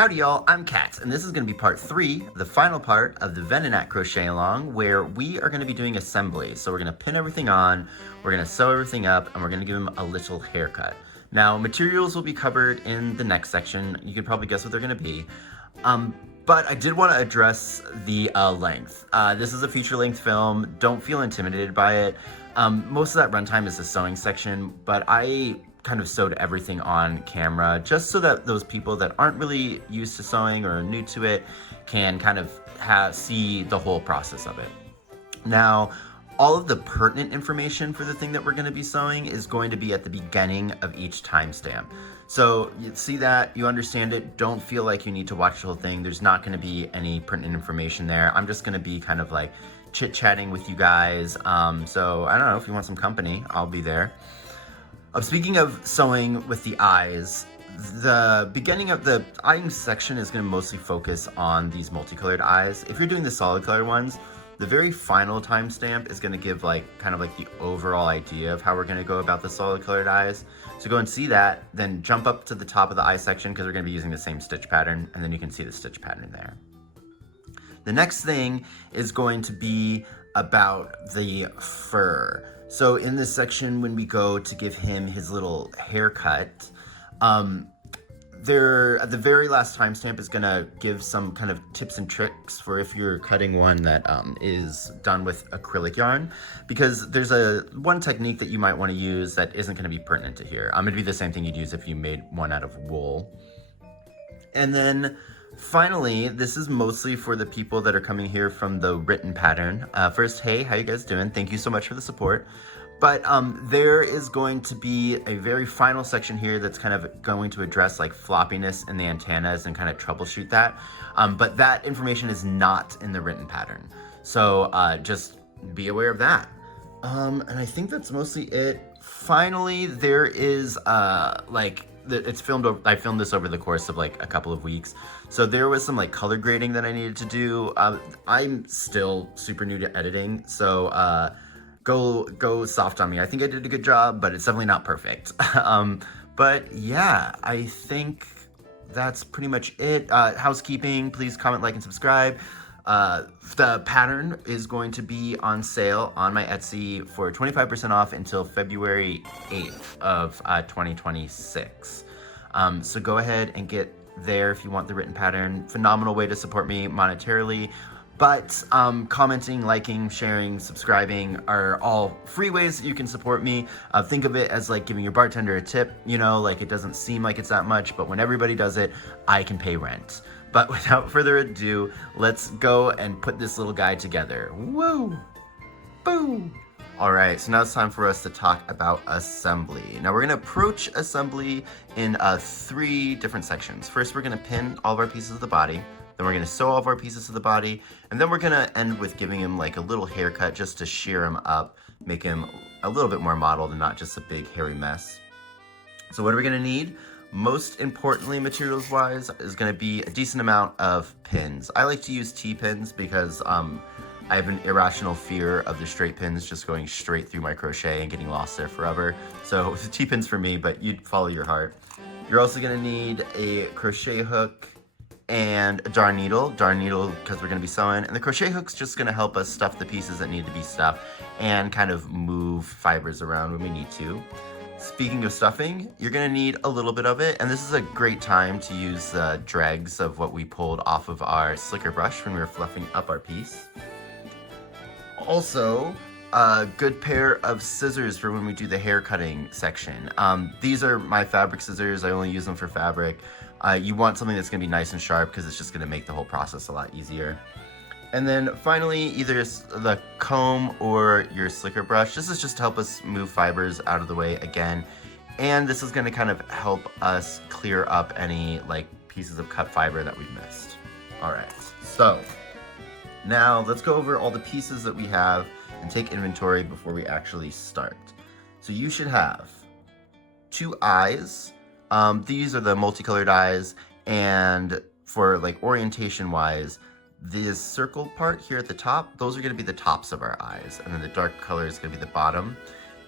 Howdy y'all, I'm Kat, and this is going to be part 3, the final part of the Venonat Crochet Along, where we are going to be doing assembly. So we're going to pin everything on, we're going to sew everything up, and we're going to give him a little haircut. Now, materials will be covered in the next section. You can probably guess what they're going to be. But I did want to address the length. This is a feature-length film. Don't feel intimidated by it. Most of that runtime is the sewing section, but I kind of sewed everything on camera just so that those people that aren't really used to sewing or new to it can kind of see the whole process of it. Now, all of the pertinent information for the thing that we're going to be sewing is going to be at the beginning of each timestamp. So you see that, you understand it, don't feel like you need to watch the whole thing. There's not going to be any pertinent information there. I'm just going to be kind of like chit-chatting with you guys. So I don't know, if you want some company, I'll be there. Speaking of sewing with the eyes, the beginning of the eyeing section is going to mostly focus on these multicolored eyes. If you're doing the solid color ones, the very final timestamp is going to give kind of like the overall idea of how we're going to go about the solid colored eyes. So go and see that, then jump up to the top of the eye section because we're going to be using the same stitch pattern, and then you can see the stitch pattern there. The next thing is going to be about the fur. So in this section, when we go to give him his little haircut, there at the very last timestamp is going to give some kind of tips and tricks for if you're cutting one that is done with acrylic yarn, because there's one technique that you might want to use that isn't going to be pertinent to here. It'd be the same thing you'd use if you made one out of wool. And then finally, this is mostly for the people that are coming here from the written pattern. First, hey, how you guys doing? Thank you so much for the support. But there is going to be a very final section here that's kind of going to address like floppiness in the antennas and kind of troubleshoot that. But that information is not in the written pattern. So just be aware of that. And I think that's mostly it. Finally, there is it's filmed. I filmed this over the course of like a couple of weeks, so there was some like color grading that I needed to do. I'm still super new to editing, so go soft on me. I think I did a good job, but it's definitely not perfect. But yeah, I think that's pretty much it. Housekeeping, please comment, like, and subscribe. The pattern is going to be on sale on my Etsy for 25% off until February 8th of 2026. So go ahead and get there if you want the written pattern. Phenomenal way to support me monetarily. But commenting, liking, sharing, subscribing are all free ways that you can support me. Think of it as like giving your bartender a tip, you know, like it doesn't seem like it's that much, but when everybody does it, I can pay rent. But without further ado, let's go and put this little guy together. Woo! Boom! All right, so now it's time for us to talk about assembly. Now we're gonna approach assembly in 3 different sections. First, we're gonna pin all of our pieces of the body. Then we're gonna sew all of our pieces of the body. And then we're gonna end with giving him like a little haircut just to shear him up, make him a little bit more modeled and not just a big hairy mess. So what are we gonna need? Most importantly, materials-wise, is going to be a decent amount of pins. I like to use T-pins because I have an irrational fear of the straight pins just going straight through my crochet and getting lost there forever. So T-pins for me, but you'd follow your heart. You're also going to need a crochet hook and a darn needle because we're going to be sewing. And the crochet hook's just going to help us stuff the pieces that need to be stuffed and kind of move fibers around when we need to. Speaking of stuffing, you're gonna need a little bit of it, and this is a great time to use the dregs of what we pulled off of our slicker brush when we were fluffing up our piece. Also, a good pair of scissors for when we do the hair cutting section. These are my fabric scissors. I only use them for fabric. You want something that's gonna be nice and sharp because it's just gonna make the whole process a lot easier. And then finally, either the comb or your slicker brush. This is just to help us move fibers out of the way again. And this is gonna kind of help us clear up any like pieces of cut fiber that we've missed. All right, so now let's go over all the pieces that we have and take inventory before we actually start. So you should have 2 eyes. These are the multicolored eyes, and for like orientation wise, this circle part here at the top, those are going to be the tops of our eyes, and then the dark color is going to be the bottom.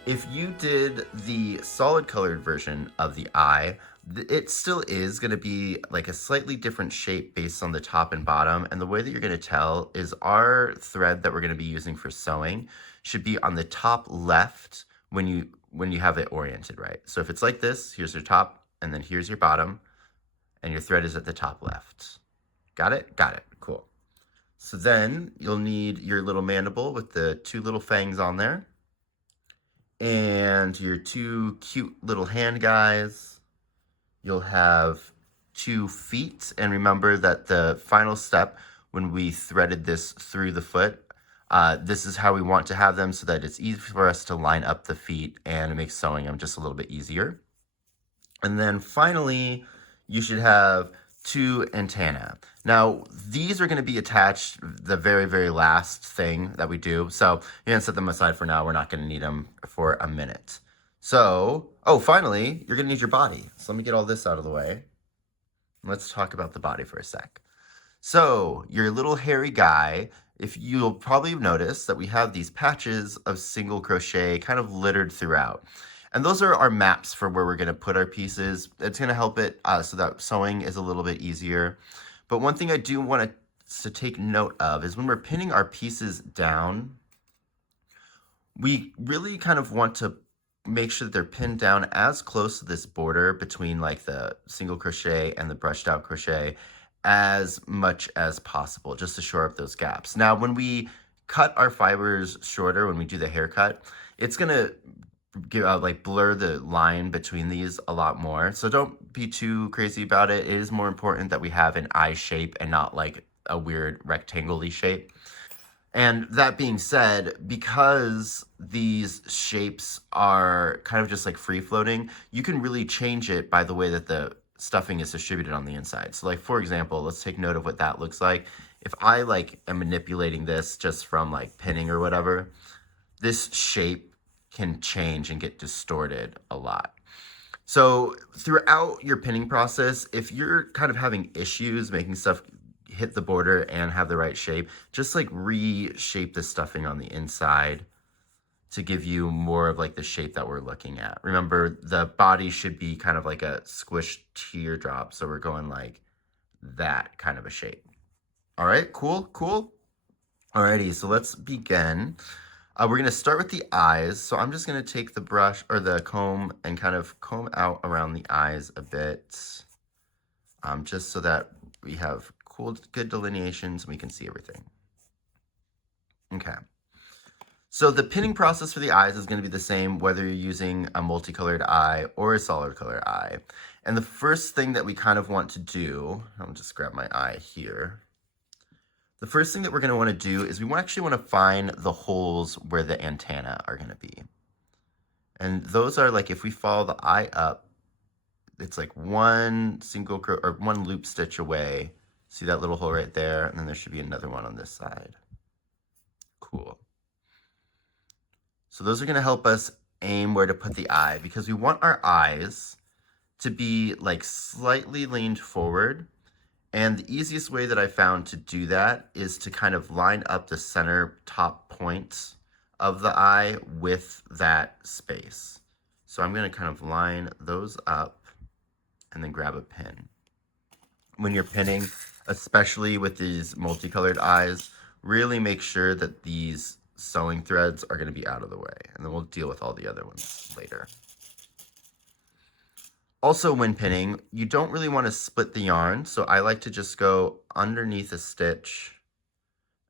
If you did the solid colored version of the eye, It still is going to be like a slightly different shape based on the top and bottom. And the way that you're going to tell is our thread that we're going to be using for sewing should be on the top left when you have it oriented right. So if it's like this, here's your top and then here's your bottom and your thread is at the top left. Got it? Got it. Cool. So then you'll need your little mandible with the two little fangs on there and your two cute little hand guys. You'll have 2 feet, and remember that the final step when we threaded this through the foot, this is how we want to have them so that it's easy for us to line up the feet and it makes sewing them just a little bit easier. And then finally, you should have 2 antennae. Now, these are going to be attached the very, very last thing that we do. So you're going to set them aside for now. We're not going to need them for a minute. So, oh, finally, you're going to need your body. So let me get all this out of the way. Let's talk about the body for a sec. So your little hairy guy, if you'll probably notice that we have these patches of single crochet kind of littered throughout. And those are our maps for where we're going to put our pieces. It's going to help it so that sewing is a little bit easier. But one thing I do want to take note of is when we're pinning our pieces down, we really kind of want to make sure that they're pinned down as close to this border between like the single crochet and the brushed out crochet as much as possible, just to shore up those gaps. Now, when we cut our fibers shorter, when we do the haircut, it's gonna like blur the line between these a lot more. So don't be too crazy about it. It is more important that we have an eye shape and not like a weird rectangle-y shape. And that being said, because these shapes are kind of just like free floating, you can really change it by the way that the stuffing is distributed on the inside. So like, for example, let's take note of what that looks like. If I like am manipulating this just from like pinning or whatever, this shape can change and get distorted a lot. So throughout your pinning process, if you're kind of having issues making stuff hit the border and have the right shape, just like reshape the stuffing on the inside to give you more of like the shape that we're looking at. Remember, the body should be kind of like a squished teardrop. So we're going like that kind of a shape. All right, cool, cool. Alrighty, so let's begin. We're going to start with the eyes. So I'm just going to take the brush or the comb and kind of comb out around the eyes a bit, just so that we have cool, good delineations and we can see everything. Okay. So the pinning process for the eyes is going to be the same whether you're using a multicolored eye or a solid color eye. And the first thing that we kind of want to do, I'll just grab my eye here. The first thing that we're going to want to do is we actually want to find the holes where the antennae are going to be. And those are like, if we follow the eye up, it's like one loop stitch away. See that little hole right there? And then there should be another one on this side. Cool. So those are going to help us aim where to put the eye, because we want our eyes to be like slightly leaned forward. And the easiest way that I found to do that is to kind of line up the center top point of the eye with that space. So I'm going to kind of line those up and then grab a pin. When you're pinning, especially with these multicolored eyes, really make sure that these sewing threads are going to be out of the way, and then we'll deal with all the other ones later. Also, when pinning, you don't really want to split the yarn, so I like to just go underneath a stitch,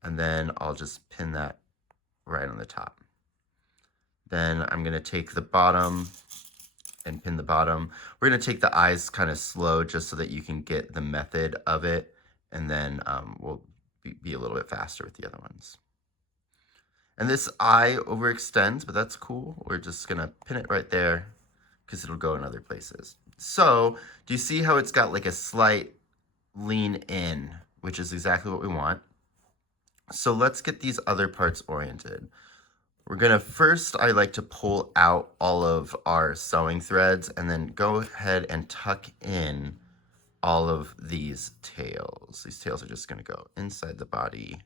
and then I'll just pin that right on the top. Then I'm going to take the bottom and pin the bottom. We're going to take the eyes kind of slow just so that you can get the method of it, and then we'll be a little bit faster with the other ones. And this eye overextends, but that's cool. We're just going to pin it right there because it'll go in other places. So do you see how it's got like a slight lean in, which is exactly what we want? So let's get these other parts oriented. We're going to first, I like to pull out all of our sewing threads and then go ahead and tuck in all of these tails. These tails are just going to go inside the body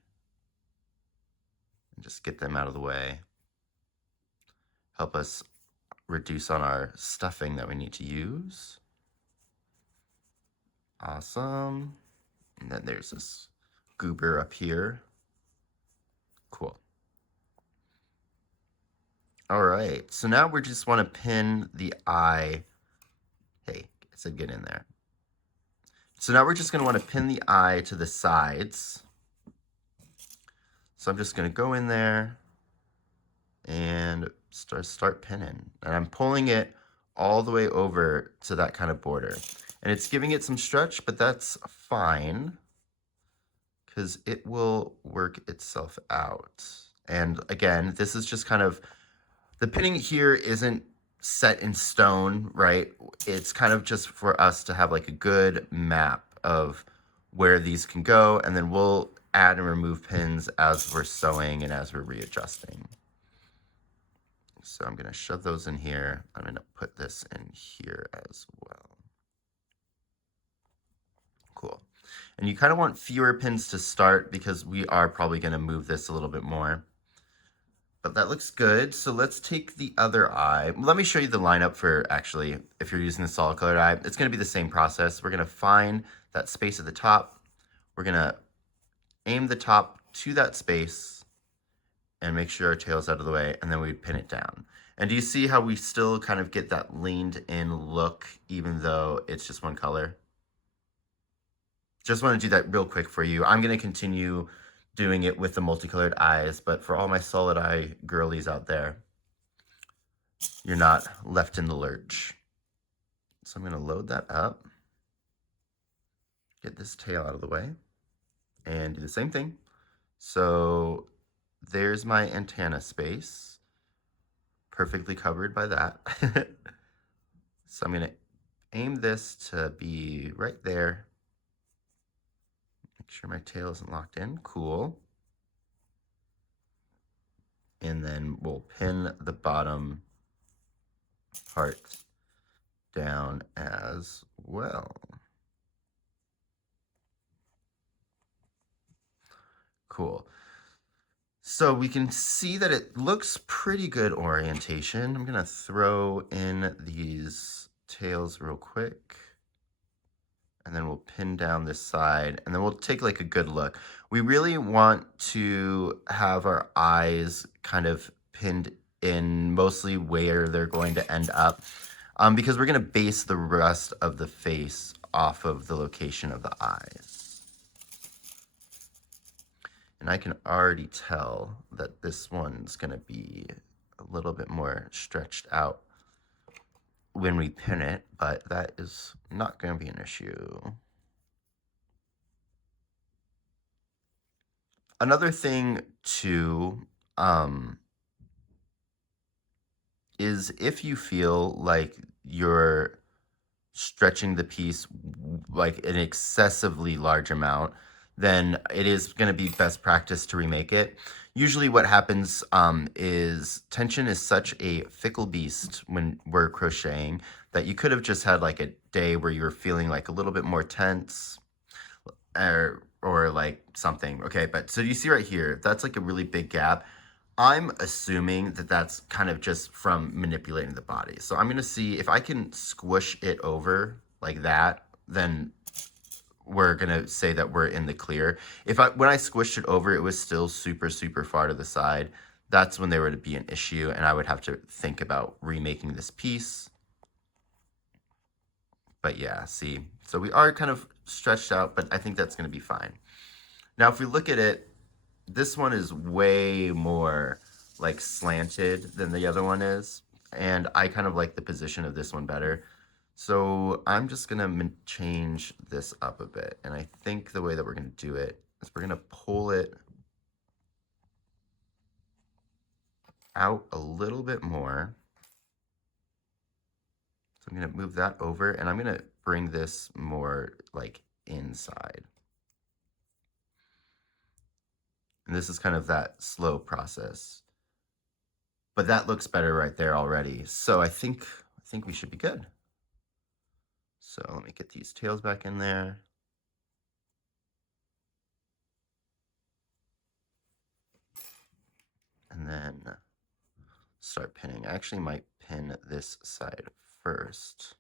and just get them out of the way. Help us reduce on our stuffing that we need to use. Awesome. And then there's this goober up here. Cool. All right, so now we just want to pin the eye. Hey, I said get in there. So now we're just going to want to pin the eye to the sides. So I'm just going to go in there and start pinning. And I'm pulling it all the way over to that kind of border. And it's giving it some stretch, but that's fine because it will work itself out. And again, this is just kind of, the pinning here isn't set in stone, right? It's kind of just for us to have like a good map of where these can go, and then we'll add and remove pins as we're sewing and as we're readjusting. So I'm going to shove those in here. I'm going to put this in here as well. Cool. And you kind of want fewer pins to start because we are probably going to move this a little bit more. But that looks good. So let's take the other eye. Let me show you the lineup for actually, if you're using the solid colored eye, it's going to be the same process. We're going to find that space at the top. We're going to aim the top to that space and make sure our tail's out of the way, and then we pin it down. And do you see how we still kind of get that leaned in look even though it's just one color? Just want to do that real quick for you. I'm going to continue doing it with the multicolored eyes, but for all my solid eye girlies out there, you're not left in the lurch. So I'm going to load that up, get this tail out of the way, and do the same thing. So there's my antenna space, perfectly covered by that. So I'm going to aim this to be right there. Make sure my tail isn't locked in. Cool. And then we'll pin the bottom part down as well. Cool. So we can see that it looks pretty good orientation. I'm going to throw in these tails real quick. And then we'll pin down this side, and then we'll take like a good look. We really want to have our eyes kind of pinned in mostly where they're going to end up, because we're going to base the rest of the face off of the location of the eyes. And I can already tell that this one's going to be a little bit more stretched out when we pin it, but that is not going to be an issue. Another thing too, is if you feel like you're stretching the piece like an excessively large amount, then it is going to be best practice to remake it. Usually what happens is tension is such a fickle beast when we're crocheting that you could have just had like a day where you were feeling like a little bit more tense or like something. Okay, but so you see right here, that's like a really big gap. I'm assuming that that's kind of just from manipulating the body. So I'm going to see if I can squish it over like that, then we're going to say that we're in the clear. When I squished it over, it was still super, super far to the side. That's when there would be an issue, and I would have to think about remaking this piece. But yeah, see, so we are kind of stretched out, but I think that's going to be fine. Now, if we look at it, this one is way more like slanted than the other one is, and I kind of like the position of this one better. So I'm just gonna change this up a bit, and I think the way that we're gonna do it is we're gonna pull it out a little bit more. So I'm gonna move that over, and I'm gonna bring this more like inside. And this is kind of that slow process. But that looks better right there already. So I think we should be good. So let me get these tails back in there. And then start pinning. I actually might pin this side first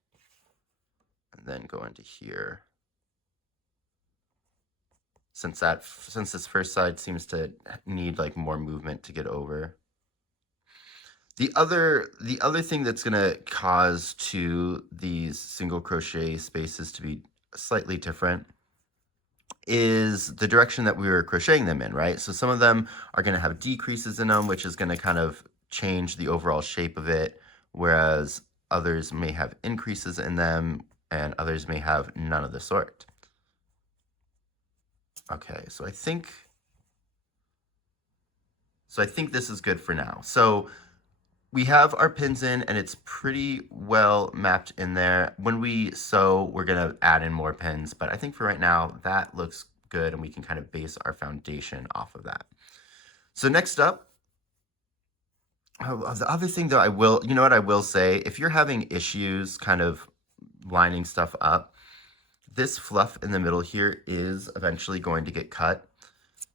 and then go into here. since this first side seems to need like more movement to get over. The other thing that's going to cause these single crochet spaces to be slightly different is the direction that we were crocheting them in, right? So some of them are going to have decreases in them, which is going to kind of change the overall shape of it, whereas others may have increases in them and others may have none of the sort. Okay, so I think this is good for now. So we have our pins in and it's pretty well mapped in there. When we sew, we're going to add in more pins, but I think for right now that looks good and we can kind of base our foundation off of that. So next up, the other thing though, I will say, if you're having issues kind of lining stuff up, this fluff in the middle here is eventually going to get cut.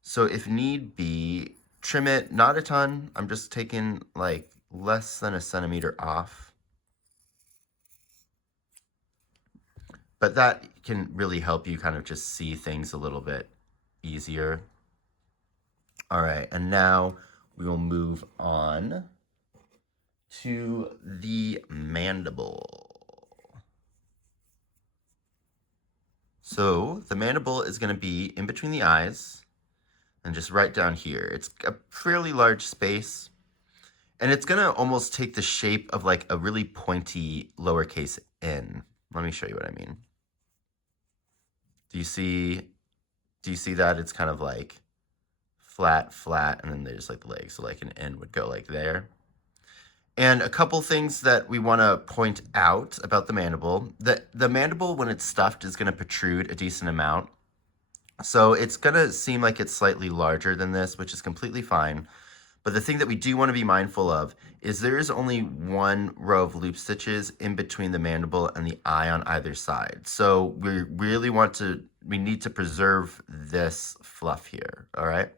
So if need be, trim it, not a ton. I'm just taking like less than 1 centimeter off. But that can really help you kind of just see things a little bit easier. All right, and now we will move on to the mandible. So the mandible is going to be in between the eyes and just right down here. It's a fairly large space. And it's going to almost take the shape of like a really pointy lowercase n. Let me show you what I mean. Do you see that? It's kind of like flat, and then there's like the legs. So like an n would go like there. And a couple things that we want to point out about the mandible. The mandible, when it's stuffed, is going to protrude a decent amount. So it's going to seem like it's slightly larger than this, which is completely fine. But the thing that we do want to be mindful of is there is only one row of loop stitches in between the mandible and the eye on either side. So we need to preserve this fluff here, all right?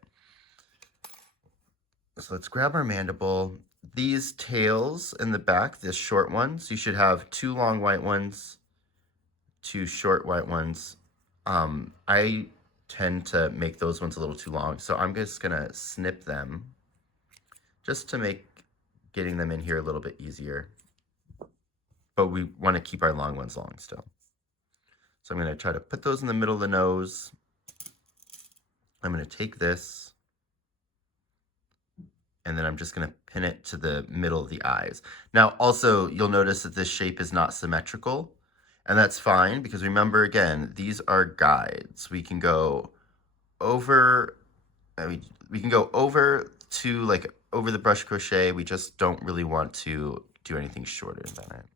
So let's grab our mandible. These tails in the back, this short ones, you should have 2 long white ones, 2 short white ones. I tend to make those ones a little too long, so I'm just gonna snip them just to make getting them in here a little bit easier. But we want to keep our long ones long still. So I'm going to try to put those in the middle of the nose. I'm going to take this, and then I'm just going to pin it to the middle of the eyes. Now, also, you'll notice that this shape is not symmetrical, and that's fine because remember, again, these are guides. We can go over, we can go over to like over the brush crochet. We just don't really want to do anything shorter than it.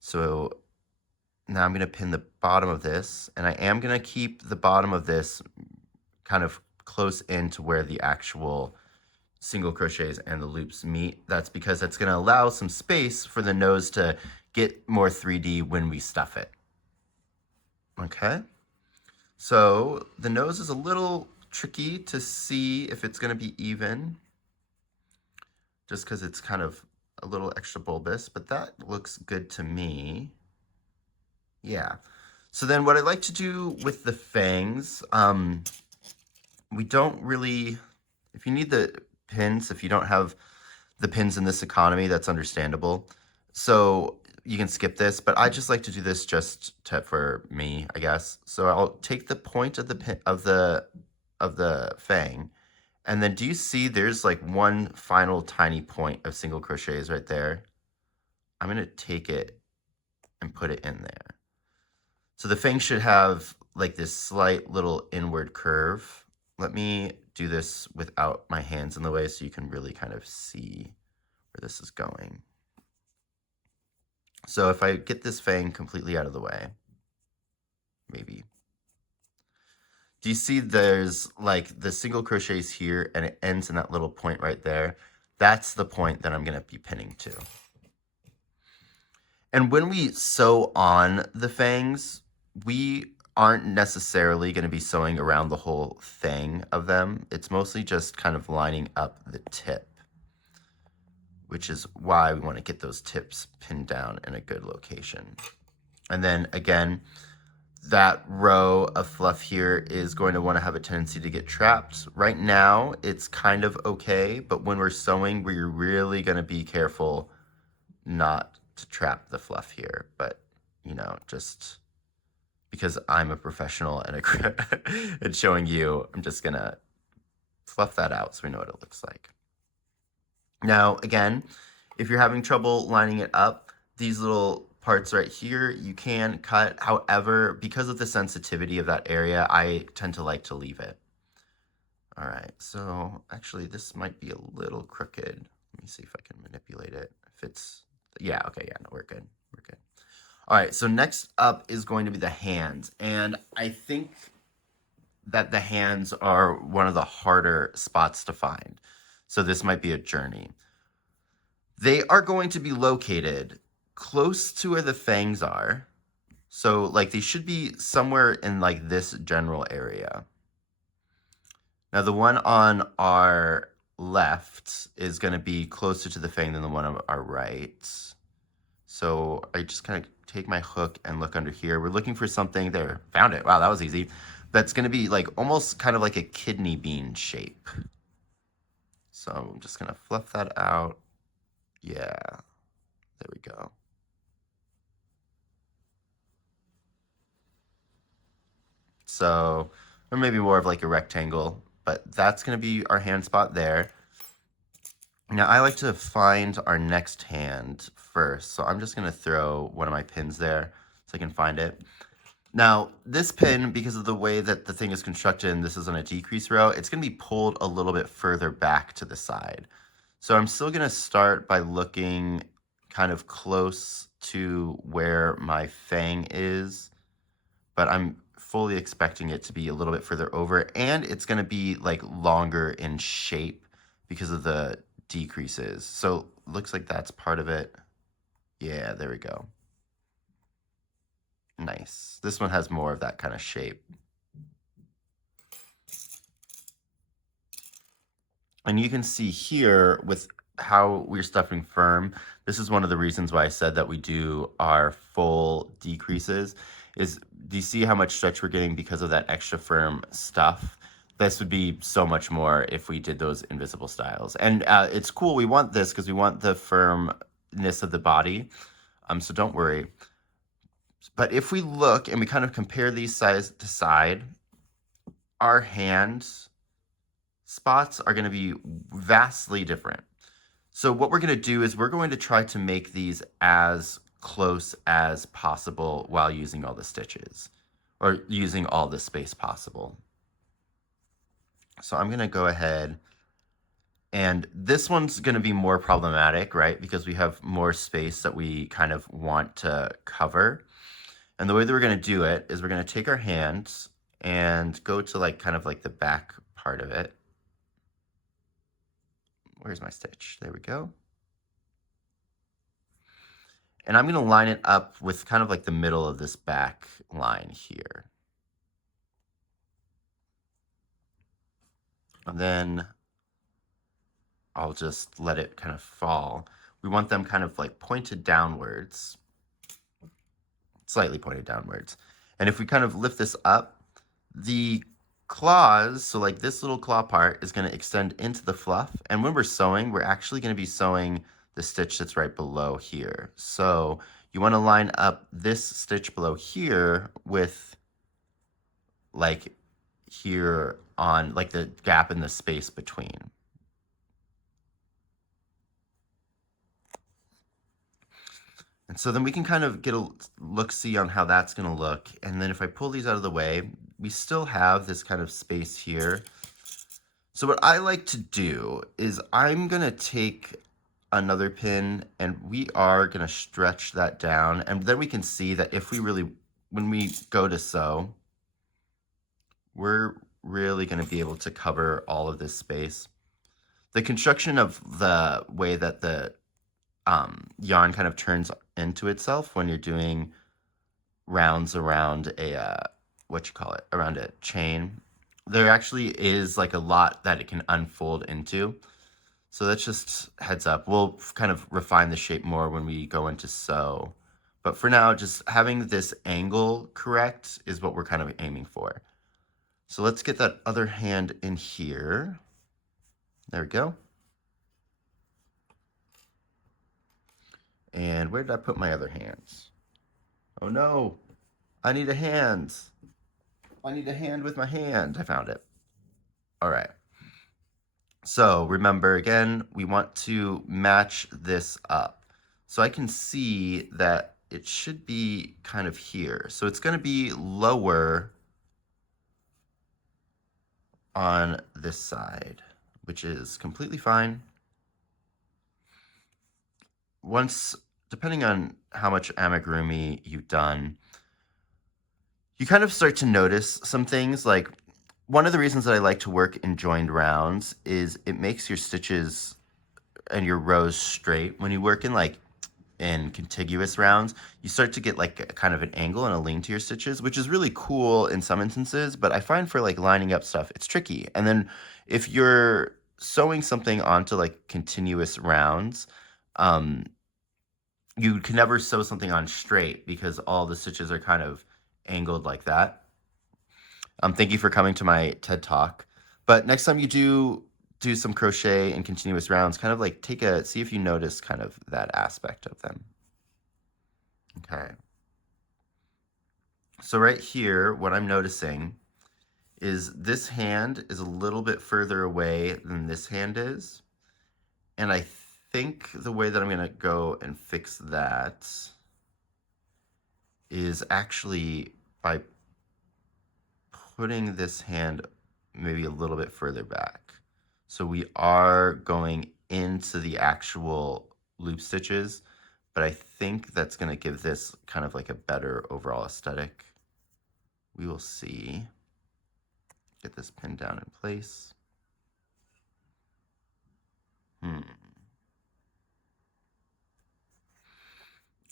So now I'm going to pin the bottom of this, and I am going to keep the bottom of this kind of close into where the actual single crochets and the loops meet. That's because that's going to allow some space for the nose to get more 3D when we stuff it. Okay, so the nose is a little tricky to see if it's going to be even, just because it's kind of a little extra bulbous, but that looks good to me. Yeah. So then what I like to do with the fangs, we don't really, if you need the pins, if you don't have the pins in this economy, that's understandable. So you can skip this, but I just like to do this for me, I guess. So I'll take the point of the pin of the fang, and then do you see there's like one final tiny point of single crochets right there? I'm going to take it and put it in there. So the fang should have like this slight little inward curve. Let me do this without my hands in the way so you can really kind of see where this is going. So if I get this fang completely out of the way, maybe. Do you see there's like the single crochets here and it ends in that little point right there? That's the point that I'm going to be pinning to. And when we sew on the fangs, we aren't necessarily going to be sewing around the whole thing of them. It's mostly just kind of lining up the tip, which is why we want to get those tips pinned down in a good location. And then again, that row of fluff here is going to want to have a tendency to get trapped. Right now, it's kind of okay, but when we're sewing, we're really going to be careful not to trap the fluff here. But, you know, just because I'm a professional and and showing you, I'm just going to fluff that out so we know what it looks like. Now, again, if you're having trouble lining it up, these little parts right here, you can cut. However, because of the sensitivity of that area, I tend to like to leave it. All right, so actually this might be a little crooked. Let me see if I can manipulate it. If it's, yeah, okay, yeah, no, we're good, we're good. All right, so next up is going to be the hands. And I think that the hands are one of the harder spots to find. So this might be a journey. They are going to be located close to where the fangs are. So like they should be somewhere in like this general area. Now the one on our left is going to be closer to the fang than the one on our right. So I just kind of take my hook and look under here. We're looking for something there. Found it. Wow, that was easy. That's going to be like almost kind of like a kidney bean shape. So I'm just going to fluff that out. Yeah, there we go. So, or maybe more of like a rectangle, but that's going to be our hand spot there. Now I like to find our next hand first. So I'm just going to throw one of my pins there so I can find it. Now this pin, because of the way that the thing is constructed, and this is on a decrease row, it's going to be pulled a little bit further back to the side. So I'm still going to start by looking kind of close to where my fang is, but I'm fully expecting it to be a little bit further over, and it's going to be like longer in shape because of the decreases. So looks like that's part of it. Yeah, there we go. Nice. This one has more of that kind of shape. And you can see here with how we're stuffing firm, this is one of the reasons why I said that we do our full decreases, is do you see how much stretch we're getting because of that extra firm stuff? This would be so much more if we did those invisible styles. And it's cool, we want this because we want the firmness of the body, so don't worry. But if we look and we kind of compare these sides to side, our hands spots are going to be vastly different. So what we're going to do is we're going to try to make these as close as possible while using all the stitches, or using all the space possible. So I'm going to go ahead, and this one's going to be more problematic, right? Because we have more space that we kind of want to cover. And the way that we're going to do it is we're going to take our hands and go to like kind of like the back part of it. Where's my stitch? There we go. And I'm going to line it up with kind of like the middle of this back line here. And then I'll just let it kind of fall. We want them kind of like pointed downwards, slightly pointed downwards. And if we kind of lift this up, the claws, so like this little claw part is going to extend into the fluff. And when we're sewing, we're actually going to be sewing the stitch that's right below here. So you want to line up this stitch below here with like here on like the gap in the space between. And so then we can kind of get a look-see on how that's going to look. And then if I pull these out of the way, we still have this kind of space here. So what I like to do is I'm going to take another pin and we are going to stretch that down. And then we can see that if we really, when we go to sew, we're really going to be able to cover all of this space. The construction of the way that the yarn kind of turns into itself when you're doing rounds around a around a chain, there actually is like a lot that it can unfold into. So that's just heads up. We'll kind of refine the shape more when we go into sew, But for now, just having this angle correct is what we're kind of aiming for. So let's get that other hand in here. There we go. And where did I put my other hands? Oh no, I need a hand. I need a hand with my hand. I found it. All right. So remember, again, we want to match this up. So I can see that it should be kind of here. So it's going to be lower on this side, which is completely fine. Once, depending on how much amigurumi you've done, you kind of start to notice some things. Like, one of the reasons that I like to work in joined rounds is it makes your stitches and your rows straight. When you work in contiguous rounds, you start to get like a kind of an angle and a lean to your stitches, which is really cool in some instances, but I find for like lining up stuff, it's tricky. And then if you're sewing something onto like continuous rounds, you can never sew something on straight because all the stitches are kind of angled like that. Thank you for coming to my TED Talk. But next time you do some crochet and continuous rounds, kind of like see if you notice kind of that aspect of them. Okay. So right here, what I'm noticing is this hand is a little bit further away than this hand is. And I think the way that I'm going to go and fix that is actually by putting this hand maybe a little bit further back. So we are going into the actual loop stitches, but I think that's going to give this kind of like a better overall aesthetic. We will see. Get this pinned down in place.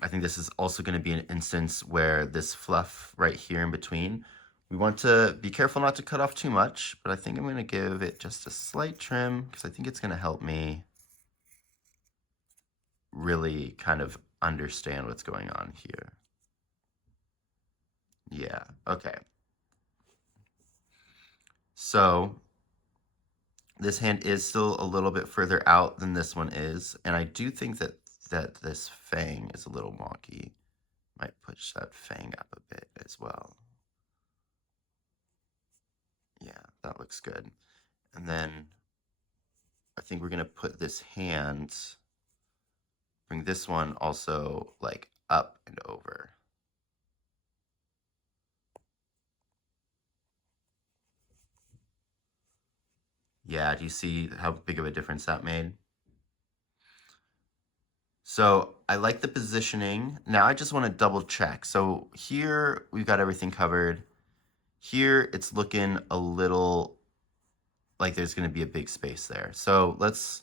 I think this is also going to be an instance where this fluff right here in between, we want to be careful not to cut off too much, but I think I'm going to give it just a slight trim because I think it's going to help me really kind of understand what's going on here. Yeah, okay. So this hand is still a little bit further out than this one is, and I do think that this fang is a little wonky. Might push that fang up a bit as well. Yeah, that looks good. And then I think we're gonna put this hand, bring this one also like up and over. Yeah, do you see how big of a difference that made? So I like the positioning. Now I just want to double check. So here we've got everything covered. Here it's looking a little like there's going to be a big space there. So let's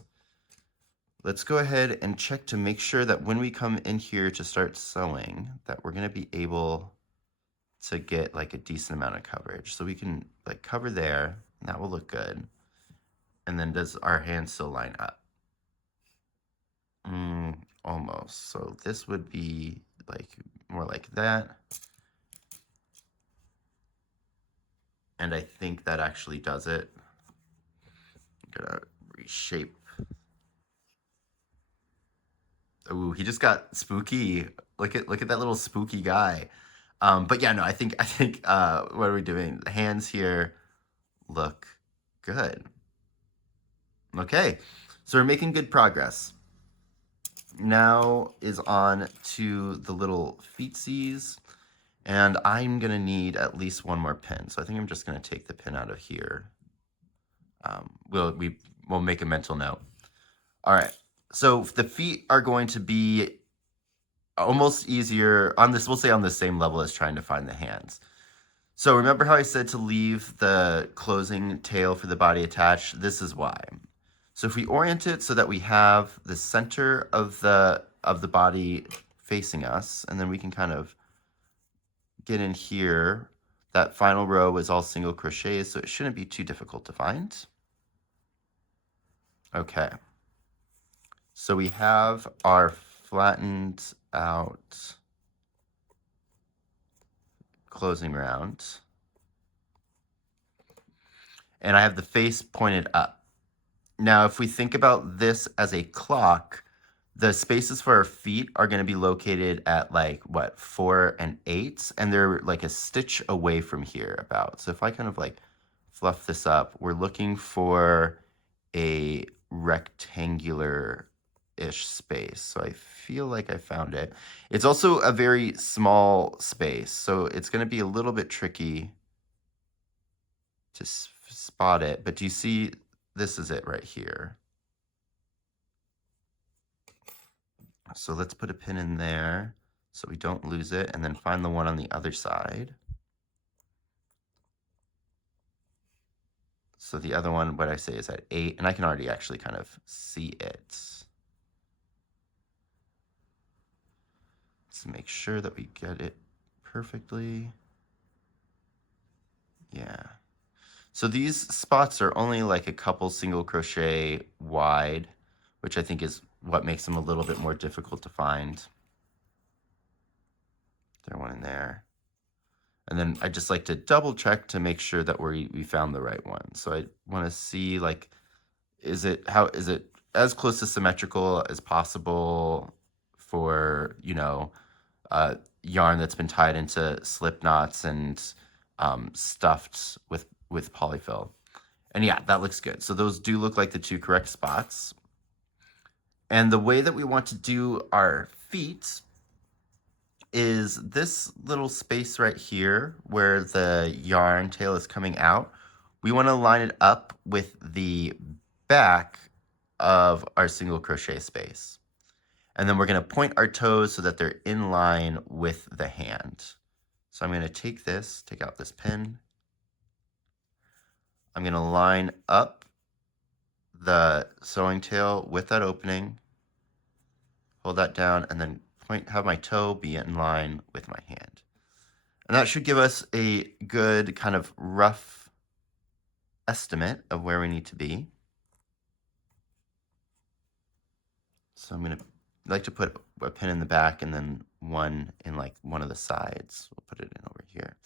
go ahead and check to make sure that when we come in here to start sewing, that we're going to be able to get like a decent amount of coverage. So we can like cover there, and that will look good. And then does our hand still line up? Almost. So this would be like more like that. And I think that actually does it. I'm gonna reshape. Ooh, he just got spooky. Look at that little spooky guy. But yeah, no, I think what are we doing? The hands here look good. Okay, so we're making good progress. Now is on to the little feetsies, and I'm gonna need at least one more pin. So I think I'm just gonna take the pin out of here. We'll make a mental note. All right, so the feet are going to be almost easier on this. We'll say on the same level as trying to find the hands. So remember how I said to leave the closing tail for the body attached? This is why. So if we orient it so that we have the center of the body facing us, and then we can kind of get in here. That final row is all single crochets, so it shouldn't be too difficult to find. Okay. So we have our flattened out closing round. And I have the face pointed up. Now, if we think about this as a clock, the spaces for our feet are going to be located at like, what, 4 and 8, and they're like a stitch away from here about. So if I kind of like fluff this up, we're looking for a rectangular-ish space. So I feel like I found it. It's also a very small space, so it's going to be a little bit tricky to spot it. But do you see, this is it right here. So let's put a pin in there so we don't lose it, and then find the one on the other side. So the other one, what I say, is at 8, and I can already actually kind of see it. Let's make sure that we get it perfectly. Yeah. So these spots are only like a couple single crochet wide, which I think is what makes them a little bit more difficult to find. There's one in there. And then I just like to double check to make sure that we found the right one. So I want to see, like, is it as close to symmetrical as possible for, you know, yarn that's been tied into slip knots and stuffed with polyfill. And yeah, that looks good. So those do look like the 2 correct spots. And the way that we want to do our feet is this little space right here where the yarn tail is coming out. We want to line it up with the back of our single crochet space. And then we're going to point our toes so that they're in line with the hand. So I'm going to take out this pin. I'm going to line up the sewing tail with that opening, hold that down, and then have my toe be in line with my hand. And that should give us a good kind of rough estimate of where we need to be. So I'm going to like to put a pin in the back and then one in like one of the sides. We'll put it in over here.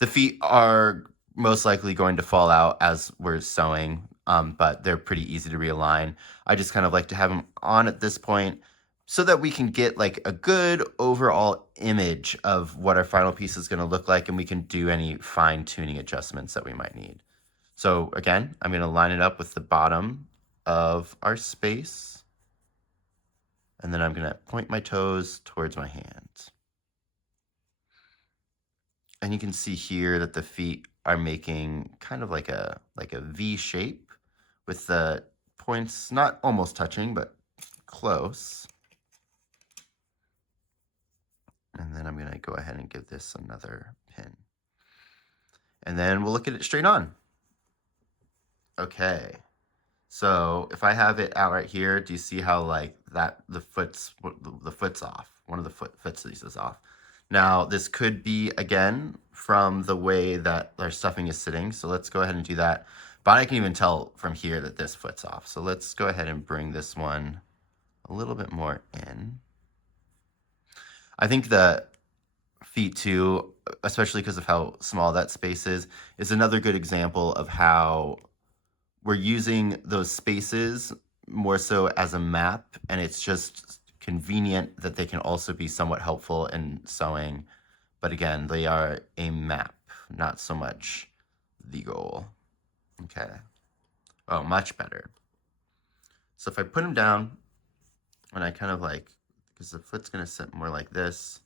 The feet are most likely going to fall out as we're sewing, but they're pretty easy to realign. I just kind of like to have them on at this point so that we can get like a good overall image of what our final piece is going to look like, and we can do any fine tuning adjustments that we might need. So again, I'm going to line it up with the bottom of our space, and then I'm going to point my toes towards my hands. And you can see here that the feet are making kind of like a V shape with the points not almost touching, but close. And then I'm going to go ahead and give this another pin. And then we'll look at it straight on. Okay. So if I have it out right here, do you see how like that the foot's off? One of the foot is off. Now this could be again from the way that our stuffing is sitting. So let's go ahead and do that. But I can even tell from here that this foot's off. So let's go ahead and bring this one a little bit more in. I think the feet too, especially because of how small that space is another good example of how we're using those spaces more so as a map, and it's just convenient that they can also be somewhat helpful in sewing. But again, they are a map, not so much the goal. Okay. Oh, much better. So if I put them down, and I kind of like, because the foot's going to sit more like this,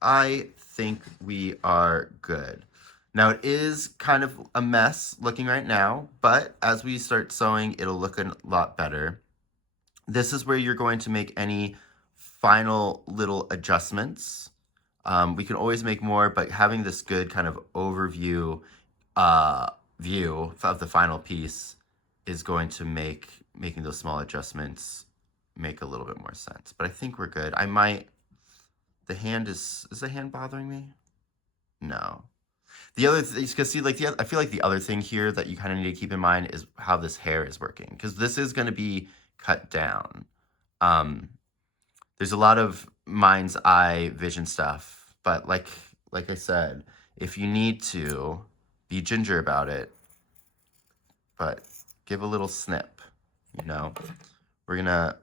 I think we are good. Now it is kind of a mess looking right now, but as we start sewing, it'll look a lot better. This is where you're going to make any final little adjustments. We can always make more, but having this good kind of overview view of the final piece is going to make making those small adjustments make a little bit more sense. But I think we're good. The hand is the hand bothering me? No. The other thing, because see, like I feel like the other thing here that you kind of need to keep in mind is how this hair is working, because this is going to be cut down. There's a lot of mind's eye vision stuff, but like like I said, if you need to, be ginger about it, but give a little snip, you know? We're gonna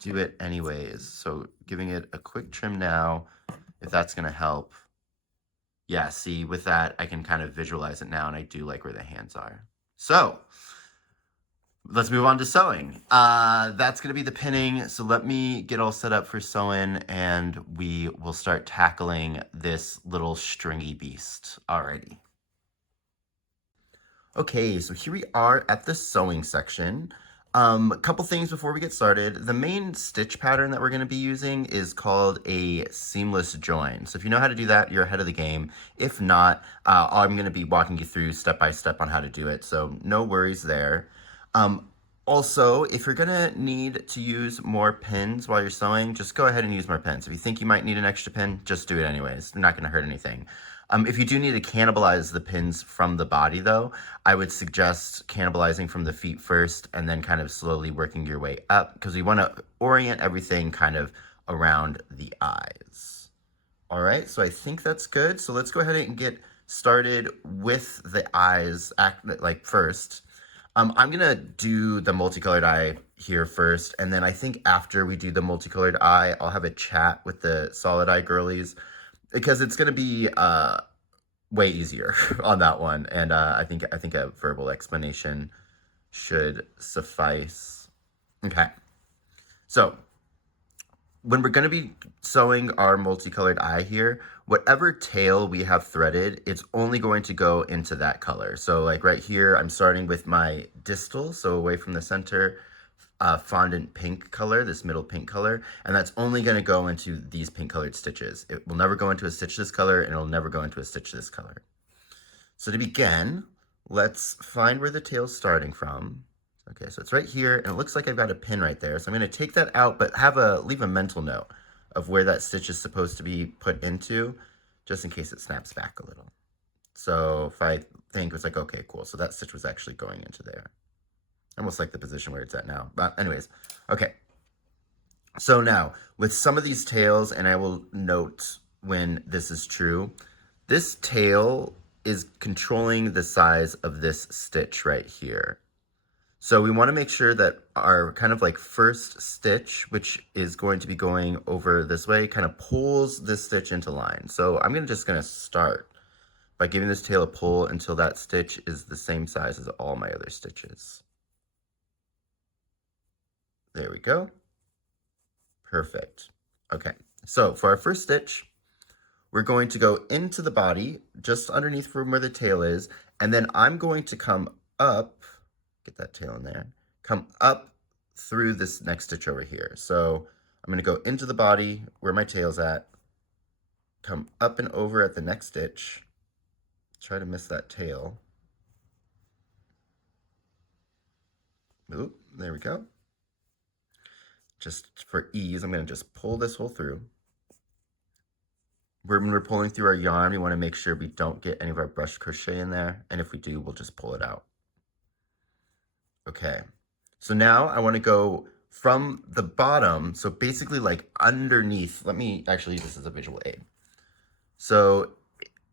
do it anyways. So giving it a quick trim now, if that's gonna help. Yeah, see, with that, I can kind of visualize it now, and I do like where the hands are. So let's move on to sewing. That's gonna be the pinning. So let me get all set up for sewing, and we will start tackling this little stringy beast. Alrighty. Okay, so here we are at the sewing section. A couple things before we get started. The main stitch pattern that we're going to be using is called a seamless join. So if you know how to do that, you're ahead of the game. If not, I'm going to be walking you through step by step on how to do it. So no worries there. Also, if you're going to need to use more pins while you're sewing, just go ahead and use more pins. If you think you might need an extra pin, just do it anyways. They're not going to hurt anything. If you do need to cannibalize the pins from the body, though, I would suggest cannibalizing from the feet first and then kind of slowly working your way up, because we want to orient everything kind of around the eyes. All right, so I think that's good. So let's go ahead and get started with the eyes first. I'm gonna do the multicolored eye here first, and then I think after we do the multicolored eye, I'll have a chat with the solid eye girlies, because it's gonna be way easier on that one, and I think a verbal explanation should suffice. Okay, so when we're going to be sewing our multicolored eye here, whatever tail we have threaded, it's only going to go into that color. So like right here, I'm starting with my distal, so away from the center, fondant pink color, this middle pink color, and that's only going to go into these pink colored stitches. It will never go into a stitch this color, and it'll never go into a stitch this color. So to begin, let's find where the tail's starting from. Okay, so it's right here, and it looks like I've got a pin right there. So I'm going to take that out, but leave a mental note of where that stitch is supposed to be put into, just in case it snaps back a little. So if I think it's like, okay, cool. So that stitch was actually going into there. Almost like the position where it's at now. But anyways, okay. So now, with some of these tails, and I will note when this is true, this tail is controlling the size of this stitch right here. So we want to make sure that our kind of like first stitch, which is going to be going over this way, kind of pulls this stitch into line. So I'm just going to start by giving this tail a pull until that stitch is the same size as all my other stitches. There we go. Perfect. Okay, so for our first stitch, we're going to go into the body, just underneath from where the tail is, and then I'm going to come up, get that tail in there, come up through this next stitch over here. So I'm going to go into the body where my tail's at, come up and over at the next stitch, try to miss that tail. Oop, there we go. Just for ease, I'm going to just pull this hole through. When we're pulling through our yarn, we want to make sure we don't get any of our brushed crochet in there, and if we do, we'll just pull it out. Okay, so now I want to go from the bottom, so basically like underneath. Let me actually use this as a visual aid. So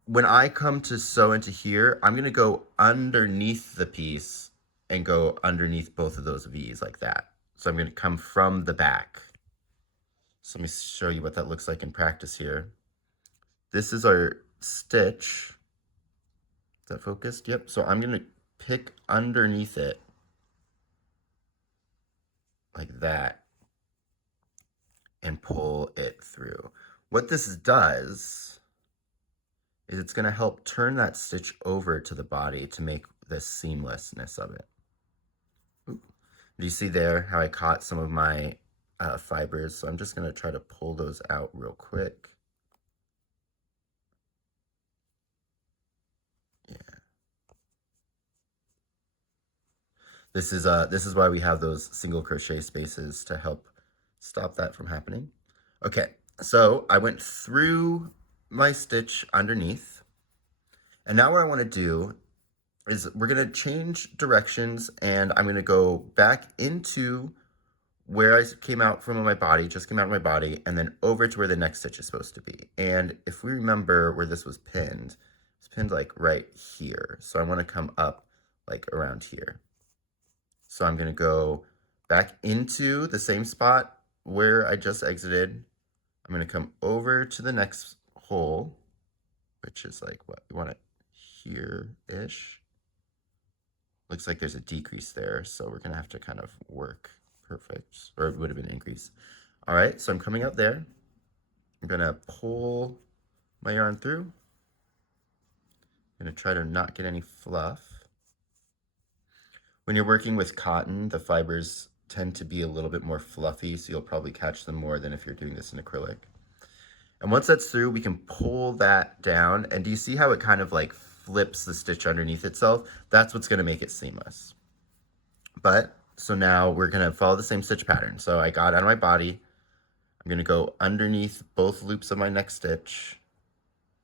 when I come to sew into here, I'm going to go underneath the piece and go underneath both of those V's like that. So I'm going to come from the back. So let me show you what that looks like in practice here. This is our stitch. Is that focused? Yep. So I'm going to pick underneath it like that and pull it through. What this does is it's going to help turn that stitch over to the body to make the seamlessness of it. Ooh. Do you see there how I caught some of my fibers? So I'm just going to try to pull those out real quick. This is why we have those single crochet spaces to help stop that from happening. Okay, so I went through my stitch underneath, and now what I want to do is we're going to change directions, and I'm going to go back into where I came out from my body, just came out of my body, and then over to where the next stitch is supposed to be. And if we remember where this was pinned, it's pinned like right here. So I want to come up like around here. So I'm going to go back into the same spot where I just exited. I'm going to come over to the next hole, which is like what we want it here-ish. Looks like there's a decrease there, so we're going to have to kind of work. Perfect, or it would have been an increase. All right, so I'm coming up there. I'm going to pull my yarn through. I'm going to try to not get any fluff. When you're working with cotton, the fibers tend to be a little bit more fluffy, so you'll probably catch them more than if you're doing this in acrylic. And once that's through, we can pull that down. And do you see how it kind of like flips the stitch underneath itself? That's what's going to make it seamless. So now we're going to follow the same stitch pattern. So I got out of my body. I'm going to go underneath both loops of my next stitch,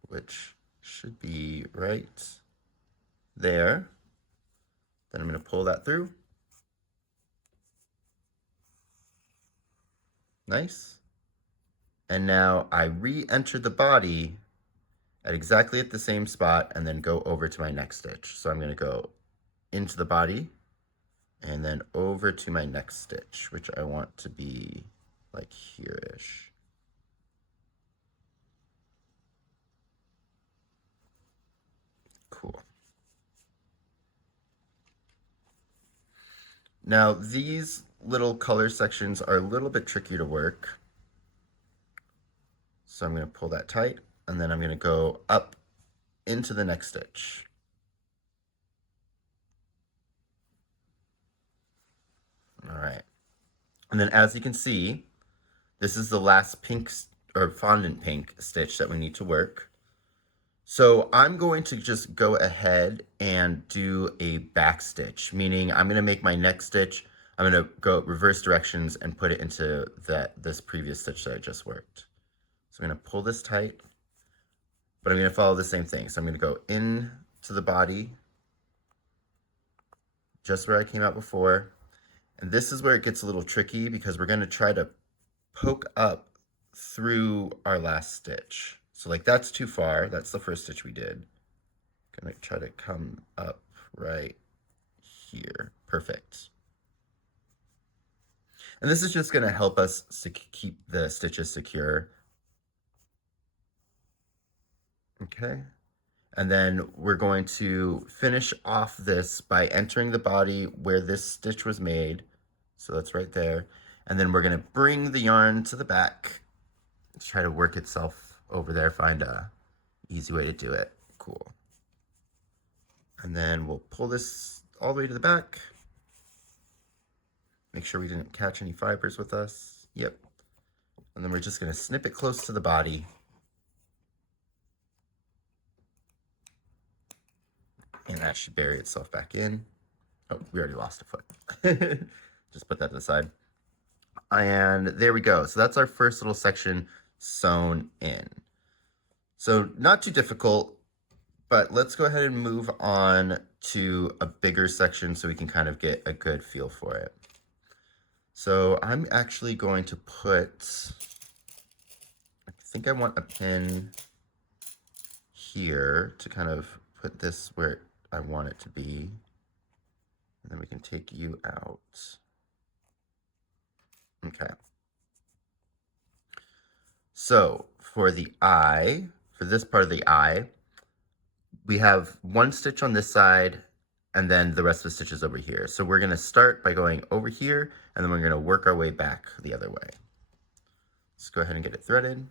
which should be right there. Then I'm going to pull that through. Nice. And now I re-enter the body exactly at the same spot and then go over to my next stitch. So I'm going to go into the body and then over to my next stitch, which I want to be like here-ish. Cool. Now these little color sections are a little bit tricky to work. So I'm going to pull that tight and then I'm going to go up into the next stitch. All right. And then as you can see, this is the last pink or fondant pink stitch that we need to work. So I'm going to just go ahead and do a back stitch, meaning I'm going to make my next stitch, I'm going to go reverse directions and put it into this previous stitch that I just worked. So I'm going to pull this tight, but I'm going to follow the same thing. So I'm going to go into the body, just where I came out before. And this is where it gets a little tricky because we're going to try to poke up through our last stitch. So like that's too far. That's the first stitch we did. Gonna try to come up right here. Perfect. And this is just going to help us keep the stitches secure. Okay. And then we're going to finish off this by entering the body where this stitch was made. So that's right there. And then we're going to bring the yarn to the back. Let's try to work itself over there, find a easy way to do it. Cool. And then we'll pull this all the way to the back. Make sure we didn't catch any fibers with us. Yep. And then we're just going to snip it close to the body. And that should bury itself back in. Oh, we already lost a foot. Just put that to the side. And there we go. So that's our first little section sewn in. So not too difficult, but let's go ahead and move on to a bigger section so we can kind of get a good feel for it. So I'm actually going to put, I think I want a pin here to kind of put this where I want it to be. And then we can take you out. Okay. So for the eye, for this part of the eye, we have one stitch on this side and then the rest of the stitches over here. So we're going to start by going over here and then we're going to work our way back the other way. Let's go ahead and get it threaded.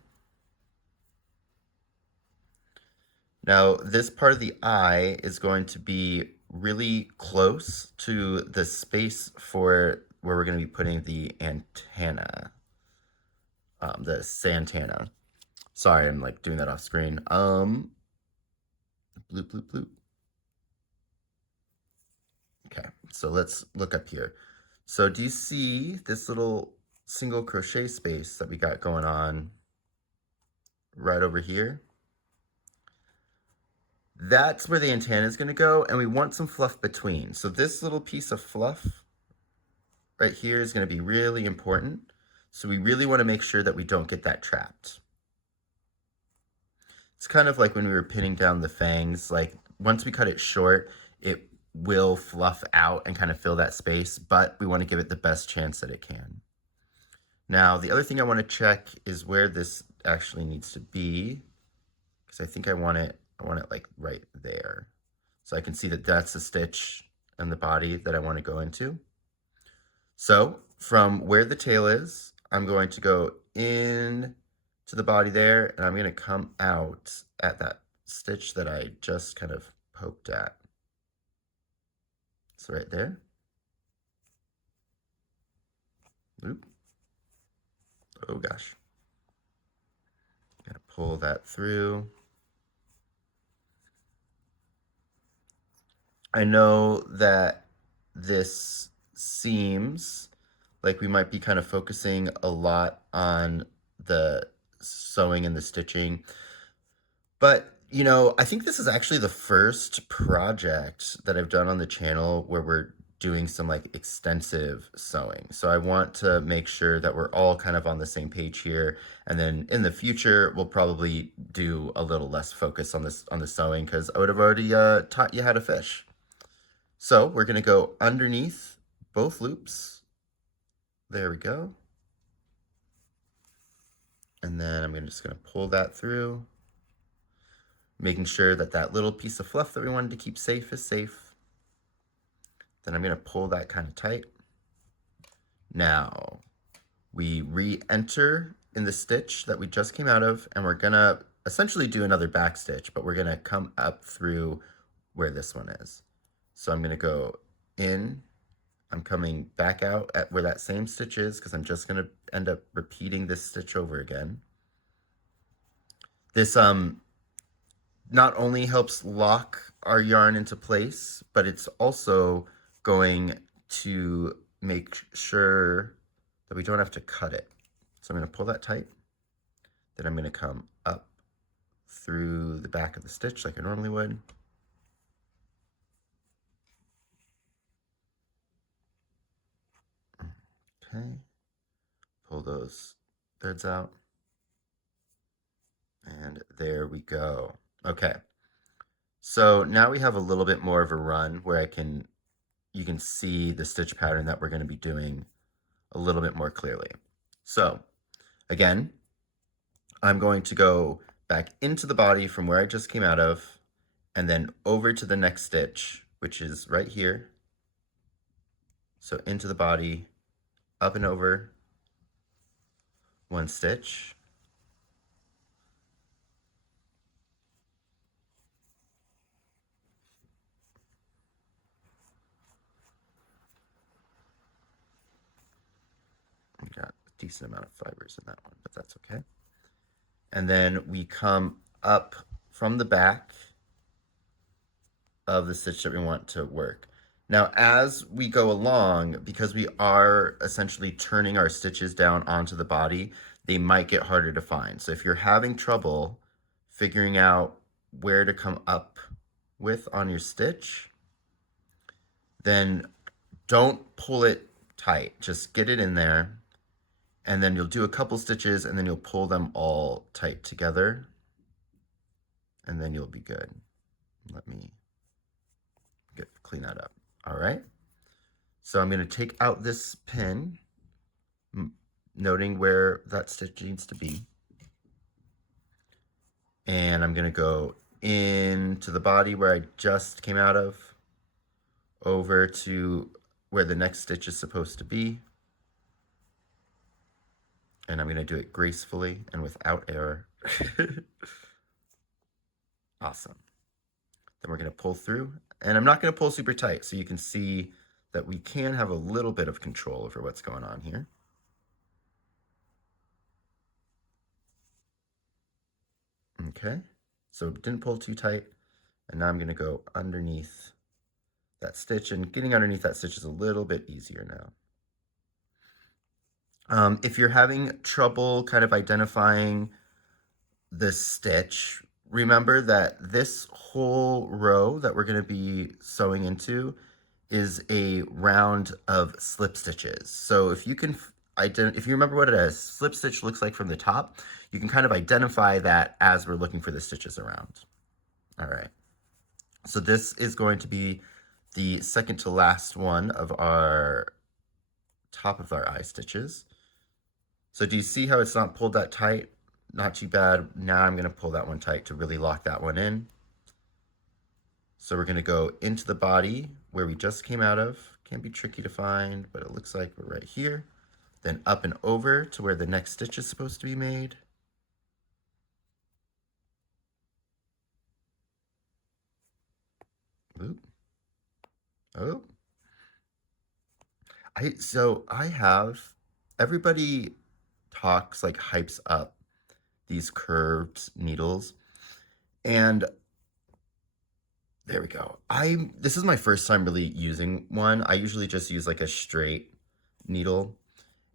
Now this part of the eye is going to be really close to the space for where we're going to be putting the antenna, the Santana. Sorry, I'm like doing that off screen. Bloop, bloop, bloop. Okay, so let's look up here. So do you see this little single crochet space that we got going on right over here? That's where the antenna is going to go, and we want some fluff between. So this little piece of fluff right here is going to be really important. So we really want to make sure that we don't get that trapped. It's kind of like when we were pinning down the fangs, like once we cut it short, it will fluff out and kind of fill that space, but we want to give it the best chance that it can. Now, the other thing I want to check is where this actually needs to be, because I think I want it like right there. So I can see that that's the stitch and the body that I want to go into. So from where the tail is, I'm going to go in to the body there, and I'm going to come out at that stitch that I just kind of poked at. So right there. Oop. Oh gosh. Gotta pull that through. I know that this seems like we might be kind of focusing a lot on the sewing and the stitching, but you know, I think this is actually the first project that I've done on the channel where we're doing some like extensive sewing. So I want to make sure that we're all kind of on the same page here. And then in the future, we'll probably do a little less focus on this, on the sewing, because I would have already taught you how to fish. So we're going to go underneath both loops. There we go. And then I'm just going to pull that through, making sure that that little piece of fluff that we wanted to keep safe is safe. Then I'm going to pull that kind of tight. Now we re-enter in the stitch that we just came out of, and we're going to essentially do another back stitch, but we're going to come up through where this one is. So I'm going to go in, I'm coming back out at where that same stitch is, because I'm just going to end up repeating this stitch over again. This not only helps lock our yarn into place, but it's also going to make sure that we don't have to cut it. So I'm going to pull that tight. Then I'm going to come up through the back of the stitch like I normally would. Okay, pull those threads out. And there we go. Okay, so now we have a little bit more of a run where you can see the stitch pattern that we're going to be doing a little bit more clearly. So again, I'm going to go back into the body from where I just came out of, and then over to the next stitch, which is right here. So into the body, up and over, one stitch. Got a decent amount of fibers in that one, but that's okay. And then we come up from the back of the stitch that we want to work. Now, as we go along, because we are essentially turning our stitches down onto the body, they might get harder to find. So if you're having trouble figuring out where to come up with on your stitch, then don't pull it tight. Just get it in there, and then you'll do a couple stitches, and then you'll pull them all tight together, and then you'll be good. Let me clean that up. All right. So I'm going to take out this pin, noting where that stitch needs to be. And I'm going to go into the body where I just came out of, over to where the next stitch is supposed to be. And I'm going to do it gracefully and without error. Awesome. Then we're going to pull through, and I'm not going to pull super tight, so you can see that we can have a little bit of control over what's going on here. Okay, so didn't pull too tight, and now I'm going to go underneath that stitch, and getting underneath that stitch is a little bit easier now. If you're having trouble kind of identifying the stitch, remember that this whole row that we're going to be sewing into is a round of slip stitches. So if you can if you remember what a slip stitch looks like from the top, you can kind of identify that as we're looking for the stitches around. All right. So this is going to be the second to last one of our top of our eye stitches. So do you see how it's not pulled that tight? Not too bad. Now I'm going to pull that one tight to really lock that one in. So we're going to go into the body where we just came out of. Can be tricky to find, but it looks like we're right here. Then up and over to where the next stitch is supposed to be made. Oop. Oh. I have, everybody talks, like hypes up these curved needles, and there we go. This is my first time really using one. I usually just use like a straight needle,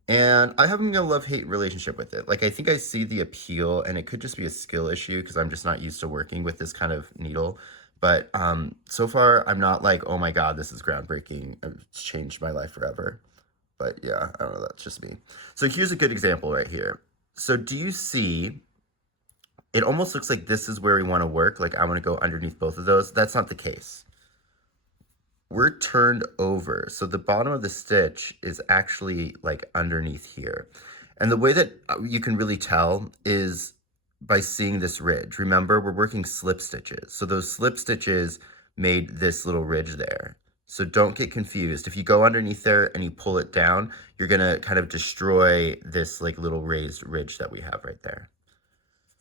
and I have a love-hate relationship with it. Like, I think I see the appeal, and it could just be a skill issue because I'm just not used to working with this kind of needle. But so far, I'm not like, oh my God, this is groundbreaking. It's changed my life forever. But yeah, I don't know, that's just me. So here's a good example right here. So do you see, it almost looks like this is where we want to work. Like I want to go underneath both of those. That's not the case. We're turned over. So the bottom of the stitch is actually like underneath here. And the way that you can really tell is by seeing this ridge. Remember, we're working slip stitches. So those slip stitches made this little ridge there. So don't get confused. If you go underneath there and you pull it down, you're gonna kind of destroy this like little raised ridge that we have right there.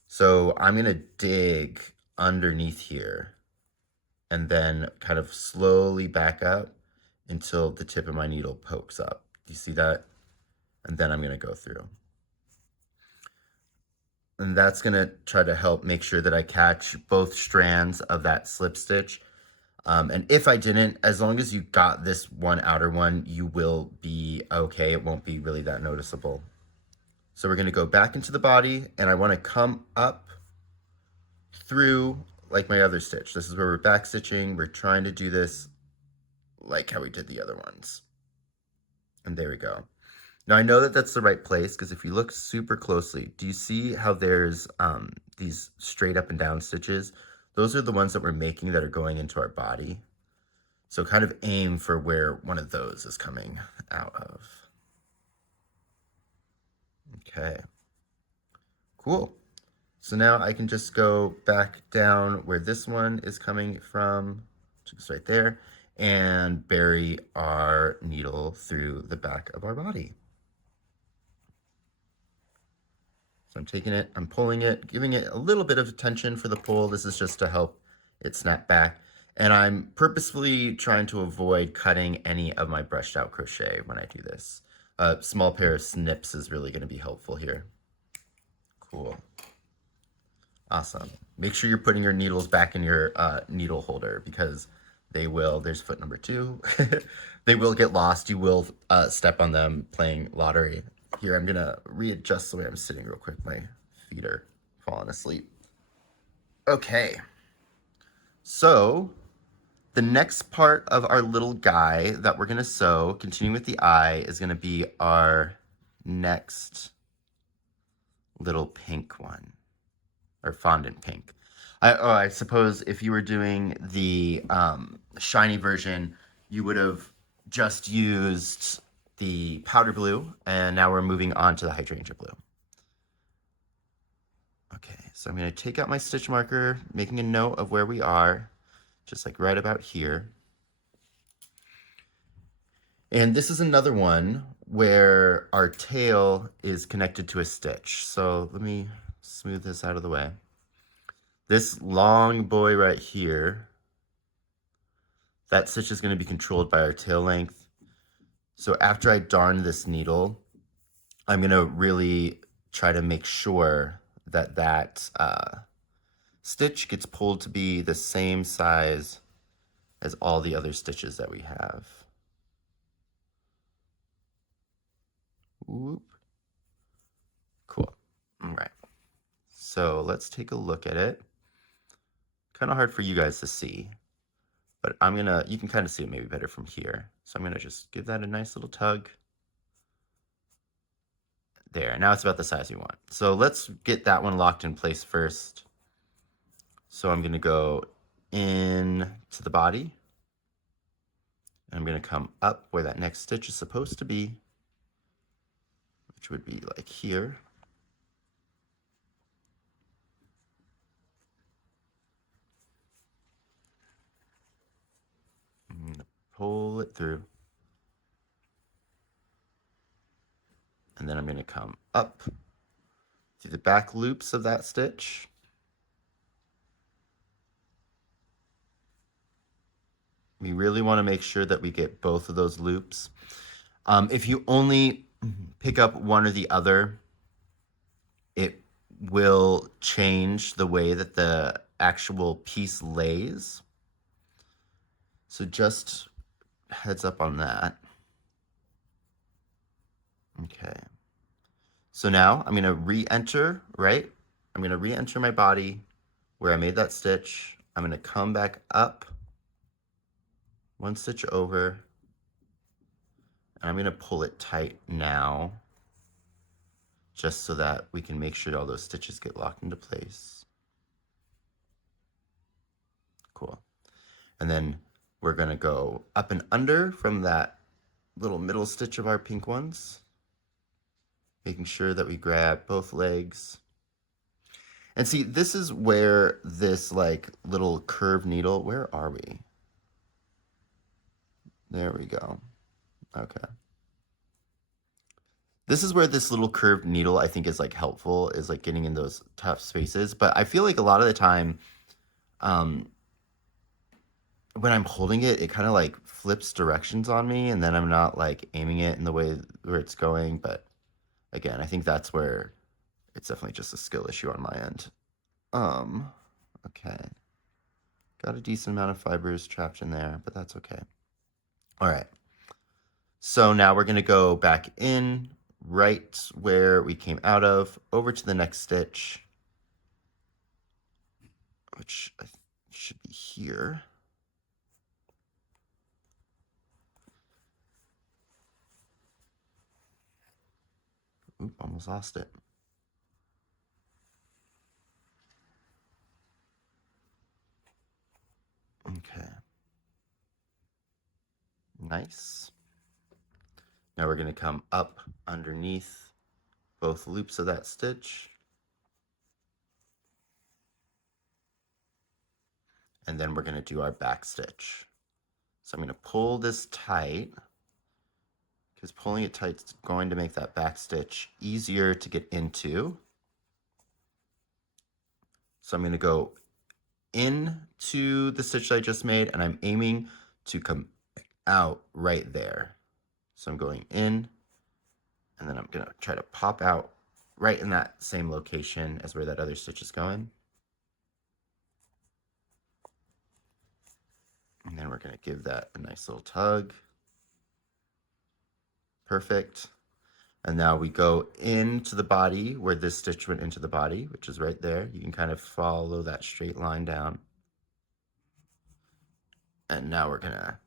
So I'm gonna dig underneath here and then kind of slowly back up until the tip of my needle pokes up. Do you see that? And then I'm gonna go through. And that's gonna try to help make sure that I catch both strands of that slip stitch. And if I didn't, as long as you got this one outer one, you will be okay. It won't be really that noticeable. So we're gonna go back into the body, and I wanna come up through like my other stitch. This is where we're back stitching. We're trying to do this like how we did the other ones. And there we go. Now I know that that's the right place because if you look super closely, do you see how there's these straight up and down stitches? Those are the ones that we're making that are going into our body. So kind of aim for where one of those is coming out of. Okay, cool. So now I can just go back down where this one is coming from, which is right there, and bury our needle through the back of our body. So I'm taking it, I'm pulling it, giving it a little bit of tension for the pull. This is just to help it snap back. And I'm purposefully trying to avoid cutting any of my brushed out crochet when I do this. A small pair of snips is really going to be helpful here. Cool. Awesome. Make sure you're putting your needles back in your needle holder because they will, there's foot number 2, they will get lost. You will step on them playing lottery. Here, I'm gonna readjust the way I'm sitting real quick. My feet are falling asleep. Okay. So the next part of our little guy that we're gonna sew, continuing with the eye, is gonna be our next little pink one, or fondant pink. I suppose if you were doing the shiny version, you would have just used the powder blue, and now we're moving on to the hydrangea blue. Okay, so I'm going to take out my stitch marker, making a note of where we are, just like right about here. And this is another one where our tail is connected to a stitch. So let me smooth this out of the way. This long boy right here, that stitch is going to be controlled by our tail length. So after I darn this needle, I'm going to really try to make sure that that stitch gets pulled to be the same size as all the other stitches that we have. Whoop. Cool. All right. So let's take a look at it. Kind of hard for you guys to see, but you can kind of see it maybe better from here. So I'm gonna just give that a nice little tug. There, now it's about the size we want. So let's get that one locked in place first. So I'm gonna go in to the body. And I'm gonna come up where that next stitch is supposed to be, which would be like here. I'm gonna pull it through. And then I'm gonna come up through the back loops of that stitch. We really wanna make sure that we get both of those loops. If you only pick up one or the other, it will change the way that the actual piece lays. So just heads up on that. Okay. So now I'm gonna re-enter, right? I'm gonna re-enter my body where I made that stitch. I'm gonna come back up one stitch over, and I'm gonna pull it tight now, just so that we can make sure all those stitches get locked into place. Cool. And then we're gonna go up and under from that little middle stitch of our pink ones, making sure that we grab both legs. And see, this is where this like little curved needle, where are we? There we go. Okay. This is where this little curved needle I think is like helpful, is like getting in those tough spaces. But I feel like a lot of the time, when I'm holding it, it kind of like flips directions on me, and then I'm not like aiming it in the way where it's going. But again, I think that's where it's definitely just a skill issue on my end. Okay. Got a decent amount of fibers trapped in there, but that's okay. All right. So now we're gonna go back in right where we came out of, over to the next stitch, which should be here. Oop, almost lost it. Okay. Nice. Now we're going to come up underneath both loops of that stitch. And then we're going to do our back stitch. So I'm going to pull this tight, because pulling it tight is going to make that back stitch easier to get into. So I'm going to go into the stitch that I just made, and I'm aiming to come out right there. So I'm going in, and then I'm going to try to pop out right in that same location as where that other stitch is going. And then we're going to give that a nice little tug. Perfect. And now we go into the body where this stitch went into the body, which is right there. You can kind of follow that straight line down. And now we're going to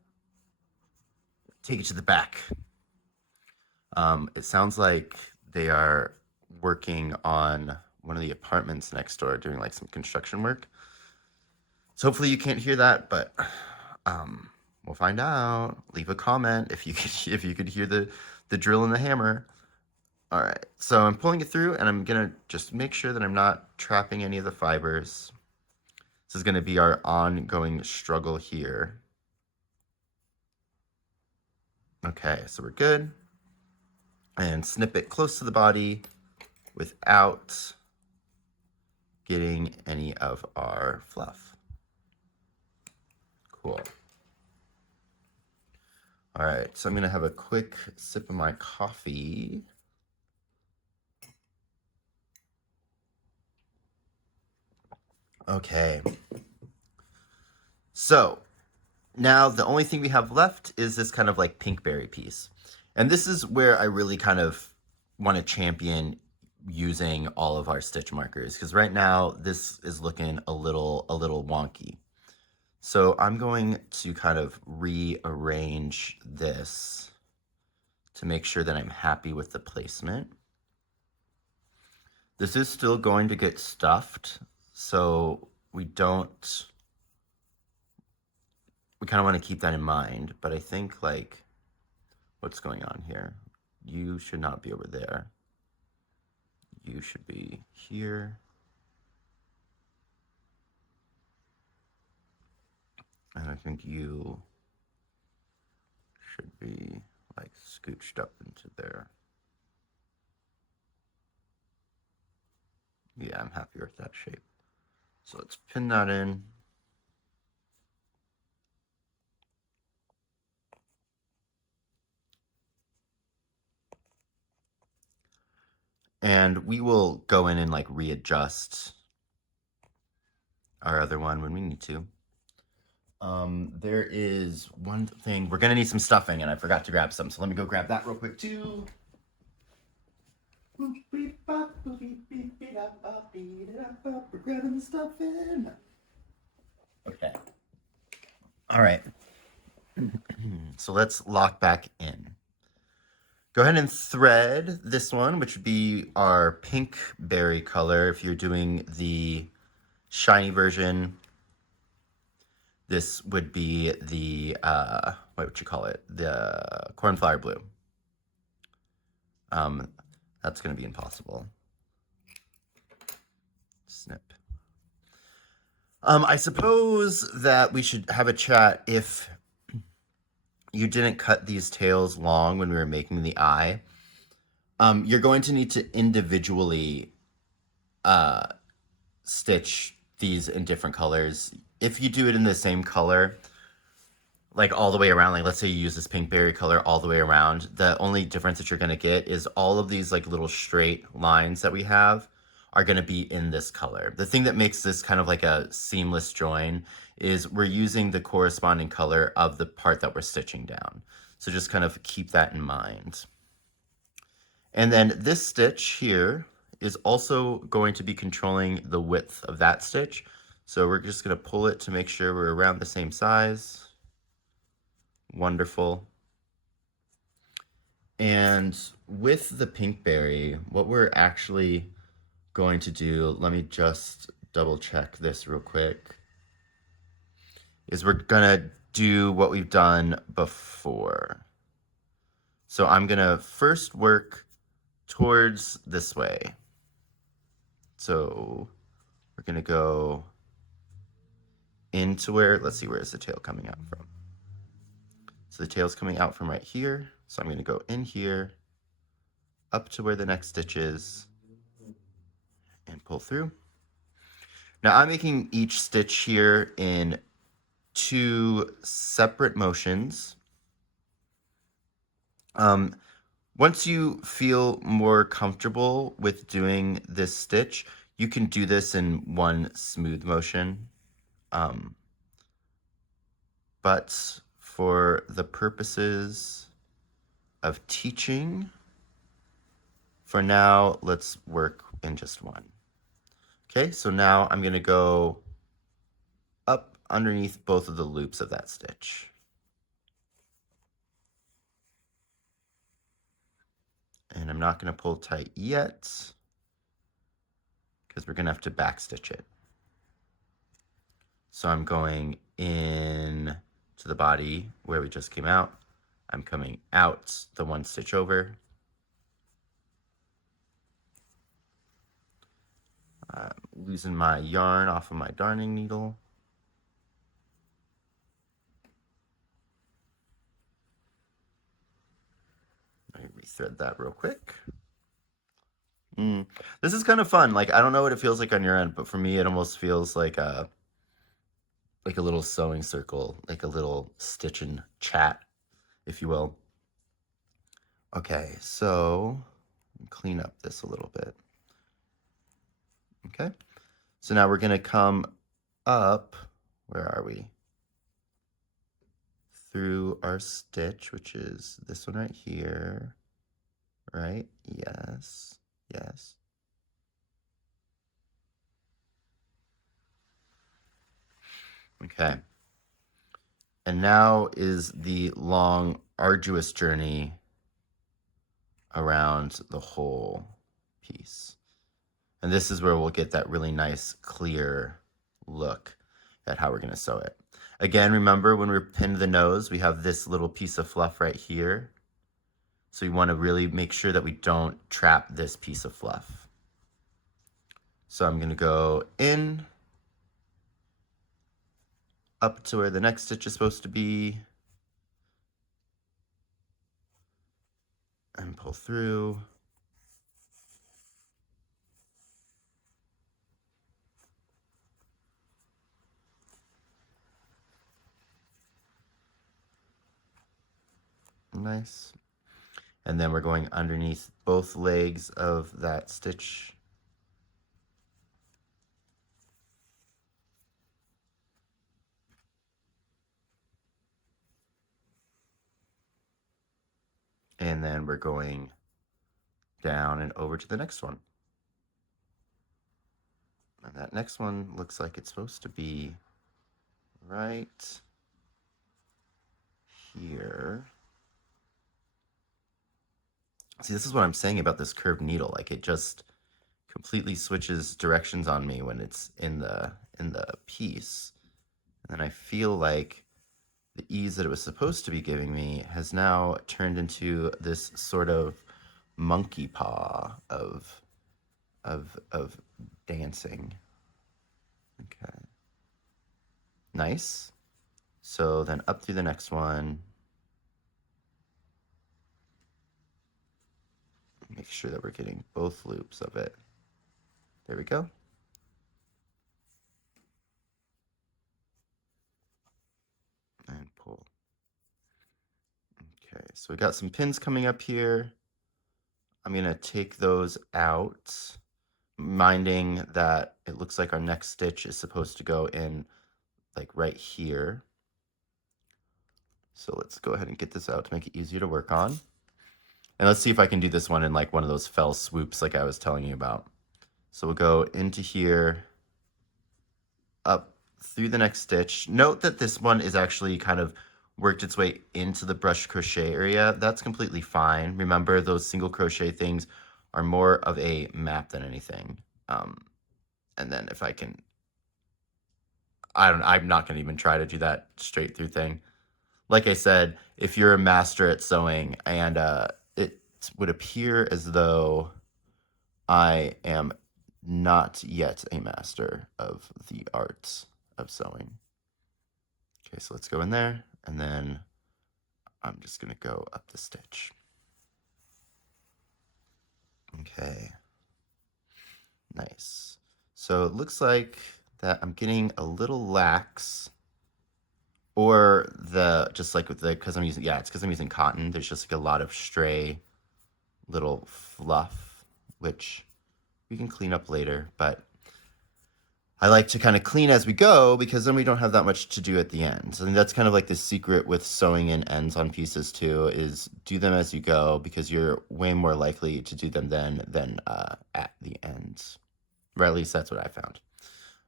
take it to the back. It sounds like they are working on one of the apartments next door, doing like some construction work. So hopefully you can't hear that, but we'll find out. Leave a comment if you could hear the drill and the hammer. All right, so I'm pulling it through, and I'm gonna just make sure that I'm not trapping any of the fibers. This is gonna be our ongoing struggle here. Okay, so we're good. And snip it close to the body without getting any of our fluff. Cool. All right, so I'm gonna have a quick sip of my coffee. Okay. So now the only thing we have left is this kind of like pink berry piece. And this is where I really kind of want to champion using all of our stitch markers, because right now this is looking a little wonky. So I'm going to kind of rearrange this to make sure that I'm happy with the placement. This is still going to get stuffed, so we kind of want to keep that in mind, but I think like, what's going on here? You should not be over there. You should be here. And I think you should be like scooched up into there. Yeah, I'm happy with that shape. So let's pin that in. And we will go in and like readjust our other one when we need to. There is one thing, we're gonna need some stuffing and I forgot to grab some, so let me go grab that real quick too. We're grabbing the stuffing. Okay. All right. So let's lock back in. Go ahead and thread this one, which would be our pink berry color. If you're doing the shiny version, this would be the, what would you call it? The cornflower blue. That's going to be impossible. Snip. I suppose that we should have a chat if you didn't cut these tails long when we were making the eye. You're going to need to individually stitch these in different colors. If you do it in the same color, like all the way around, like let's say you use this pink berry color all the way around, the only difference that you're going to get is all of these like little straight lines that we have are going to be in this color. The thing that makes this kind of like a seamless join is we're using the corresponding color of the part that we're stitching down. So just kind of keep that in mind. And then this stitch here is also going to be controlling the width of that stitch. So we're just going to pull it to make sure we're around the same size. Wonderful. And with the pinkberry, what we're actually going to do, let me just double check this real quick, is we're gonna do what we've done before. So I'm gonna first work towards this way. So we're gonna go into where, let's see, where is the tail coming out from? So the tail's coming out from right here. So I'm gonna go in here, up to where the next stitch is, and pull through. Now I'm making each stitch here in 2 separate motions. Once you feel more comfortable with doing this stitch, you can do this in one smooth motion. But for the purposes of teaching, for now, let's work in just one. Okay, so now I'm gonna go up underneath both of the loops of that stitch. And I'm not gonna pull tight yet because we're gonna have to backstitch it. So I'm going in to the body where we just came out. I'm coming out the one stitch over. Losing my yarn off of my darning needle. Let me rethread that real quick. This is kind of fun. Like, I don't know what it feels like on your end, but for me, it almost feels like a little sewing circle, like a little stitch and chat, if you will. Okay, so clean up this a little bit. Okay, so now we're gonna come up, where are we? Through our stitch, which is this one right here, right? Yes, yes. Okay, And now is the long, arduous journey around the whole piece. And this is where we'll get that really nice, clear look at how we're going to sew it. Again, remember when we pinned the nose, we have this little piece of fluff right here. So you want to really make sure that we don't trap this piece of fluff. So I'm going to go in, up to where the next stitch is supposed to be, and pull through. Nice. And then we're going underneath both legs of that stitch. And then we're going down and over to the next one. And that next one looks like it's supposed to be right here. See, this is what I'm saying about this curved needle. Like, it just completely switches directions on me when it's in the piece. And then I feel like the ease that it was supposed to be giving me has now turned into this sort of monkey paw of dancing. Okay. Nice. So then up through the next one. Make sure that we're getting both loops of it. There we go. And pull. Okay, so we got some pins coming up here. I'm going to take those out, minding that it looks like our next stitch is supposed to go in like right here. So let's go ahead and get this out to make it easier to work on. And let's see if I can do this one in like one of those fell swoops like I was telling you about. So we'll go into here, up through the next stitch. Note that this one is actually kind of worked its way into the brush crochet area. That's completely fine. Remember, those single crochet things are more of a map than anything. And then if I can, I'm not going to even try to do that straight through thing. Like I said, if you're a master at sewing, and it would appear as though I am not yet a master of the art of sewing. Okay, so let's go in there, and then I'm just going to go up the stitch. Okay, nice. So it looks like that I'm getting a little lax, or just like with the, because I'm using, yeah, it's because I'm using cotton. There's just like a lot of stray little fluff, which we can clean up later, but I like to kind of clean as we go because then we don't have that much to do at the end. So that's kind of like the secret with sewing in ends on pieces too, is do them as you go because you're way more likely to do them then than at the end. Or at least that's what I found.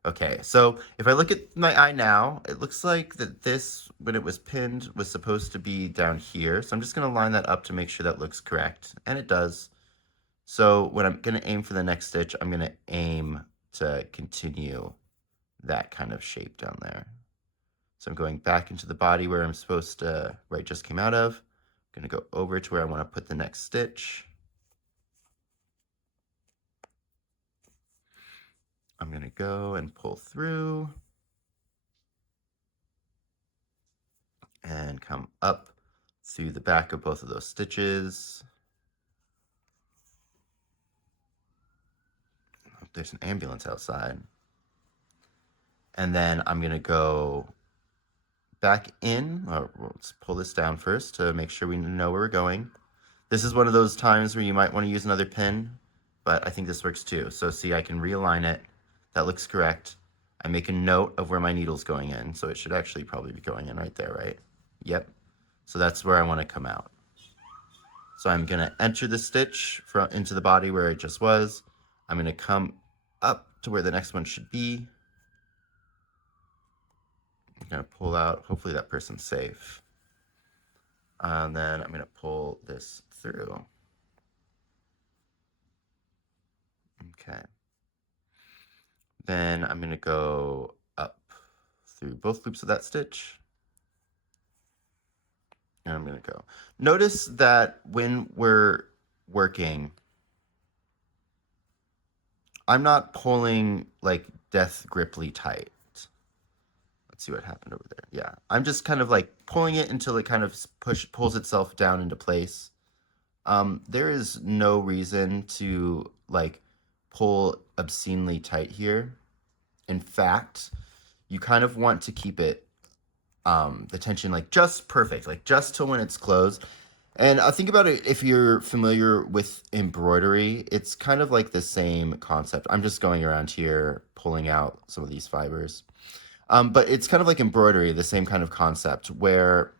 Okay, so if I look at my eye now, it looks like that this, when it was pinned, was supposed to be down here. So I'm just going to line that up to make sure that looks correct, and it does. So when I'm going to aim for the next stitch, I'm going to aim to continue that kind of shape down there. So I'm going back into the body where I'm supposed to, where I just came out of. I'm going to go over to where I want to put the next stitch. I'm going to go and pull through and come up through the back of both of those stitches. Oh, there's an ambulance outside. And then I'm going to go back in. Let's pull this down first to make sure we know where we're going. This is one of those times where you might want to use another pin, but I think this works too. So see, I can realign it. That looks correct. I make a note of where my needle's going in, so it should actually probably be going in right there, right? Yep. So that's where I want to come out. So I'm going to enter the stitch into the body where it just was. I'm going to come up to where the next one should be. I'm gonna pull out, hopefully that person's safe. And then I'm gonna pull this through. Okay. Then I'm gonna go up through both loops of that stitch. And I'm gonna go. Notice that when we're working, I'm not pulling like death griply tight. Let's see what happened over there. Yeah, I'm just kind of like pulling it until it kind of pulls itself down into place. There is no reason to like pull obscenely tight here. In fact, you kind of want to keep it, the tension like just perfect, like just till when it's closed. And think about it, if you're familiar with embroidery, it's kind of like the same concept. I'm just going around here, pulling out some of these fibers. But it's kind of like embroidery, the same kind of concept, where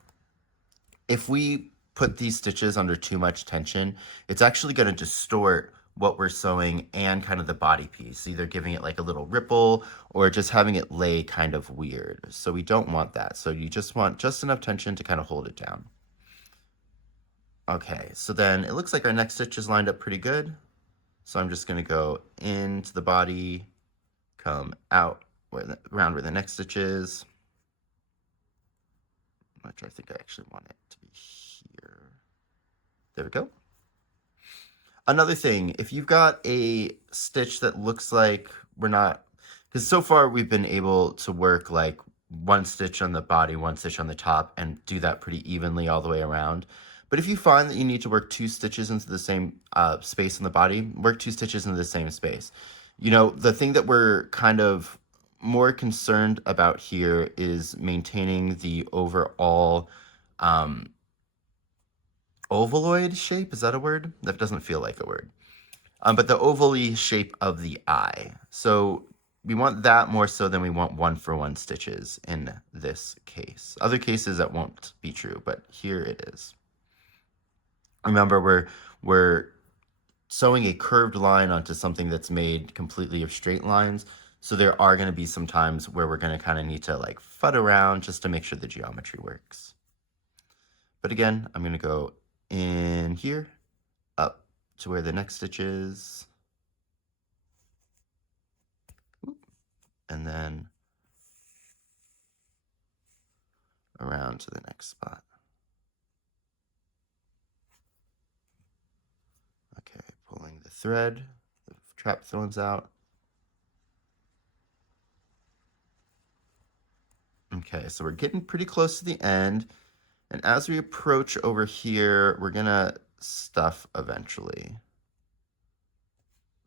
if we put these stitches under too much tension, it's actually going to distort what we're sewing and kind of the body piece, either giving it like a little ripple or just having it lay kind of weird. So we don't want that. So you just want just enough tension to kind of hold it down. Okay, so then it looks like our next stitch is lined up pretty good. So I'm just going to go into the body, come out around where the next stitch is, which I think I actually want it to be here. There we go. Another thing, if you've got a stitch that looks like we're not, because so far we've been able to work like one stitch on the body, one stitch on the top, and do that pretty evenly all the way around. But if you find that you need to work two stitches into the same space in the body, work two stitches into the same space. You know, the thing that we're kind of more concerned about here is maintaining the overall ovaloid shape. Is that a word? That doesn't feel like a word. But the ovally shape of the eye. So we want that more so than we want 1-for-1 stitches in this case. Other cases that won't be true, but here it is. Remember, we're sewing a curved line onto something that's made completely of straight lines. So there are going to be some times where we're going to kind of need to like fud around just to make sure the geometry works. But again, I'm going to go in here, up to where the next stitch is, and then around to the next spot. Okay, pulling the thread, the trap thrones out. Okay, so we're getting pretty close to the end. And as we approach over here, we're gonna stuff eventually.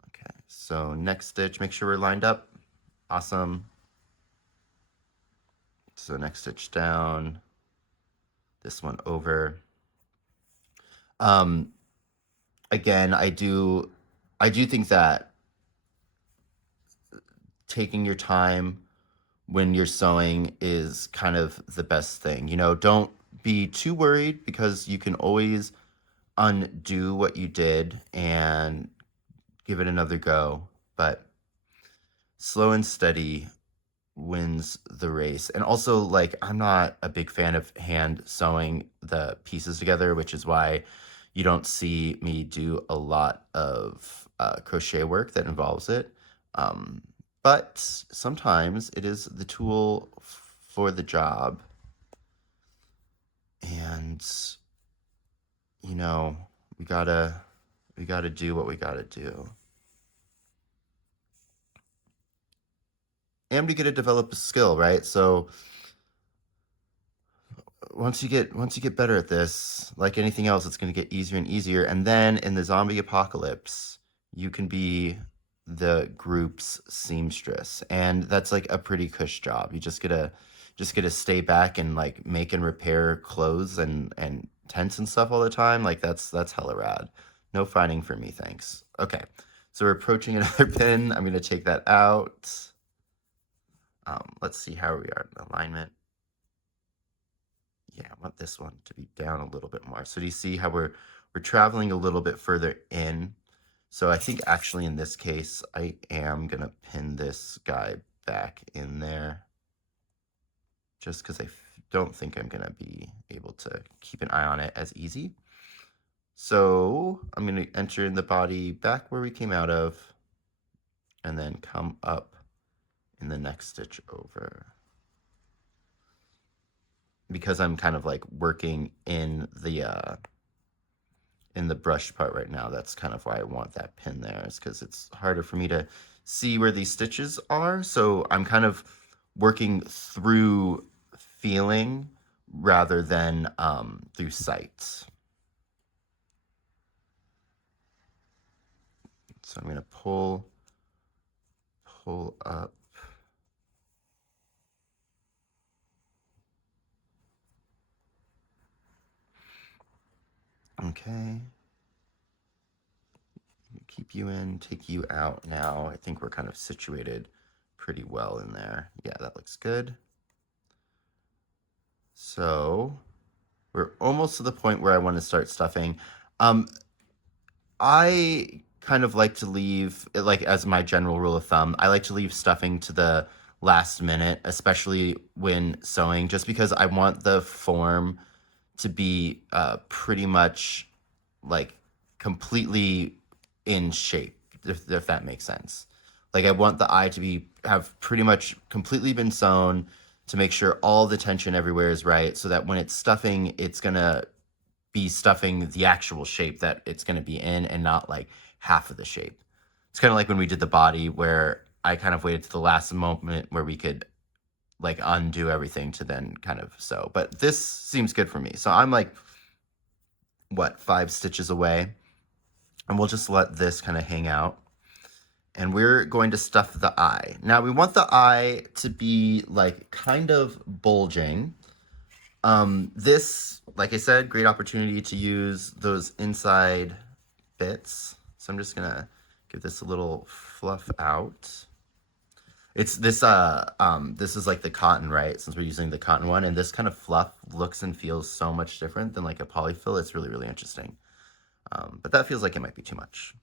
Okay, so next stitch, make sure we're lined up. Awesome. So next stitch down, this one over. Again, I do think that taking your time when you're sewing is kind of the best thing. You know, don't be too worried because you can always undo what you did and give it another go. But slow and steady wins the race. And also, like, I'm not a big fan of hand sewing the pieces together, which is why you don't see me do a lot of crochet work that involves it. But sometimes it is the tool for the job. And, you know, we gotta do what we gotta do. And we gotta develop a skill, right? So once you get better at this, like anything else, it's going to get easier and easier. And then in the zombie apocalypse, you can be the group's seamstress, and that's like a pretty cush job. You just gotta stay back and like make and repair clothes and tents and stuff all the time. Like that's hella rad. No fighting for me, thanks. Okay, so we're approaching another pin. I'm gonna take that out. Let's see how we are in alignment. Yeah, I want this one to be down a little bit more. So do you see how we're traveling a little bit further in? So I think actually in this case, I am gonna pin this guy back in there. just because I don't think I'm going to be able to keep an eye on it as easy. So I'm going to enter in the body back where we came out of, and then come up in the next stitch over. Because I'm kind of like working in the brush part right now, that's kind of why I want that pin there, is because it's harder for me to see where these stitches are. So I'm kind of working through feeling rather than through sight. So I'm going to pull up. Okay. Keep you in, take you out now. I think we're kind of situated pretty well in there. Yeah, that looks good. So we're almost to the point where I want to start stuffing. I kind of like to leave, like as my general rule of thumb, I like to leave stuffing to the last minute, especially when sewing, just because I want the form to be pretty much like completely in shape, if that makes sense. Like I want the eye to have pretty much completely been sewn to make sure all the tension everywhere is right, so that when it's stuffing, it's gonna be stuffing the actual shape that it's gonna be in and not like half of the shape. It's kind of like when we did the body, where I kind of waited to the last moment where we could like undo everything to then kind of sew. But this seems good for me. So I'm like, what, 5 stitches away? And we'll just let this kind of hang out. And we're going to stuff the eye. Now we want the eye to be like kind of bulging. This, like I said, great opportunity to use those inside bits. So I'm just gonna give this a little fluff out. It's this this is like the cotton, right? Since we're using the cotton one, and this kind of fluff looks and feels so much different than like a polyfill. It's really, really interesting. But that feels like it might be too much.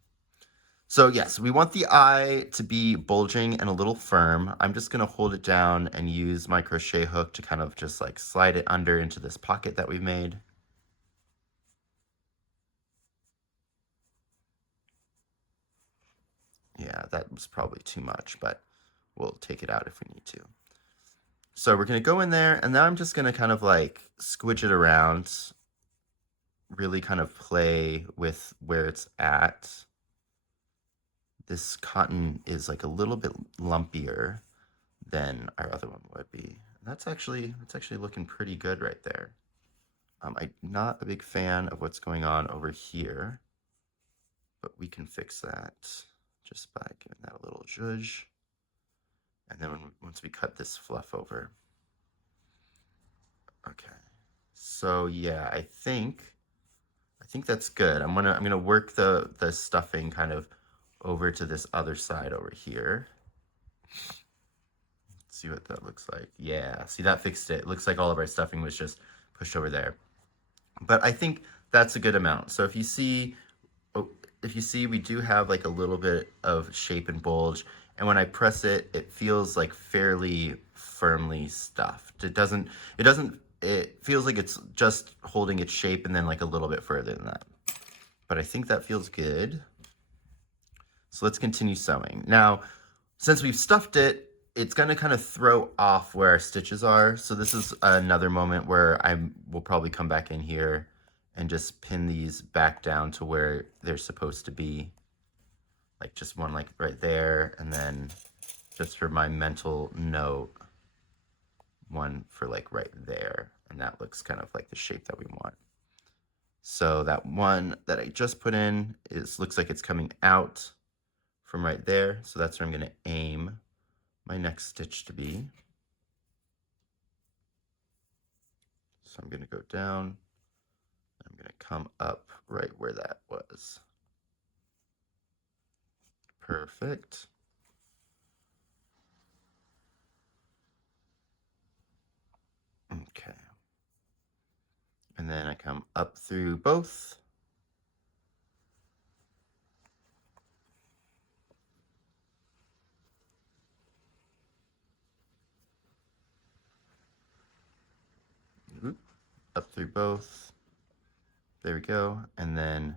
So yes, we want the eye to be bulging and a little firm. I'm just gonna hold it down and use my crochet hook to kind of just like slide it under into this pocket that we've made. Yeah, that was probably too much, but we'll take it out if we need to. So we're gonna go in there, and now I'm just gonna kind of like squidge it around, really kind of play with where it's at. This cotton is like a little bit lumpier than our other one would be. That's actually looking pretty good right there. I'm not a big fan of what's going on over here, but we can fix that just by giving that a little zhuzh. And then once we cut this fluff over. Okay. So yeah, I think that's good. I'm gonna work the stuffing kind of over to this other side over here. See what that looks like. Yeah, see, that fixed it. It looks like all of our stuffing was just pushed over there. But I think that's a good amount. So if you see, we do have like a little bit of shape and bulge, and when I press it, it feels like fairly firmly stuffed. It feels like it's just holding its shape and then like a little bit further than that. But I think that feels good. So let's continue sewing. Now, since we've stuffed it, it's going to kind of throw off where our stitches are. So this is another moment where I will probably come back in here and just pin these back down to where they're supposed to be. Like just one like right there, and then just for my mental note, one for like right there. And that looks kind of like the shape that we want. So that one that I just put in looks like it's coming out from right there. So that's where I'm going to aim my next stitch to be. So I'm going to go down. I'm going to come up right where that was. Perfect. Okay. And then I come up through both. through both. There we go. And then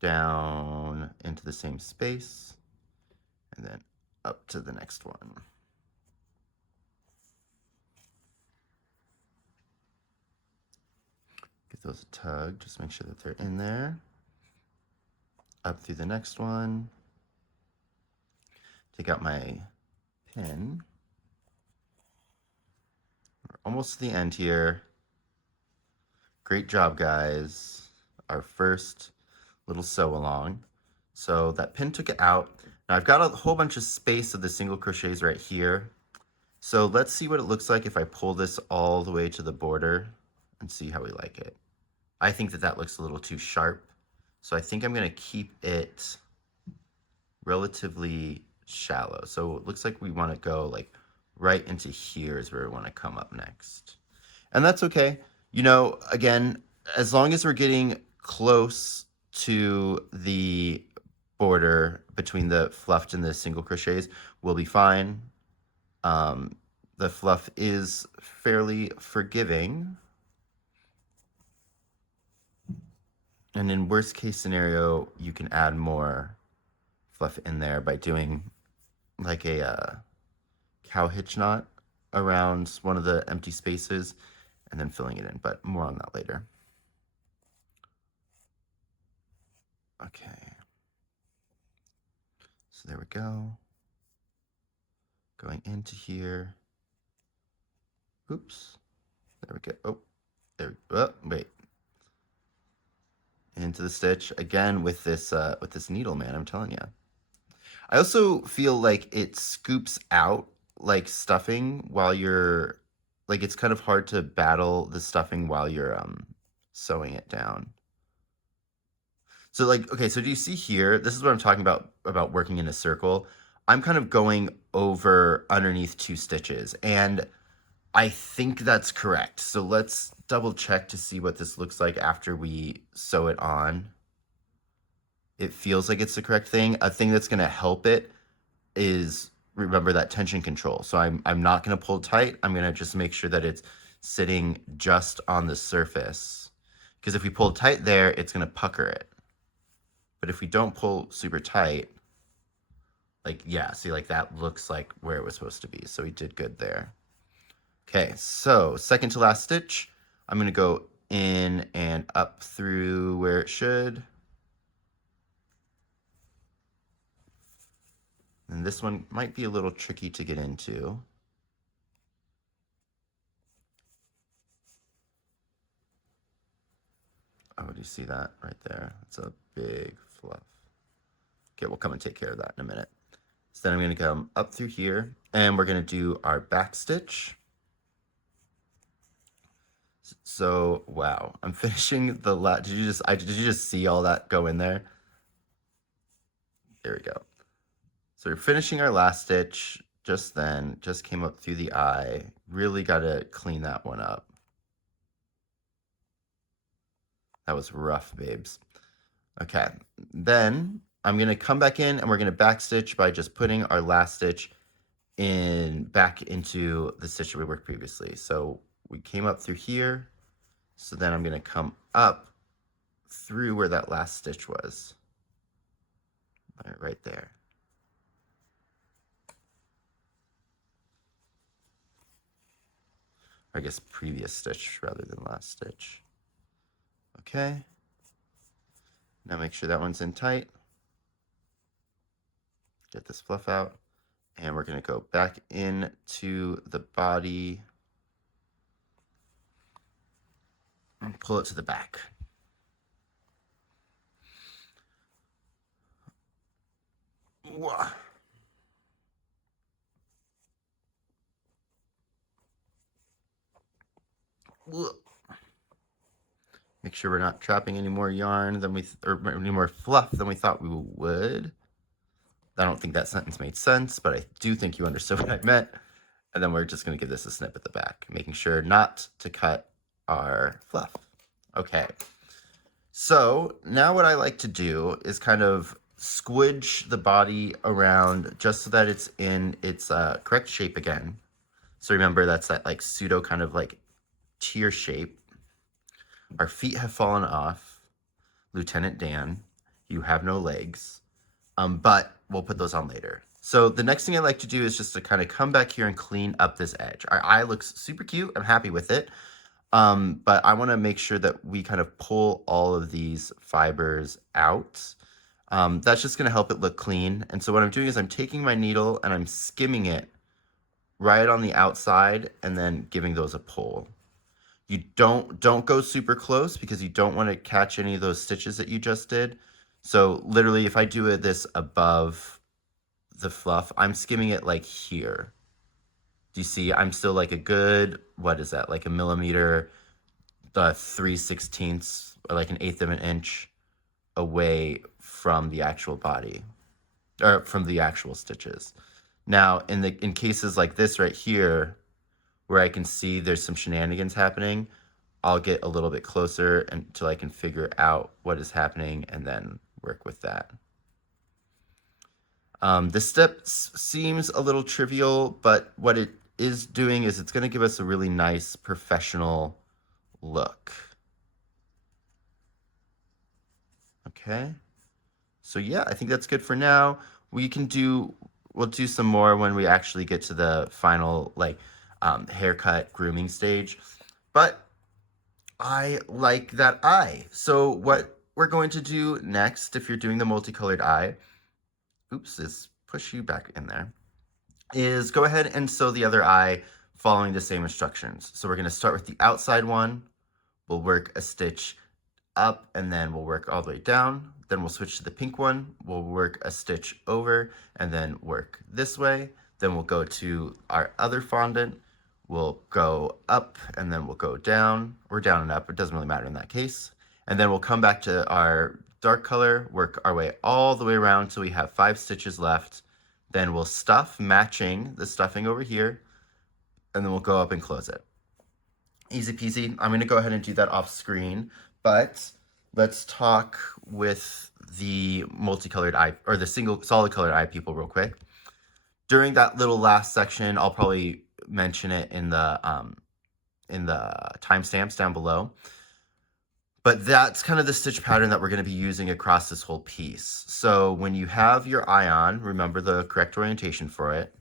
down into the same space, and then up to the next one. Give those a tug, just make sure that they're in there. Up through the next one. Take out my pin. We're almost to the end here. Great job, guys. Our first little sew along. So that pin took it out. Now I've got a whole bunch of space of the single crochets right here. So let's see what it looks like if I pull this all the way to the border and see how we like it. I think that that looks a little too sharp. So I think I'm gonna keep it relatively shallow. So it looks like we wanna go like right into here is where we wanna come up next. And that's okay. You know, again, as long as we're getting close to the border between the fluffed and the single crochets, we'll be fine. The fluff is fairly forgiving. And in worst case scenario, you can add more fluff in there by doing like a cow hitch knot around one of the empty spaces and then filling it in, but more on that later. Okay. So there we go. Going into here. Oops. There we go. Oh, there. Oh, wait. Into the stitch again with this needle, man. I'm telling you. I also feel like it scoops out like stuffing while you're like it's kind of hard to battle the stuffing while you're sewing it down. So like, okay, so do you see here? This is what I'm talking about working in a circle. I'm kind of going over underneath 2 stitches, and I think that's correct. So let's double check to see what this looks like after we sew it on. It feels like it's the correct thing. A thing that's gonna help it is remember that tension control. So I'm not gonna pull tight. I'm gonna just make sure that it's sitting just on the surface. Because if we pull tight there, it's gonna pucker it. But if we don't pull super tight, like, yeah, see, like that looks like where it was supposed to be. So we did good there. Okay, so second to last stitch, I'm gonna go in and up through where it should. And this one might be a little tricky to get into. Oh, do you see that right there? It's a big fluff. Okay, we'll come and take care of that in a minute. So then I'm gonna come up through here and we're gonna do our back stitch. So, wow, I'm finishing the last, did you just see all that go in there? There we go. So we're finishing our last stitch just then, just came up through the eye. Really gotta clean that one up. That was rough, babes. Okay, then I'm gonna come back in and we're gonna back stitch by just putting our last stitch in back into the stitch that we worked previously. So we came up through here. So then I'm gonna come up through where that last stitch was. Right there. I guess previous stitch rather than last stitch. Okay. Now make sure that one's in tight. Get this fluff out. And we're gonna go back into the body and pull it to the back. Whoa. Make sure we're not trapping any more yarn than or any more fluff than we thought we would. I don't think that sentence made sense, but I do think you understood what I meant. And then we're just gonna give this a snip at the back, making sure not to cut our fluff. Okay. So now what I like to do is kind of squidge the body around just so that it's in its correct shape again. So remember, that's that like pseudo kind of like tear shape. Our feet have fallen off. Lieutenant Dan, you have no legs. But we'll put those on later. So the next thing I like to do is just to kind of come back here and clean up this edge. Our eye looks super cute. I'm happy with it. But I want to make sure that we kind of pull all of these fibers out. That's just going to help it look clean. And so what I'm doing is I'm taking my needle and I'm skimming it right on the outside and then giving those a pull. You don't go super close because you don't want to catch any of those stitches that you just did. So literally if I do this above the fluff, I'm skimming it like here. Do you see? I'm still like a good, what is that? Like a millimeter, 3/16, or like 1/8 of an inch away from the actual body, or from the actual stitches. Now, in cases like this right here, where I can see there's some shenanigans happening, I'll get a little bit closer until I can figure out what is happening and then work with that. This step seems a little trivial, but what it is doing is it's going to give us a really nice professional look. Okay. So yeah, I think that's good for now. We'll do some more when we actually get to the final like haircut grooming stage. But I like that eye. So what we're going to do next, if you're doing the multicolored eye, oops, is push you back in there, is go ahead and sew the other eye following the same instructions. So we're going to start with the outside one. We'll work a stitch up and then we'll work all the way down. Then we'll switch to the pink one. We'll work a stitch over and then work this way. Then we'll go to our other fondant. We'll go up and then we'll go down, or down and up. It doesn't really matter in that case. And then we'll come back to our dark color, work our way all the way around till we have 5 stitches left. Then we'll stuff, matching the stuffing over here, and then we'll go up and close it. Easy peasy. I'm going to go ahead and do that off screen, but let's talk with the multicolored eye, or the single solid colored eye people real quick. During that little last section, I'll probably mention it in the timestamps down below. But that's kind of the stitch pattern that we're going to be using across this whole piece. So when you have your eye on, remember the correct orientation for it.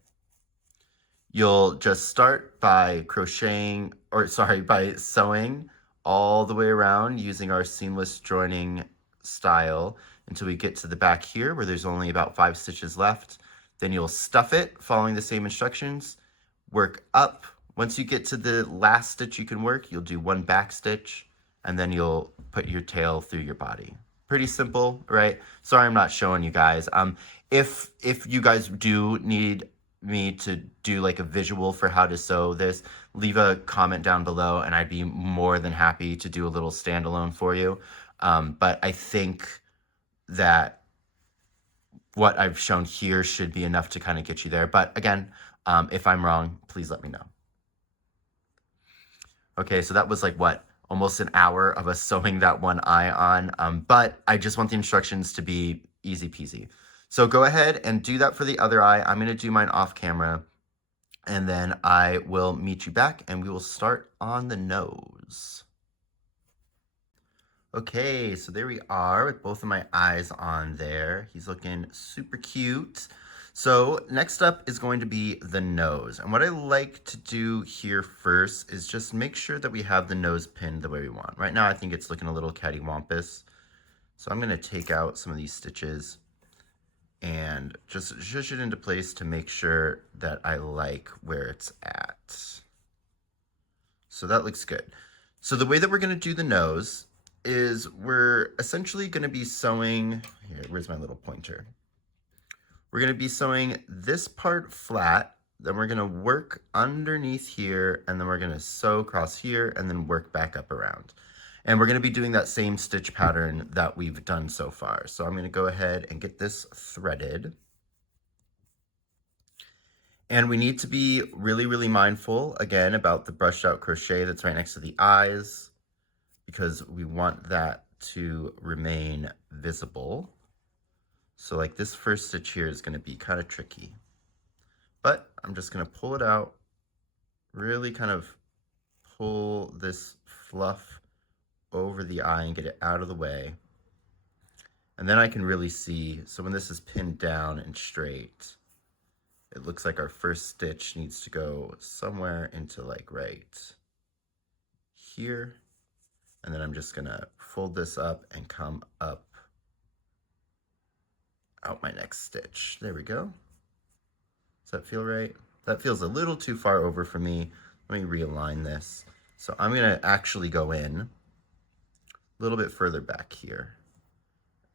You'll just start by crocheting, or sorry, by sewing all the way around using our seamless joining style until we get to the back here where there's only about 5 stitches left. Then you'll stuff it following the same instructions, work up. Once you get to the last stitch you can work, you'll do 1 back stitch, and then you'll put your tail through your body. Pretty simple, right? Sorry I'm not showing you guys. If you guys do need me to do like a visual for how to sew this, leave a comment down below and I'd be more than happy to do a little standalone for you. But I think that what I've shown here should be enough to kind of get you there. But again, if I'm wrong, please let me know. Okay, so that was like what? Almost an hour of us sewing that one eye on. But I just want the instructions to be easy peasy. So go ahead and do that for the other eye. I'm going to do mine off camera, and then I will meet you back and we will start on the nose. Okay, so there we are with both of my eyes on there. He's looking super cute. So next up is going to be the nose. And what I like to do here first is just make sure that we have the nose pinned the way we want. Right now I think it's looking a little cattywampus. So I'm going to take out some of these stitches and just zhuzh it into place to make sure that I like where it's at. So that looks good. So the way that we're going to do the nose is we're essentially going to be sewing, here, where's my little pointer? We're going to be sewing this part flat, then we're going to work underneath here, and then we're going to sew across here and then work back up around. And we're going to be doing that same stitch pattern that we've done so far. So I'm going to go ahead and get this threaded. And we need to be really, really mindful, again, about the brushed out crochet that's right next to the eyes, because we want that to remain visible. So like this first stitch here is going to be kind of tricky. But I'm just going to pull it out, really kind of pull this fluff over the eye and get it out of the way. And then I can really see, so when this is pinned down and straight, it looks like our first stitch needs to go somewhere into like right here. And then I'm just gonna fold this up and come up out my next stitch. There we go. Does that feel right? That feels a little too far over for me. Let me realign this. So I'm gonna actually go in a little bit further back here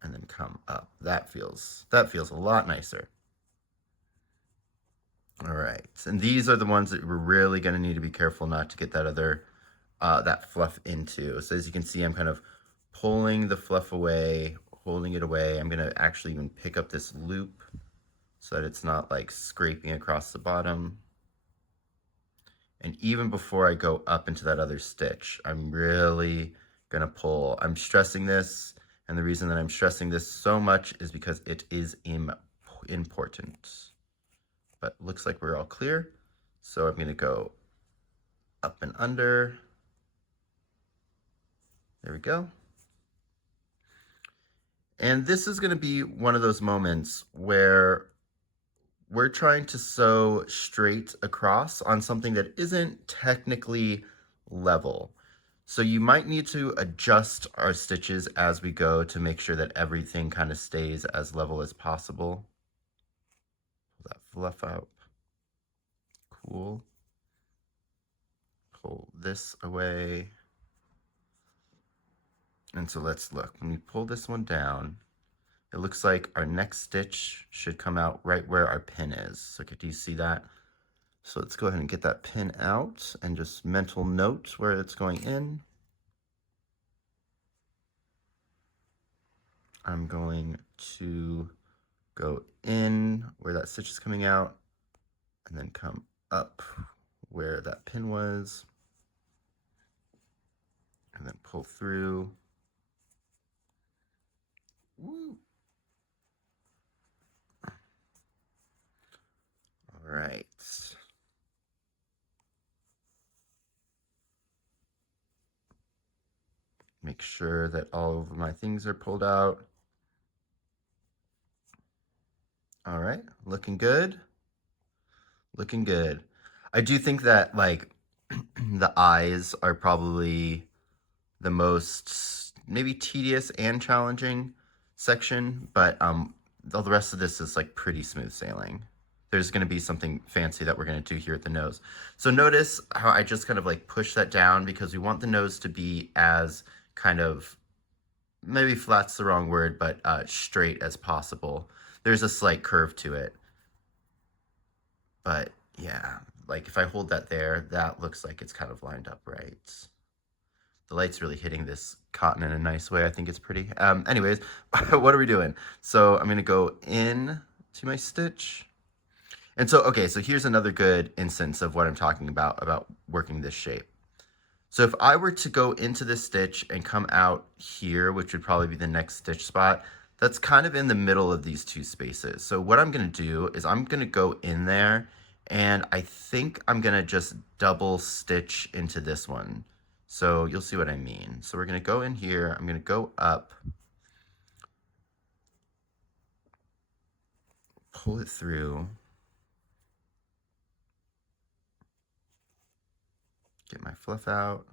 and then come up. That feels a lot nicer. All right, and these are the ones that we're really gonna need to be careful not to get that other, that fluff into. So as you can see, I'm kind of pulling the fluff away, holding it away. I'm gonna actually even pick up this loop so that it's not like scraping across the bottom. And even before I go up into that other stitch, I'm really gonna pull. I'm stressing this, and the reason that I'm stressing this so much is because it is important. But looks like we're all clear. So I'm gonna go up and under. There we go. And this is gonna be one of those moments where we're trying to sew straight across on something that isn't technically level. So you might need to adjust our stitches as we go to make sure that everything kind of stays as level as possible. Pull that fluff out. Cool. Pull this away. And so let's look. When we pull this one down, it looks like our next stitch should come out right where our pin is. So do you see that? So let's go ahead and get that pin out and just mental note where it's going in. I'm going to go in where that stitch is coming out and then come up where that pin was and then pull through. Woo. All right. Make sure that all of my things are pulled out. All right, looking good. Looking good. I do think that like the eyes are probably the most maybe tedious and challenging section, but all the rest of this is like pretty smooth sailing. There's going to be something fancy that we're going to do here at the nose. So notice how I just kind of like push that down because we want the nose to be as kind of, maybe flat's the wrong word, but straight as possible. There's a slight curve to it. But yeah, like if I hold that there, that looks like it's kind of lined up right. The light's really hitting this cotton in a nice way. I think it's pretty. Anyways, what are we doing? So I'm gonna go in to my stitch. And so, okay, so here's another good instance of what I'm talking about working this shape. So if I were to go into this stitch and come out here, which would probably be the next stitch spot, that's kind of in the middle of these two spaces. So what I'm gonna do is I'm gonna go in there and I think I'm gonna just double stitch into this one. So you'll see what I mean. So we're gonna go in here, I'm gonna go up, pull it through, get my fluff out,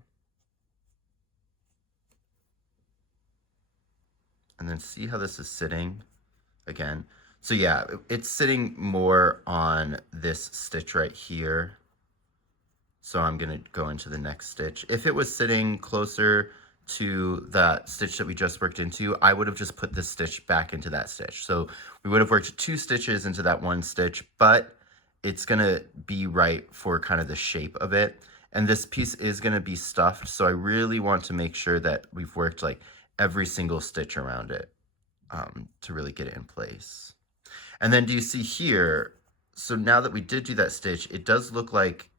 and then see how this is sitting again. So yeah, it's sitting more on this stitch right here. So I'm gonna go into the next stitch. If it was sitting closer to that stitch that we just worked into, I would have just put this stitch back into that stitch. So we would have worked 2 stitches into that 1 stitch, but it's gonna be right for kind of the shape of it. And this piece is gonna be stuffed, so I really want to make sure that we've worked like every single stitch around it to really get it in place. And then do you see here, so now that we did do that stitch, it does look like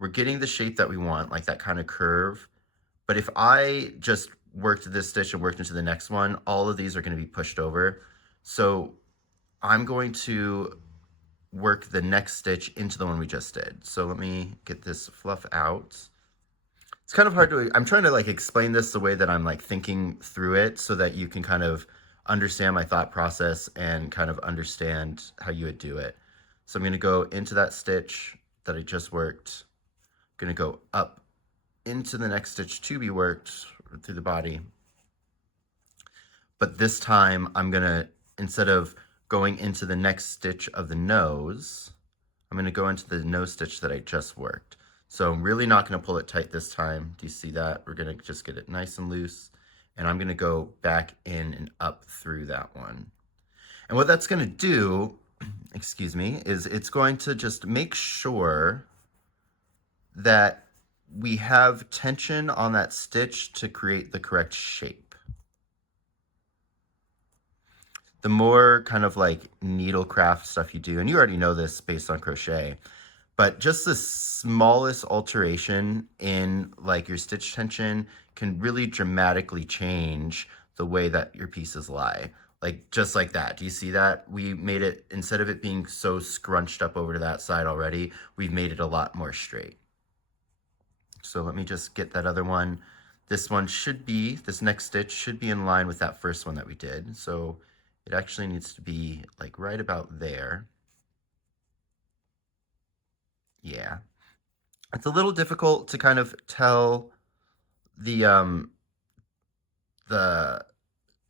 we're getting the shape that we want, like that kind of curve. But if I just worked this stitch and worked into the next one, all of these are going to be pushed over. So I'm going to work the next stitch into the one we just did. So let me get this fluff out. It's kind of hard to, I'm trying to like explain this the way that I'm like thinking through it so that you can kind of understand my thought process and kind of understand how you would do it. So I'm going to go into that stitch that I just worked. I'm going to go up into the next stitch to be worked through the body. But this time I'm going to, instead of going into the next stitch of the nose, I'm going to go into the nose stitch that I just worked. So I'm really not going to pull it tight this time. Do you see that? We're going to just get it nice and loose. And I'm going to go back in and up through that one. And what that's going to do, excuse me, is it's going to just make sure that we have tension on that stitch to create the correct shape. The more kind of like needlecraft stuff you do, and you already know this based on crochet, but just the smallest alteration in like your stitch tension can really dramatically change the way that your pieces lie. Like just like that. Do you see that? We made it, instead of it being so scrunched up over to that side already, we've made it a lot more straight. So let me just get that other one. This one should be, this next stitch should be in line with that first one that we did. So it actually needs to be like right about there. Yeah. It's a little difficult to kind of tell the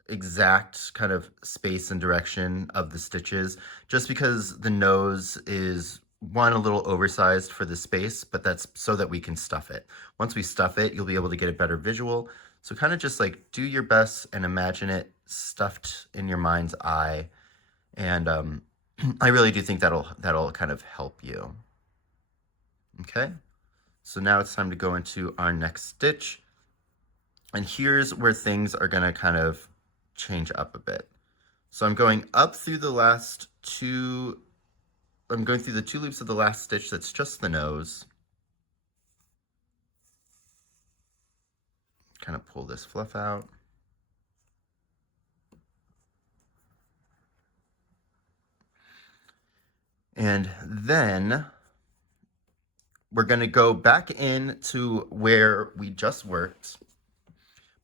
exact kind of space and direction of the stitches, just because the nose is one, a little oversized for the space, but that's so that we can stuff it. Once we stuff it, you'll be able to get a better visual. So kind of just like do your best and imagine it stuffed in your mind's eye. And I really do think that'll kind of help you. Okay. So now it's time to go into our next stitch. And here's where things are going to kind of change up a bit. So I'm going up through the last two, I'm going through the two loops of the last stitch that's just the nose. Kind of pull this fluff out. And then we're going to go back into where we just worked.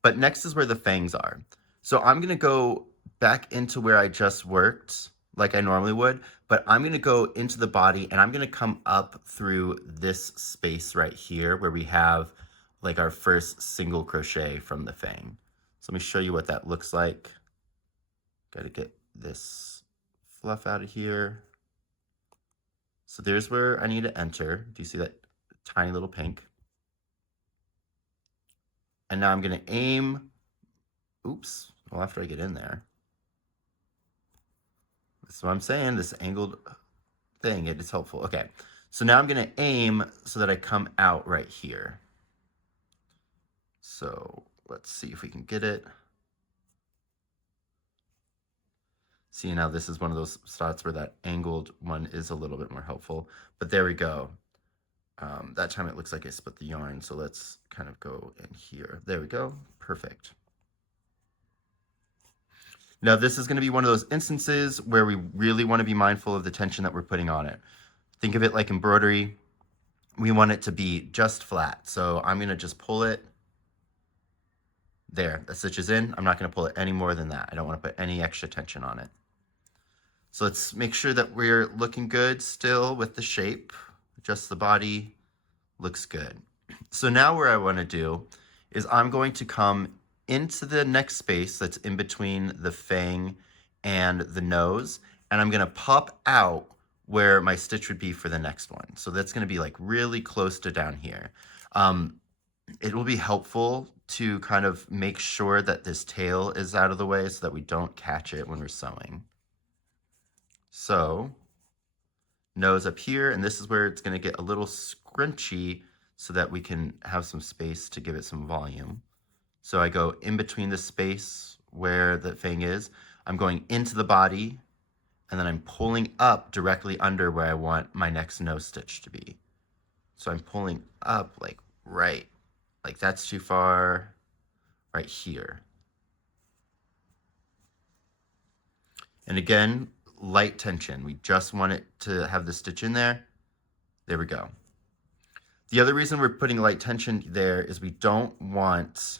But next is where the fangs are. So I'm going to go back into where I just worked like I normally would, but I'm going to go into the body and I'm going to come up through this space right here where we have like our first single crochet from the fang. So let me show you what that looks like. Got to get this fluff out of here. So there's where I need to enter. Do you see that tiny little pink? And now I'm going to aim. Oops. Well, after I get in there. That's what I'm saying. This angled thing, it is helpful. Okay. So now I'm going to aim so that I come out right here. So let's see if we can get it. See, now this is one of those spots where that angled one is a little bit more helpful. But there we go. That time it looks like I split the yarn. So let's kind of go in here. There we go. Perfect. Now this is going to be one of those instances where we really want to be mindful of the tension that we're putting on it. Think of it like embroidery. We want it to be just flat. So I'm going to just pull it. There, the stitch is in. I'm not going to pull it any more than that. I don't want to put any extra tension on it. So let's make sure that we're looking good still with the shape. Just the body looks good. So now what I want to do is I'm going to come into the next space that's in between the fang and the nose, and I'm going to pop out where my stitch would be for the next one. So that's going to be like really close to down here. It will be helpful to kind of make sure that this tail is out of the way so that we don't catch it when we're sewing. So nose up here, and this is where it's going to get a little scrunchy so that we can have some space to give it some volume. So I go in between the space where the fang is, I'm going into the body, and then I'm pulling up directly under where I want my next nose stitch to be. So I'm pulling up like right, like that's too far, right here. And again, light tension. We just want it to have the stitch in there. There we go. The other reason we're putting light tension there is we don't want,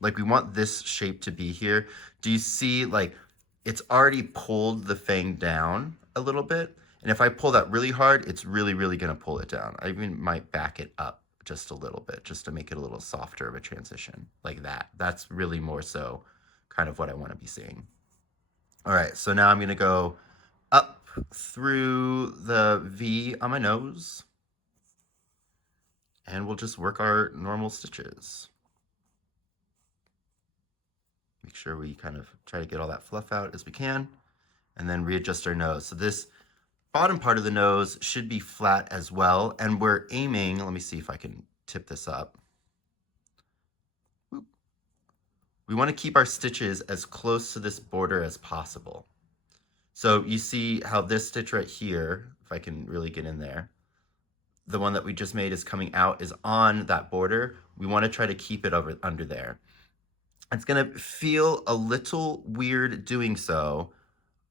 like we want this shape to be here. Do you see like it's already pulled the fang down a little bit? And if I pull that really hard, it's really, really gonna pull it down. I even might back it up just a little bit, just to make it a little softer of a transition, like that. That's really more so kind of what I wanna be seeing. All right, so now I'm gonna go up through the V on my nose, and we'll just work our normal stitches. Make sure we kind of try to get all that fluff out as we can, and then readjust our nose. So this bottom part of the nose should be flat as well, and we're aiming, let me see if I can tip this up. We want to keep our stitches as close to this border as possible. So you see how this stitch right here, if I can really get in there, the one that we just made is coming out, is on that border. We want to try to keep it over under there. It's going to feel a little weird doing so,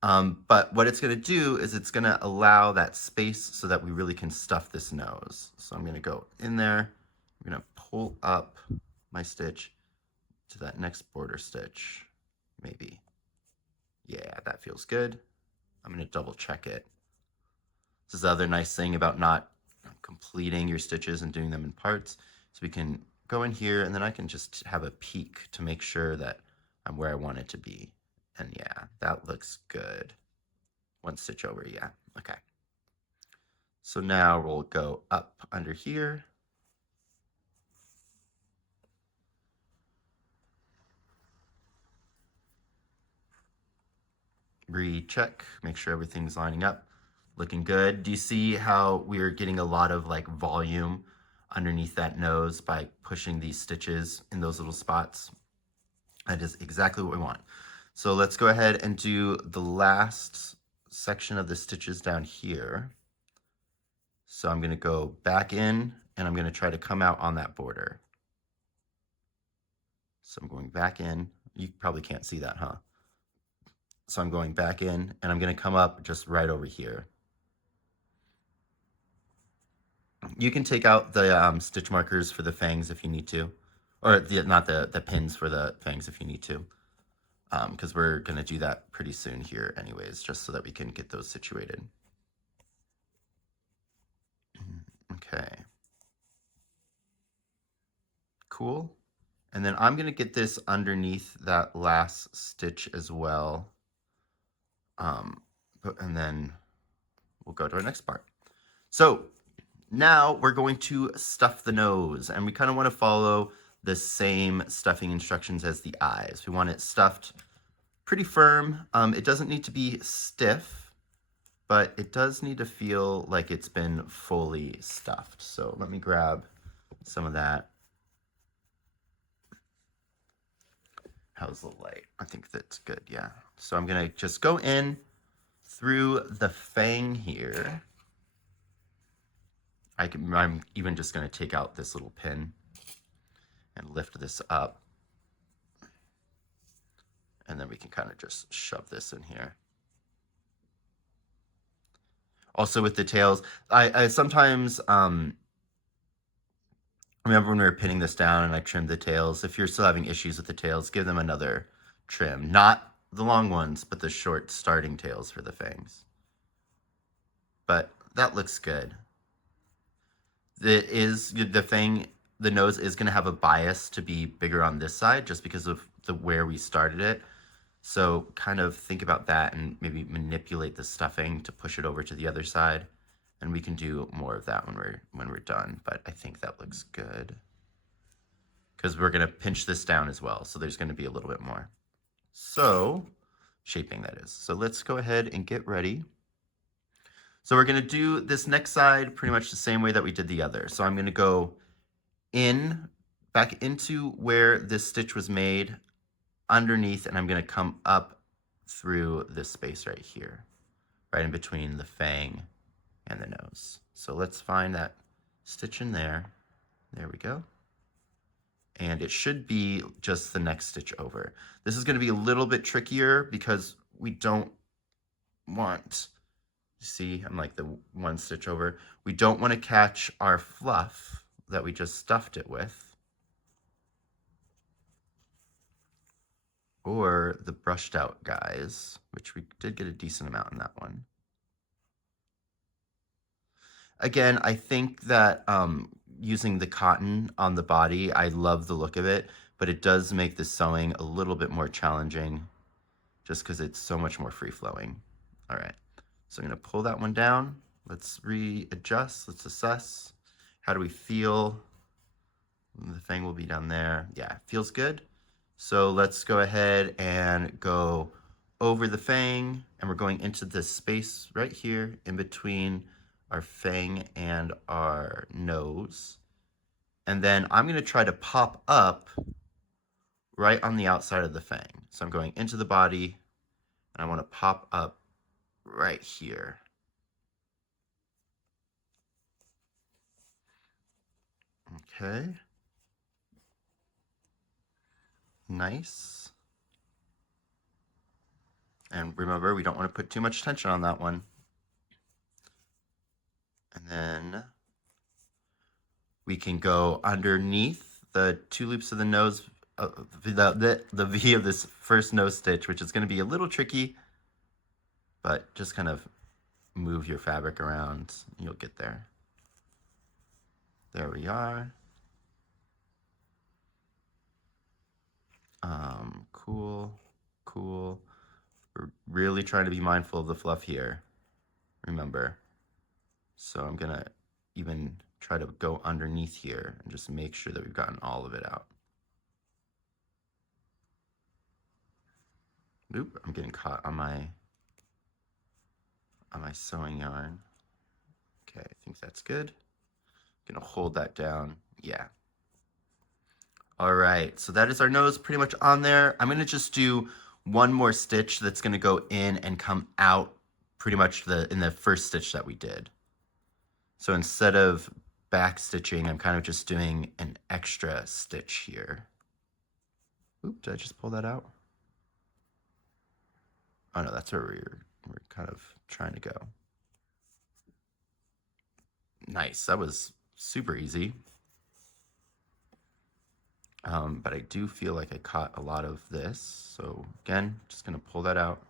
but what it's going to do is it's going to allow that space so that we really can stuff this nose. So I'm going to go in there. I'm going to pull up my stitch to that next border stitch, maybe. Yeah, that feels good. I'm going to double check it. This is the other nice thing about not completing your stitches and doing them in parts. So we can go in here, and then I can just have a peek to make sure that I'm where I want it to be. And yeah, that looks good. One stitch over, yeah, okay. So now we'll go up under here. Recheck, make sure everything's lining up. Looking good. Do you see how we're getting a lot of like volume underneath that nose by pushing these stitches in those little spots? That is exactly what we want. So let's go ahead and do the last section of the stitches down here. So I'm going to go back in, and I'm going to try to come out on that border. So I'm going back in. You probably can't see that, huh? So I'm going back in, and I'm going to come up just right over here. You can take out the stitch markers for the fangs if you need to, or not the pins for the fangs if you need to, because we're going to do that pretty soon here anyways, just so that we can get those situated. Okay. Cool. And then I'm going to get this underneath that last stitch as well. And then we'll go to our next part. So now we're going to stuff the nose, and we kind of want to follow the same stuffing instructions as the eyes. We want it stuffed pretty firm. It doesn't need to be stiff, but it does need to feel like it's been fully stuffed. So let me grab some of that. How's the light? I think that's good, yeah. So I'm gonna just go in through the fang here. I'm even just gonna take out this little pin and lift this up. And then we can kind of just shove this in here. Also with the tails, I sometimes, remember when we were pinning this down and I trimmed the tails, if you're still having issues with the tails, give them another trim. Not the long ones, but the short starting tails for the fangs. But that looks good. The nose is going to have a bias to be bigger on this side just because of where we started it. So kind of think about that and maybe manipulate the stuffing to push it over to the other side. And we can do more of that when we're done. But I think that looks good, because we're going to pinch this down as well. So there's going to be a little bit more. So shaping, that is. So let's go ahead and get ready. So we're going to do this next side pretty much the same way that we did the other. So I'm going to go back into where this stitch was made underneath, and I'm going to come up through this space right here, right in between the fang and the nose. So let's find that stitch in there. There we go. And it should be just the next stitch over. This is going to be a little bit trickier because we don't want, see, I'm like the one stitch over. We don't want to catch our fluff that we just stuffed it with, or the brushed out guys, which we did get a decent amount in that one. Again, I think that using the cotton on the body, I love the look of it, but it does make the sewing a little bit more challenging just because it's so much more free-flowing. All right, so I'm gonna pull that one down. Let's readjust, let's assess. How do we feel? The fang will be down there. Yeah, feels good. So let's go ahead and go over the fang, and we're going into this space right here in between our fang and our nose. And then I'm gonna try to pop up right on the outside of the fang. So I'm going into the body, and I wanna pop up right here. Okay. Nice. And remember, we don't want to put too much tension on that one. And then we can go underneath the two loops of the nose, the V of this first nose stitch, which is going to be a little tricky, but just kind of move your fabric around. You'll get there. There we are. Cool, cool. We're really trying to be mindful of the fluff here, remember. So I'm gonna even try to go underneath here and just make sure that we've gotten all of it out. Oop, I'm getting caught on my sewing yarn. Okay, I think that's good. I'm gonna hold that down. Yeah. All right, so that is our nose pretty much on there. I'm gonna just do one more stitch that's gonna go in and come out pretty much in the first stitch that we did. So instead of back stitching, I'm kind of just doing an extra stitch here. Oop, did I just pull that out? Oh no, that's where we're kind of trying to go. Nice, that was super easy. But I do feel like I caught a lot of this. So again, just gonna pull that out.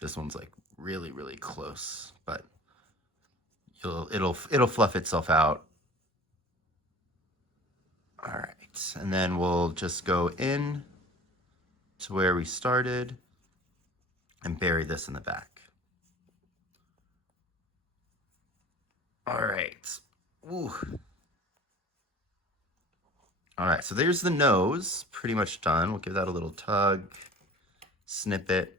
This one's like really, really close, but it'll fluff itself out. All right, and then we'll just go in to where we started and bury this in the back. All right. Ooh. All right, so there's the nose, pretty much done. We'll give that a little tug, snip it,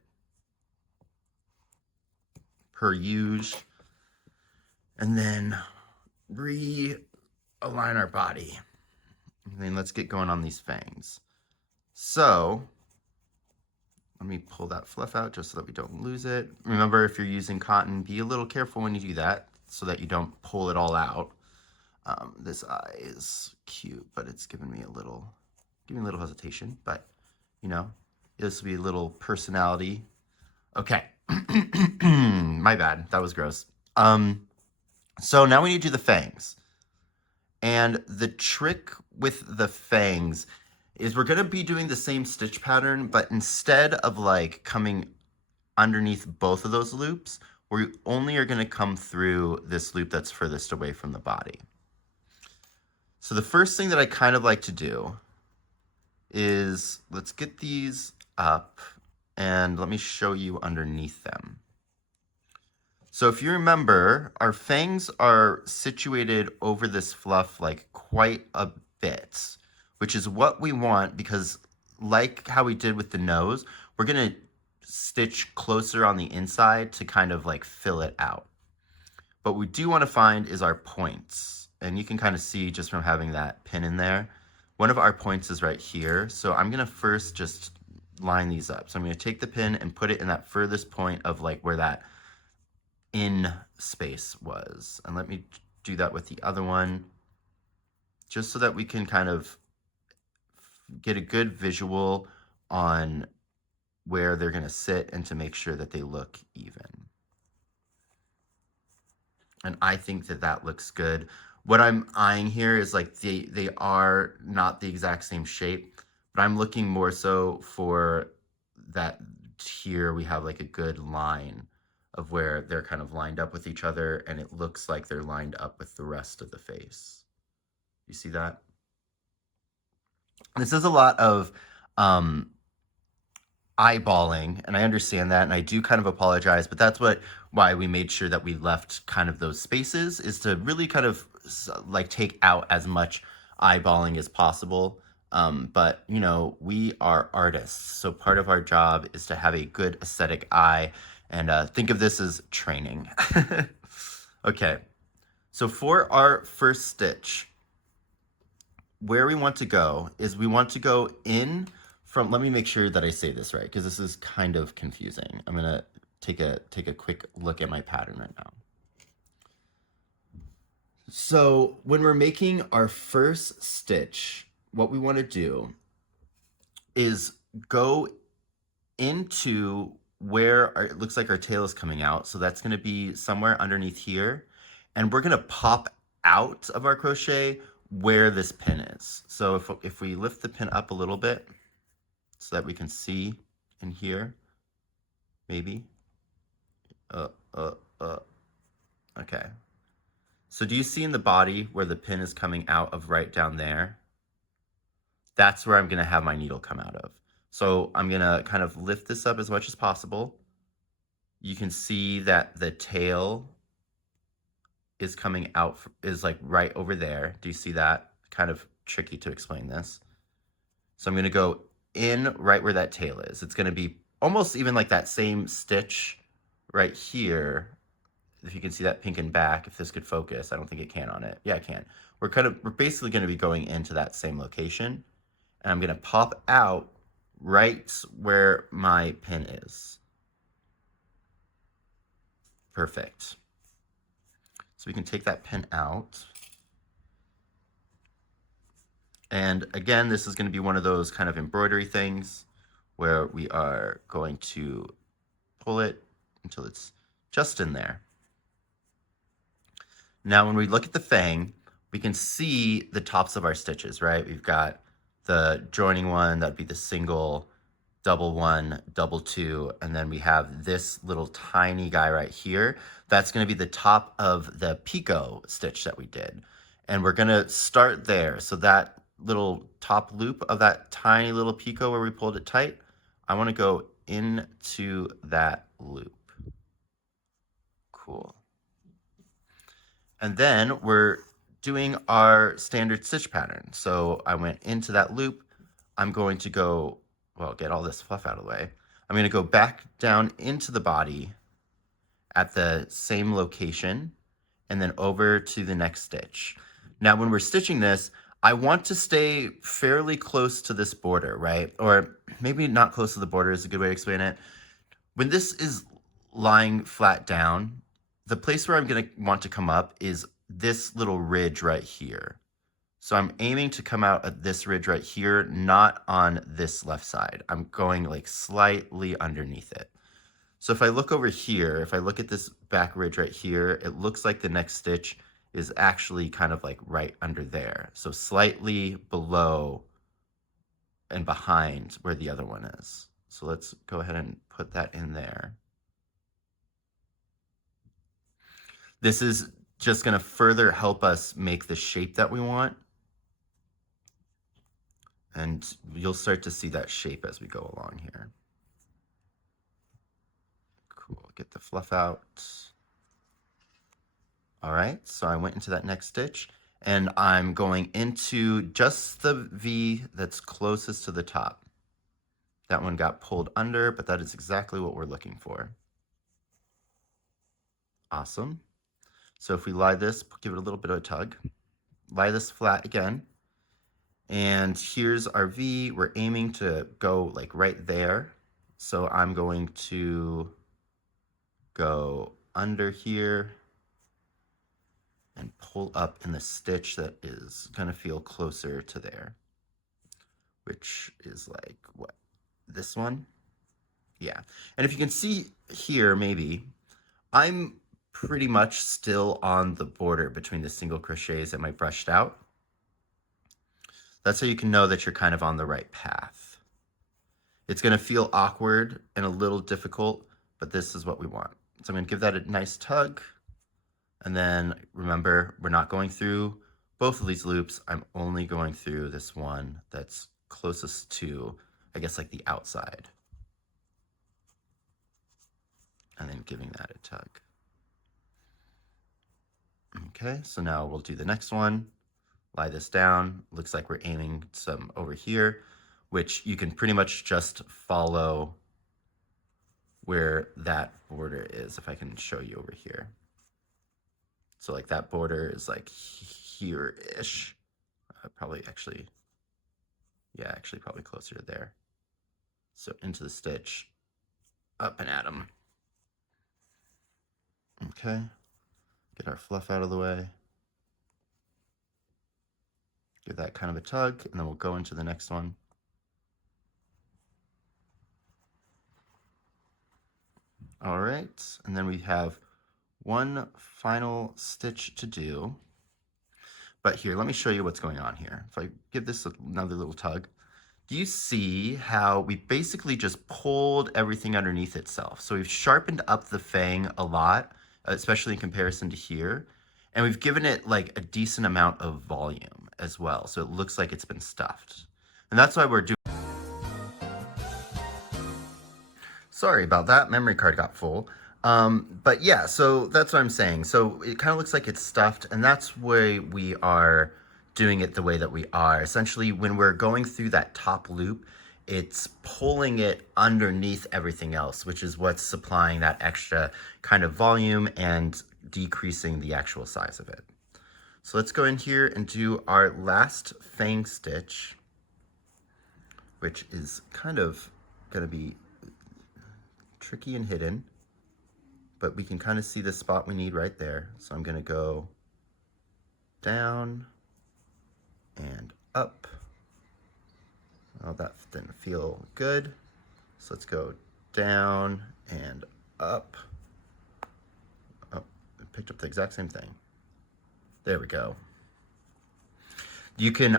per usual, and then realign our body. And then let's get going on these fangs. So let me pull that fluff out just so that we don't lose it. Remember, if you're using cotton, be a little careful when you do that so that you don't pull it all out. This eye is cute, but it's giving me a little hesitation, but you know, this will be a little personality. Okay. My bad, that was gross. So now we need to do the fangs. And the trick with the fangs is we're gonna be doing the same stitch pattern, but instead of like coming underneath both of those loops, we only are gonna come through this loop that's furthest away from the body. So the first thing that I kind of like to do is let's get these up and let me show you underneath them. So if you remember, our fangs are situated over this fluff like quite a bit, which is what we want because like how we did with the nose, we're gonna stitch closer on the inside to kind of like fill it out. What we do want to find is our points. And you can kind of see just from having that pin in there, one of our points is right here. So I'm gonna first just line these up. So I'm gonna take the pin and put it in that furthest point of like where that in space was. And let me do that with the other one, just so that we can kind of get a good visual on where they're gonna sit and to make sure that they look even. And I think that that looks good. What I'm eyeing here is like they are not the exact same shape, but I'm looking more so for that here we have like a good line of where they're kind of lined up with each other, and it looks like they're lined up with the rest of the face. You see that? This is a lot of eyeballing, and I understand that, and I do kind of apologize, but that's why we made sure that we left kind of those spaces, is to really kind of like take out as much eyeballing as possible. But you know, we are artists, so part of our job is to have a good aesthetic eye, and think of this as training. Okay, so for our first stitch, where we want to go is we want to go in from, let me make sure that I say this right, because this is kind of confusing. I'm gonna take a quick look at my pattern right now. So when we're making our first stitch, what we want to do is go into where it looks like our tail is coming out. So that's going to be somewhere underneath here. And we're going to pop out of our crochet where this pin is. So if we lift the pin up a little bit so that we can see in here, maybe. Okay. So do you see in the body where the pin is coming out of right down there? That's where I'm going to have my needle come out of. So I'm going to kind of lift this up as much as possible. You can see that the tail is coming out, is like right over there. Do you see that? Kind of tricky to explain this. So I'm going to go in right where that tail is. It's going to be almost even like that same stitch right here. If you can see that pink and back, if this could focus, I don't think it can on it. Yeah, it can. We're basically going to be going into that same location. And I'm going to pop out right where my pin is. Perfect. So we can take that pin out. And again, this is going to be one of those kind of embroidery things where we are going to pull it until it's just in there. Now, when we look at the fang, we can see the tops of our stitches, right? We've got the joining one, that'd be the single, double one, double two, and then we have this little tiny guy right here. That's going to be the top of the picot stitch that we did. And we're going to start there. So that little top loop of that tiny little picot where we pulled it tight, I want to go into that loop. Cool. And then we're doing our standard stitch pattern. So I went into that loop. I'm going to go, well, get all this fluff out of the way. I'm going to go back down into the body at the same location and then over to the next stitch. Now, when we're stitching this, I want to stay fairly close to this border, right? Or maybe not close to the border is a good way to explain it. When this is lying flat down, the place where I'm going to want to come up is this little ridge right here. So I'm aiming to come out at this ridge right here, not on this left side. I'm going like slightly underneath it. So if I look over here, if I look at this back ridge right here, it looks like the next stitch is actually kind of like right under there. So slightly below and behind where the other one is. So let's go ahead and put that in there. This is just going to further help us make the shape that we want. And you'll start to see that shape as we go along here. Cool, get the fluff out. All right, so I went into that next stitch and I'm going into just the V that's closest to the top. That one got pulled under, but that is exactly what we're looking for. Awesome. So if we lie this, give it a little bit of a tug, lie this flat again. And here's our V. We're aiming to go like right there. So I'm going to go under here and pull up in the stitch that is going to feel closer to there, which is like what, this one? Yeah. And if you can see here, maybe I'm pretty much still on the border between the single crochets and my brushed out. That's how you can know that you're kind of on the right path. It's going to feel awkward and a little difficult, but this is what we want. So I'm going to give that a nice tug. And then remember, we're not going through both of these loops. I'm only going through this one that's closest to, I guess, like the outside. And then giving that a tug. Okay, so now we'll do the next one. Lie this down. Looks like we're aiming some over here, which you can pretty much just follow where that border is, if I can show you over here. So like that border is like here-ish. Probably actually, yeah, actually probably closer to there. So into the stitch, up and at them. Okay, get our fluff out of the way. Give that kind of a tug, and then we'll go into the next one. All right, and then we have one final stitch to do. But here, let me show you what's going on here. If I give this another little tug, do you see how we basically just pulled everything underneath itself? So we've sharpened up the fang a lot, especially in comparison to here. And we've given it like a decent amount of volume as well. So it looks like it's been stuffed. And that's why we're doing... Sorry about that, memory card got full. But yeah, so that's what I'm saying. So it kind of looks like it's stuffed, and that's why we are doing it the way that we are. Essentially, when we're going through that top loop, it's pulling it underneath everything else, which is what's supplying that extra kind of volume and decreasing the actual size of it. So let's go in here and do our last fang stitch, which is kind of gonna be tricky and hidden, but we can kind of see the spot we need right there. So I'm gonna go down and up. Oh, that didn't feel good. So let's go down and up. Oh, I picked up the exact same thing. There we go. You can,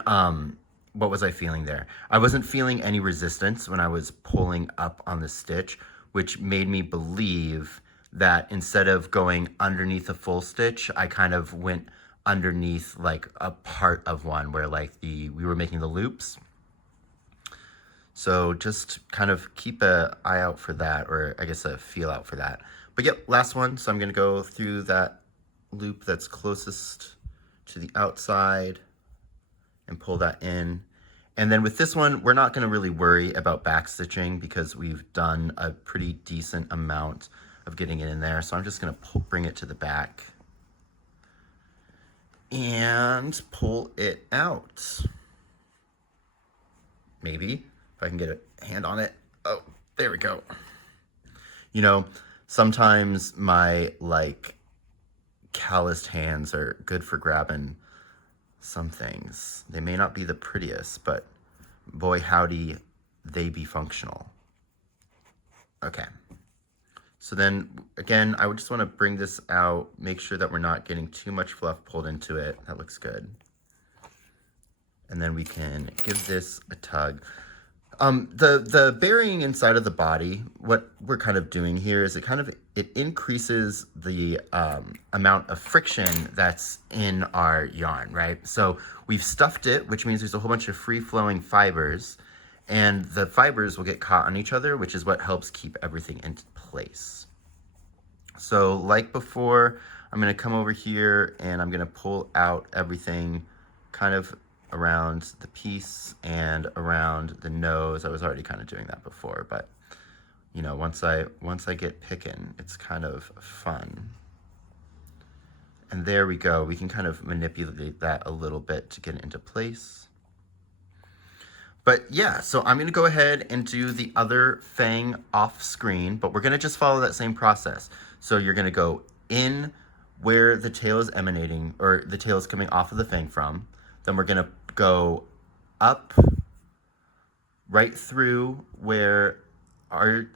what was I feeling there? I wasn't feeling any resistance when I was pulling up on the stitch, which made me believe that instead of going underneath a full stitch, I kind of went underneath like a part of one where like we were making the loops. So just kind of keep an eye out for that, or I guess a feel out for that. But yep, last one. So I'm gonna go through that loop that's closest to the outside and pull that in. And then with this one, we're not gonna really worry about back stitching because we've done a pretty decent amount of getting it in there. So I'm just gonna bring it to the back and pull it out. Maybe, if I can get a hand on it. Oh, there we go. You know, sometimes my like calloused hands are good for grabbing some things. They may not be the prettiest, but boy howdy, they be functional. Okay. So then, again, I would just want to bring this out, make sure that we're not getting too much fluff pulled into it. That looks good. And then we can give this a tug. The burying inside of the body, what we're kind of doing here is it increases the amount of friction that's in our yarn, right? So we've stuffed it, which means there's a whole bunch of free-flowing fibers, and the fibers will get caught on each other, which is what helps keep everything in place. So like before, I'm gonna come over here and I'm gonna pull out everything kind of around the piece and around the nose. I was already kind of doing that before, but you know, once I get picking, it's kind of fun. And there we go. We can kind of manipulate that a little bit to get it into place. But yeah, so I'm gonna go ahead and do the other fang off screen, but we're gonna just follow that same process. So you're gonna go in where the tail is emanating, or the tail is coming off of the fang from. Then we're gonna go up right through where our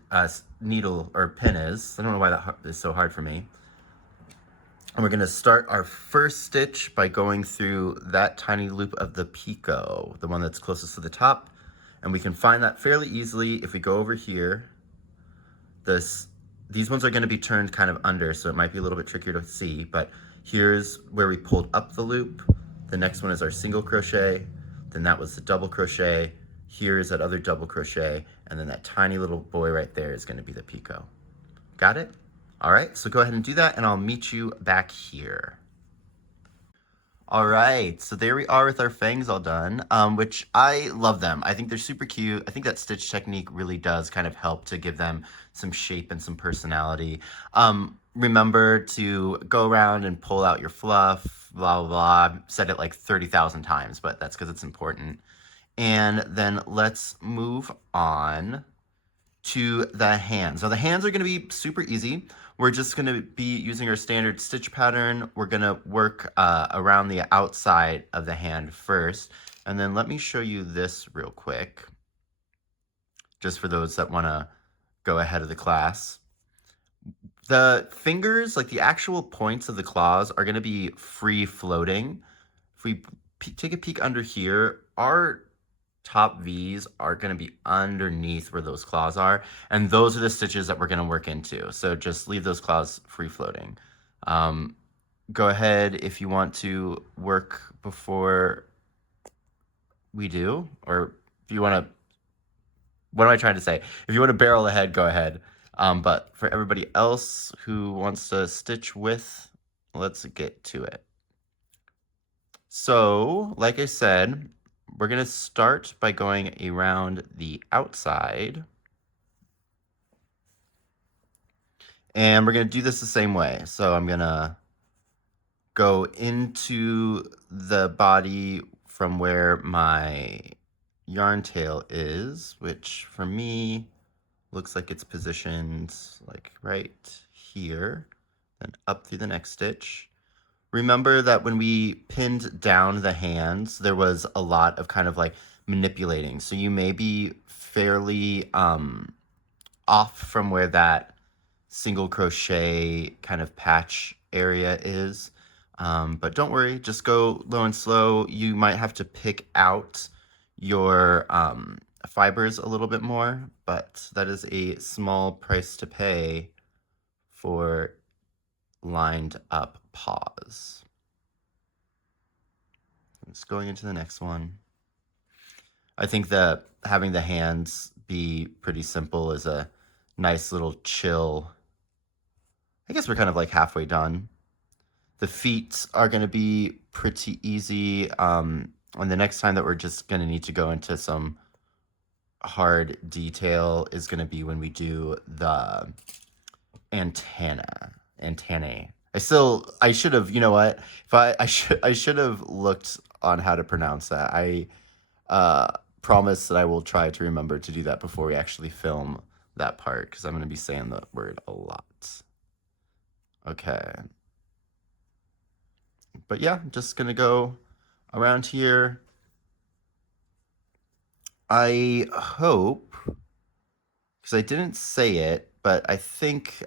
needle or pin is. I don't know why that is so hard for me. And we're going to start our first stitch by going through that tiny loop of the picot, the one that's closest to the top. And we can find that fairly easily if we go over here. These ones are going to be turned kind of under, so it might be a little bit trickier to see, but here's where we pulled up the loop. The next one is our single crochet. Then that was the double crochet. Here's that other double crochet. And then that tiny little boy right there is going to be the picot. Got it? All right, so go ahead and do that, and I'll meet you back here. All right, so there we are with our fangs all done, which I love them. I think they're super cute. I think that stitch technique really does kind of help to give them some shape and some personality. Remember to go around and pull out your fluff, blah, blah, blah. I've said it like 30,000 times, but that's because it's important. And then let's move on to the hands. Now the hands are going to be super easy. We're just going to be using our standard stitch pattern. We're going to work around the outside of the hand first. And then let me show you this real quick, just for those that want to go ahead of the class. The fingers, like the actual points of the claws, are going to be free floating. If we take a peek under here, our top V's are going to be underneath where those claws are, and those are the stitches that we're going to work into. So just leave those claws free floating. Go ahead if you want to work before we do, or if you want to, what am I trying to say? If you want to barrel ahead, go ahead. But for everybody else who wants to stitch with, let's get to it. So, like I said, we're going to start by going around the outside. And we're going to do this the same way. So I'm going to go into the body from where my yarn tail is, which for me looks like it's positioned like right here, then up through the next stitch. Remember that when we pinned down the hands, there was a lot of kind of like manipulating. So you may be fairly off from where that single crochet kind of patch area is. But don't worry, just go low and slow. You might have to pick out your fibers a little bit more, but that is a small price to pay for lined up paws. Just going into the next one. I think that having the hands be pretty simple is a nice little chill. I guess we're kind of like halfway done. The feet are going to be pretty easy. And the next time that we're just going to need to go into some hard detail is going to be when we do the antennae. I should have, you know what? If I should have looked on how to pronounce that. I promise that I will try to remember to do that before we actually film that part, because I'm going to be saying the word a lot. Okay. But yeah, I'm just going to go around here. I hope, because I didn't say it, but I think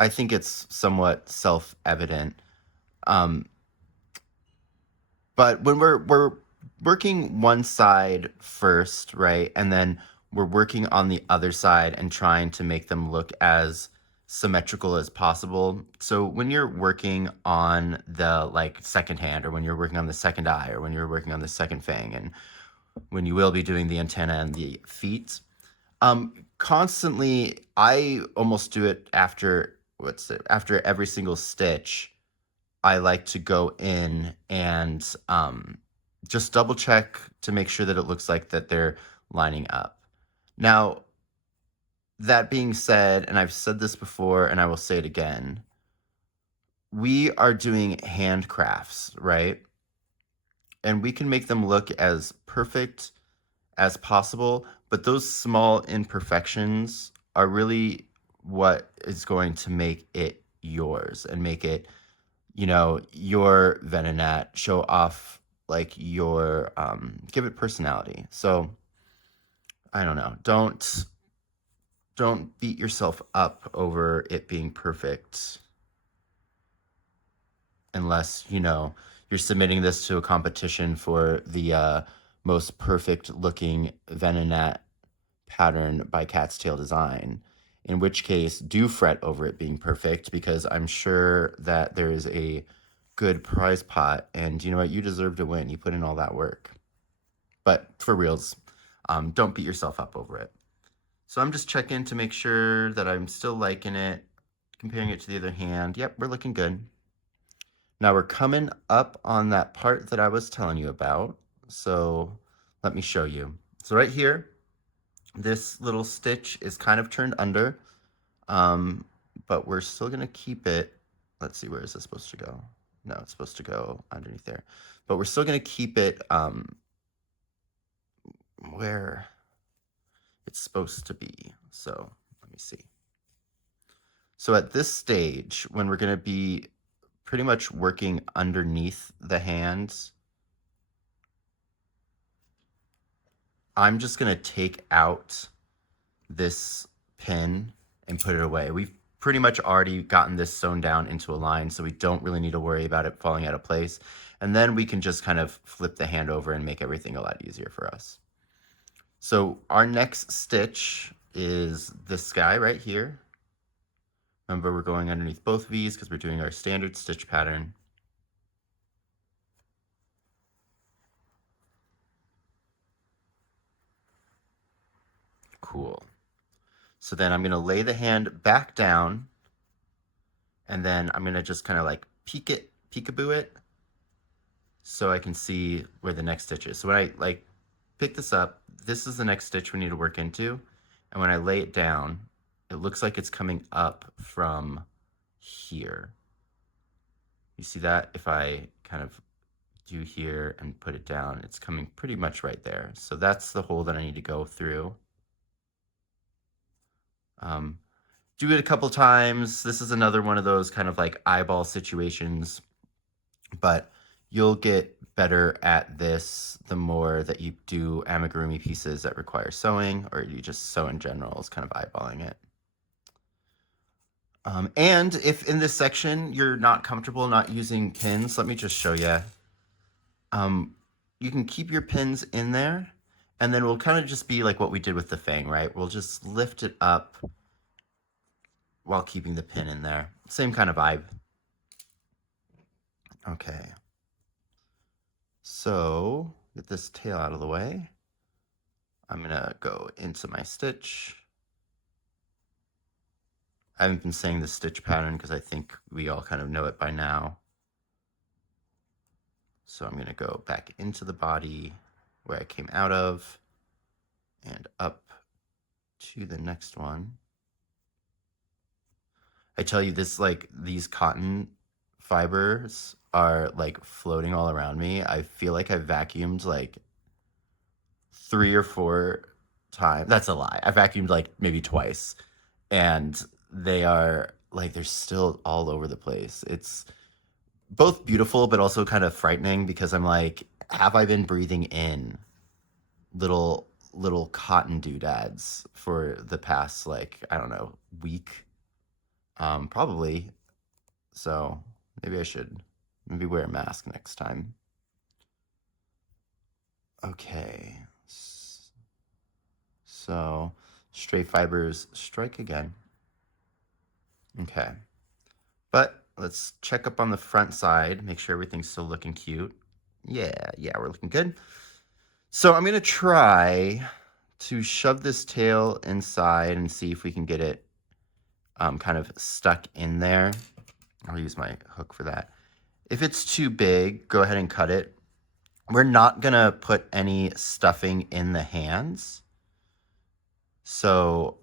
it's somewhat self-evident. But when we're working one side first, right, and then we're working on the other side and trying to make them look as symmetrical as possible. So when you're working on the like second hand, or when you're working on the second eye, or when you're working on the second fang, and when you will be doing the antenna and the feet, constantly, I almost do it after every single stitch. I like to go in and just double check to make sure that it looks like that they're lining up. Now, that being said, and I've said this before and I will say it again, we are doing handcrafts, right? And we can make them look as perfect as possible, but those small imperfections are really what is going to make it yours and make it, you know, your Venonat, show off like your, give it personality. So I don't know, don't beat yourself up over it being perfect. unless, you know, you're submitting this to a competition for the most perfect looking Venonat pattern by Cat's Tail Design, in which case do fret over it being perfect, because I'm sure that there is a good prize pot, and you know what, you deserve to win. You put in all that work. But for reals, don't beat yourself up over it. So I'm just checking to make sure that I'm still liking it, comparing it to the other hand. Yep, we're looking good. Now we're coming up on that part that I was telling you about. So let me show you. So right here, this little stitch is kind of turned under, but we're still gonna keep it. Let's see, where is this supposed to go? No, it's supposed to go underneath there, but we're still gonna keep it where it's supposed to be. So let me see. So at this stage, when we're gonna be pretty much working underneath the hands, I'm just gonna take out this pin and put it away. We've pretty much already gotten this sewn down into a line, so we don't really need to worry about it falling out of place. And then we can just kind of flip the hand over and make everything a lot easier for us. So our next stitch is this guy right here. Remember, we're going underneath both of these because we're doing our standard stitch pattern. Cool. So then I'm going to lay the hand back down, and then I'm going to just kind of like peekaboo it, so I can see where the next stitch is. So when I like pick this up, this is the next stitch we need to work into. And when I lay it down, it looks like it's coming up from here. You see that? If I kind of do here and put it down, it's coming pretty much right there. So that's the hole that I need to go through. Do it a couple times. This is another one of those kind of like eyeball situations, but you'll get better at this the more that you do amigurumi pieces that require sewing, or you just sew in general, is kind of eyeballing it. And if in this section you're not comfortable not using pins, let me just show you. You can keep your pins in there, and then we'll kind of just be like what we did with the Fang, right? We'll just lift it up while keeping the pin in there. Same kind of vibe. Okay. So, get this tail out of the way. I'm gonna go into my stitch. I haven't been saying the stitch pattern because I think we all kind of know it by now. So I'm gonna go back into the body where I came out of and up to the next one. I tell you, this, like, these cotton fibers are like floating all around me. I feel like I vacuumed like 3 or 4 times. That's a lie. I vacuumed like maybe twice, and they are like, they're still all over the place. It's both beautiful but also kind of frightening, because I'm like, have I been breathing in little cotton doodads for the past, like, I don't know, week? Probably. So maybe I should wear a mask next time. Okay. So stray fibers strike again. Okay. But let's check up on the front side, make sure everything's still looking cute. Yeah, we're looking good. So I'm gonna try to shove this tail inside and see if we can get it kind of stuck in there. I'll use my hook for that. If it's too big, go ahead and cut it. We're not gonna put any stuffing in the hands, so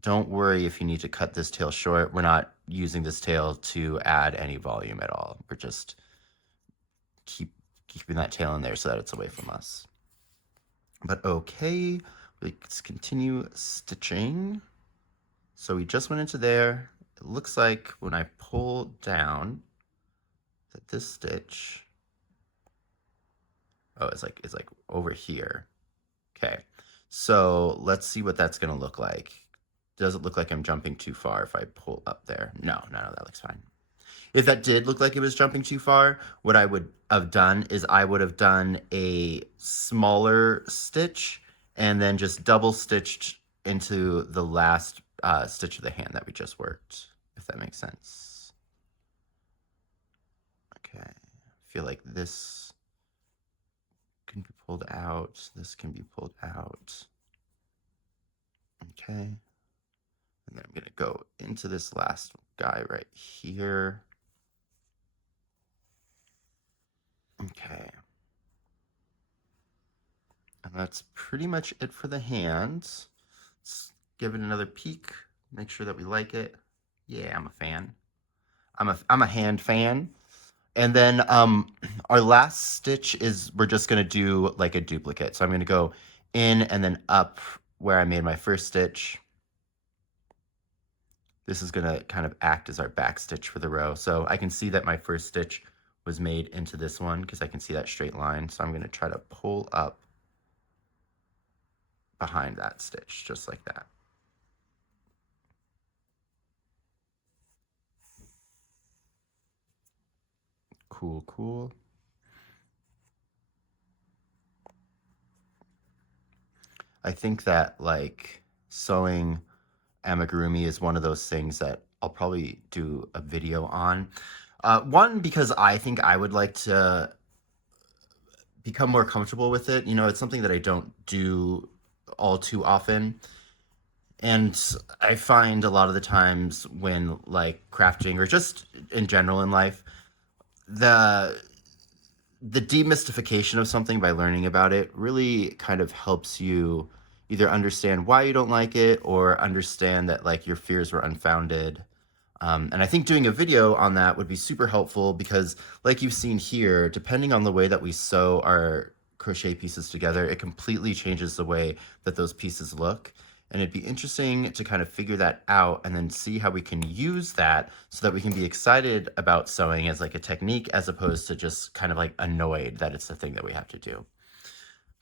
don't worry if you need to cut this tail short. We're not using this tail to add any volume at all. We're just keeping that tail in there so that it's away from us. But okay, let's continue stitching. So we just went into there. It looks like when I pull down that this stitch, oh, it's like over here. Okay, so let's see what that's gonna look like. Does it look like I'm jumping too far if I pull up there? No, that looks fine. If that did look like it was jumping too far, what I would have done is I would have done a smaller stitch and then just double stitched into the last stitch of the hand that we just worked, if that makes sense. Okay, I feel like this can be pulled out, this can be pulled out. Okay, and then I'm gonna go into this last guy right here. Okay. And that's pretty much it for the hands. Let's give it another peek. Make sure that we like it. Yeah, I'm a fan. I'm a hand fan. And then our last stitch is we're just gonna do like a duplicate. So I'm gonna go in and then up where I made my first stitch. This is gonna kind of act as our back stitch for the row. So I can see that my first stitch was made into this one because I can see that straight line. So I'm gonna try to pull up behind that stitch, just like that. Cool, cool. I think that like sewing amigurumi is one of those things that I'll probably do a video on. One, because I think I would like to become more comfortable with it. You know, it's something that I don't do all too often. And I find a lot of the times when like crafting or just in general in life, the demystification of something by learning about it really kind of helps you either understand why you don't like it or understand that like your fears were unfounded. And I think doing a video on that would be super helpful because like you've seen here, depending on the way that we sew our crochet pieces together, it completely changes the way that those pieces look. And it'd be interesting to kind of figure that out and then see how we can use that so that we can be excited about sewing as like a technique as opposed to just kind of like annoyed that it's the thing that we have to do.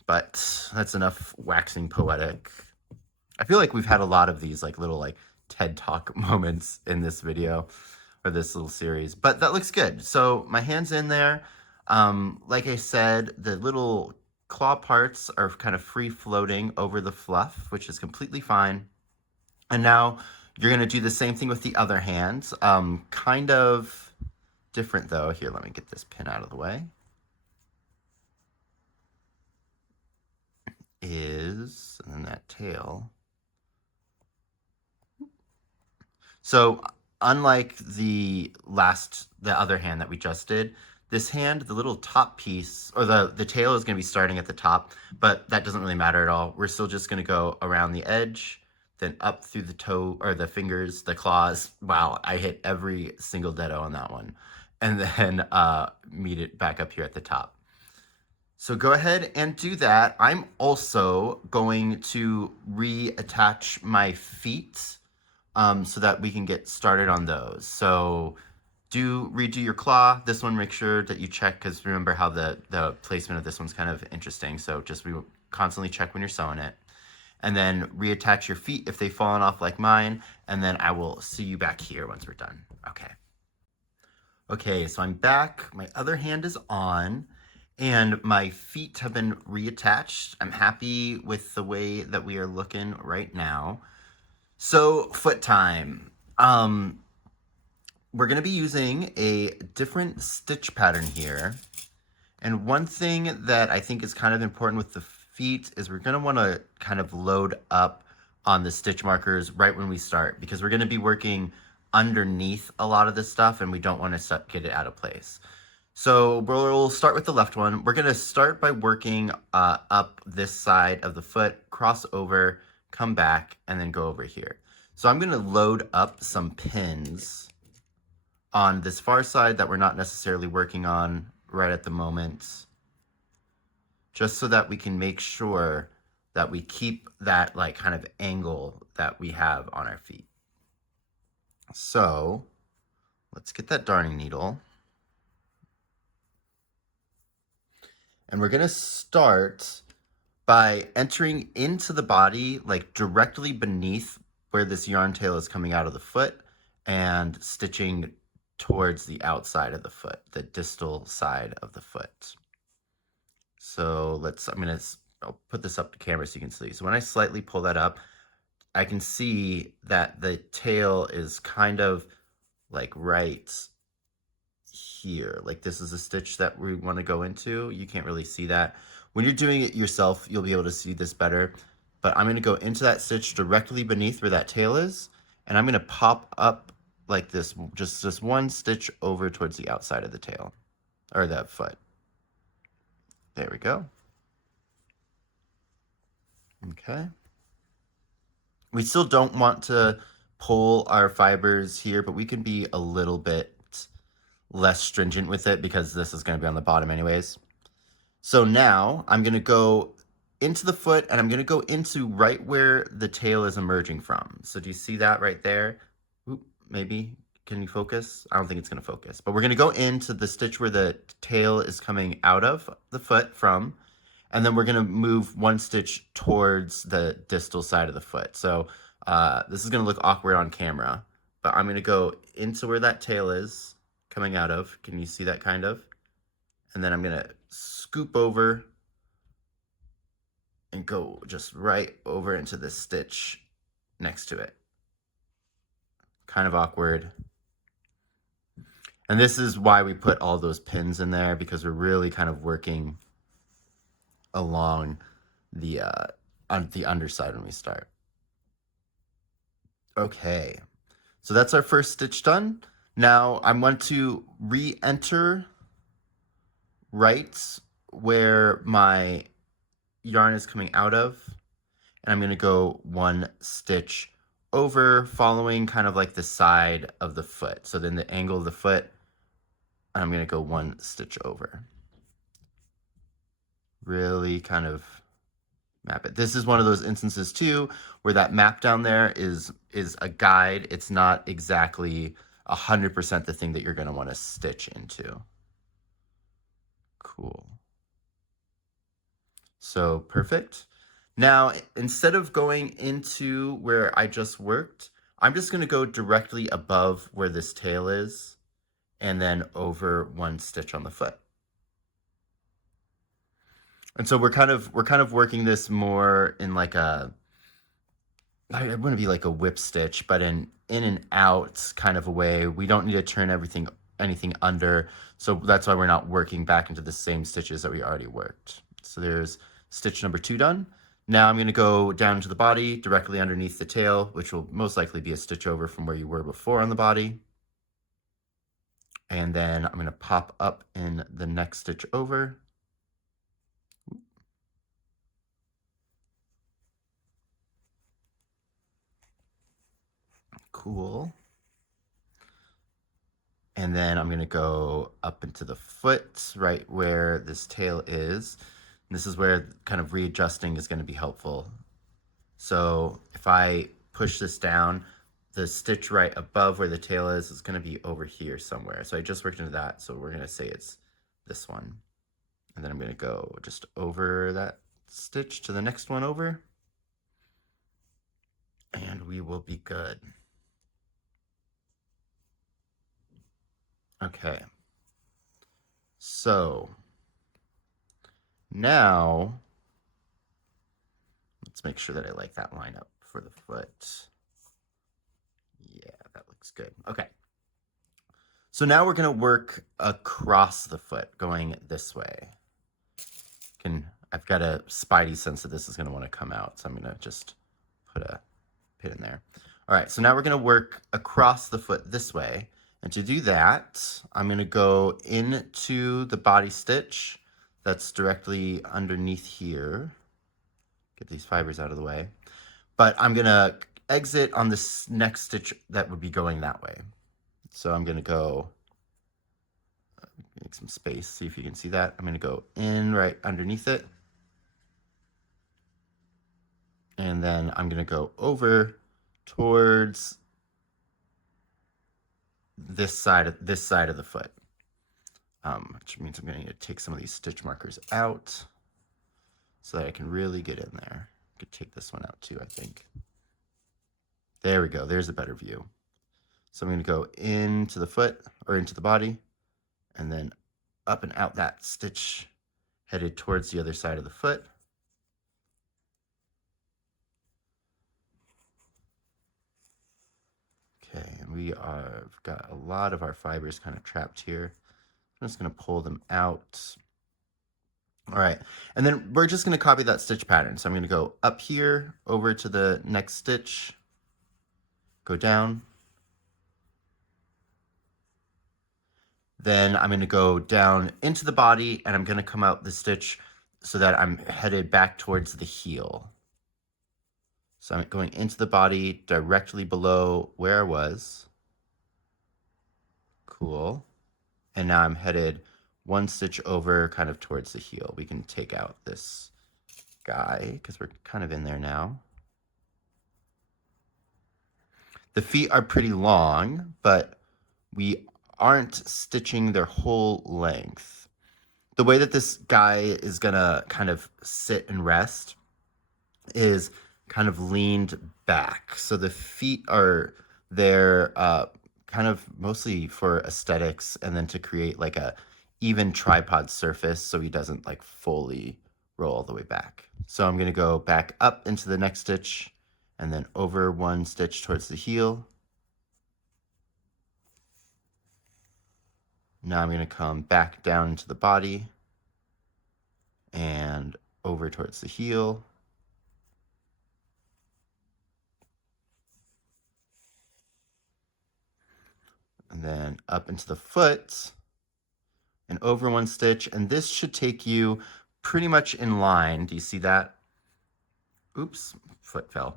But that's enough waxing poetic. I feel like we've had a lot of these like little like TED Talk moments in this video or this little series, but that looks good. So my hand's in there. Like I said, the little claw parts are kind of free floating over the fluff, which is completely fine. And now you're gonna do the same thing with the other hand. Kind of different though. Here, let me get this pin out of the way. And then that tail. So unlike the other hand that we just did, this hand, the little top piece, or the tail is going to be starting at the top, but that doesn't really matter at all. We're still just going to go around the edge, then up through the toe, or the fingers, the claws. Wow, I hit every single deado on that one. And then meet it back up here at the top. So go ahead and do that. I'm also going to reattach my feet so that we can get started on those. So redo your claw. This one, make sure that you check, because remember how the placement of this one's kind of interesting. So just constantly check when you're sewing it. And then reattach your feet if they've fallen off like mine. And then I will see you back here once we're done. Okay. Okay, so I'm back. My other hand is on. And my feet have been reattached. I'm happy with the way that we are looking right now. So foot time. We're gonna be using a different stitch pattern here. And one thing that I think is kind of important with the feet is we're gonna wanna kind of load up on the stitch markers right when we start, because we're gonna be working underneath a lot of this stuff and we don't wanna get it out of place. So we'll start with the left one. We're gonna start by working up this side of the foot, cross over, come back, and then go over here. So I'm gonna load up some pins on this far side that we're not necessarily working on right at the moment, just so that we can make sure that we keep that like kind of angle that we have on our feet. So let's get that darning needle. And we're gonna start by entering into the body, like directly beneath where this yarn tail is coming out of the foot, and stitching towards the outside of the foot, the distal side of the foot. So I'll put this up to camera so you can see. So when I slightly pull that up, I can see that the tail is kind of like right here. Like this is a stitch that we want to go into. You can't really see that. When you're doing it yourself, you'll be able to see this better. But I'm going to go into that stitch directly beneath where that tail is, and I'm going to pop up like this, just one stitch over towards the outside of the tail, or that foot. There we go. Okay. We still don't want to pull our fibers here, but we can be a little bit less stringent with it because this is going to be on the bottom anyways. So now I'm going to go into the foot, and I'm going to go into right where the tail is emerging from. So do you see that right there? Oop, maybe. Can you focus? I don't think it's going to focus. But we're going to go into the stitch where the tail is coming out of the foot from, and then we're going to move one stitch towards the distal side of the foot. So this is going to look awkward on camera, but I'm going to go into where that tail is coming out of. Can you see that kind of? And then I'm going to scoop over and go just right over into this stitch next to it. Kind of awkward. And this is why we put all those pins in there, because we're really kind of working along the on the underside when we start. Okay, so that's our first stitch done. Now I want to re-enter right where my yarn is coming out of, and I'm going to go one stitch over, following kind of like the side of the foot. So then the angle of the foot, I'm going to go one stitch over. Really kind of map it. This is one of those instances too where that map down there is a guide. It's not exactly 100% the thing that you're going to want to stitch into. Cool. So perfect. Now, instead of going into where I just worked, I'm just going to go directly above where this tail is and then over one stitch on the foot. And so we're kind of working this more in like a, I wouldn't be like a whip stitch, but in and out kind of a way. We don't need to turn anything under. So that's why we're not working back into the same stitches that we already worked. So there's stitch number 2 done. Now I'm going to go down into the body directly underneath the tail, which will most likely be a stitch over from where you were before on the body. And then I'm going to pop up in the next stitch over. Cool. And then I'm going to go up into the foot right where this tail is. And this is where kind of readjusting is going to be helpful. So if I push this down, the stitch right above where the tail is going to be over here somewhere. So I just worked into that. So we're going to say it's this one. And then I'm going to go just over that stitch to the next one over. And we will be good. Okay. So now let's make sure that I like that line up for the foot. Yeah, that looks good. Okay. So now we're going to work across the foot going this way. I've got a spidey sense that this is going to want to come out, so I'm going to just put a pin in there. All right, so now we're going to work across the foot this way. And to do that, I'm going to go into the body stitch that's directly underneath here. Get these fibers out of the way. But I'm going to exit on this next stitch that would be going that way. So I'm going to go, make some space, see if you can see that. I'm going to go in right underneath it. And then I'm going to go over towards this side of the foot, which means I'm going to need to take some of these stitch markers out so that I can really get in there. I could take this one out too, I think. There we go. There's a better view. So I'm going to go into the foot or into the body and then up and out that stitch headed towards the other side of the foot. Okay, and we've got a lot of our fibers kind of trapped here. I'm just going to pull them out. All right, and then we're just going to copy that stitch pattern. So I'm going to go up here over to the next stitch, go down. Then I'm going to go down into the body and I'm going to come out the stitch so that I'm headed back towards the heel. So I'm going into the body directly below where I was. Cool. And now I'm headed one stitch over kind of towards the heel. We can take out this guy because we're kind of in there now. The feet are pretty long, but we aren't stitching their whole length. The way that this guy is gonna kind of sit and rest is kind of leaned back. So the feet are there kind of mostly for aesthetics and then to create like a even tripod surface so he doesn't like fully roll all the way back. So I'm gonna go back up into the next stitch and then over one stitch towards the heel. Now I'm gonna come back down into the body and over towards the heel. And then up into the foot and over one stitch. And this should take you pretty much in line. Do you see that? Oops, foot fell.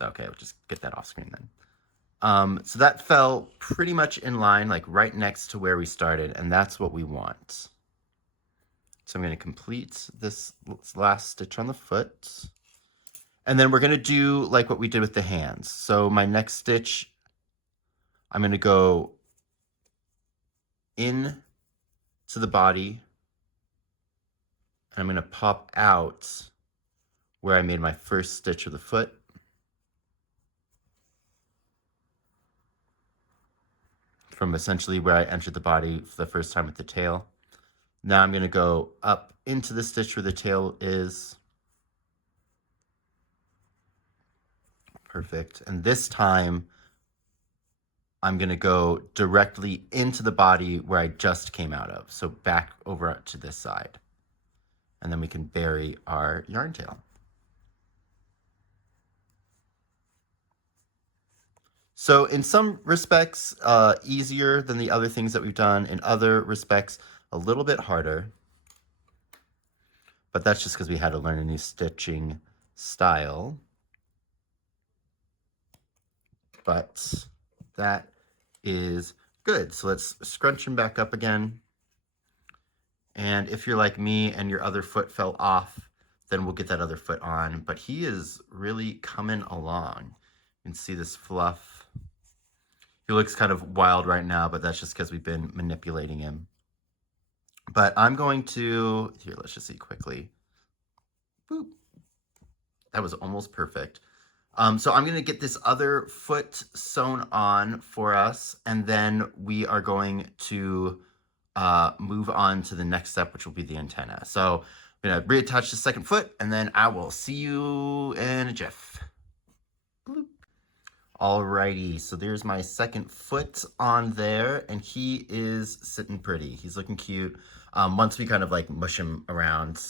Okay, I'll just get that off screen then. So that fell pretty much in line, like right next to where we started. And that's what we want. So I'm going to complete this last stitch on the foot. And then we're going to do like what we did with the hands. So my next stitch, I'm going to go in to the body, and I'm going to pop out where I made my first stitch of the foot. From essentially where I entered the body for the first time with the tail. Now I'm going to go up into the stitch where the tail is. Perfect. And this time, I'm going to go directly into the body where I just came out of. So back over to this side. And then we can bury our yarn tail. So in some respects, easier than the other things that we've done. In other respects, a little bit harder. But that's just because we had to learn a new stitching style. But that is good. So let's scrunch him back up again. And if you're like me and your other foot fell off, then we'll get that other foot on. But he is really coming along. You can see this fluff. He looks kind of wild right now, but that's just because we've been manipulating him. But I'm going to, here, let's just see quickly. Boop. That was almost perfect. So I'm going to get this other foot sewn on for us, and then we are going to move on to the next step, which will be the antenna. So I'm going to reattach the second foot, and then I will see you in a jiff. Bloop. Alrighty, so there's my second foot on there, and he is sitting pretty. He's looking cute. Once we kind of like mush him around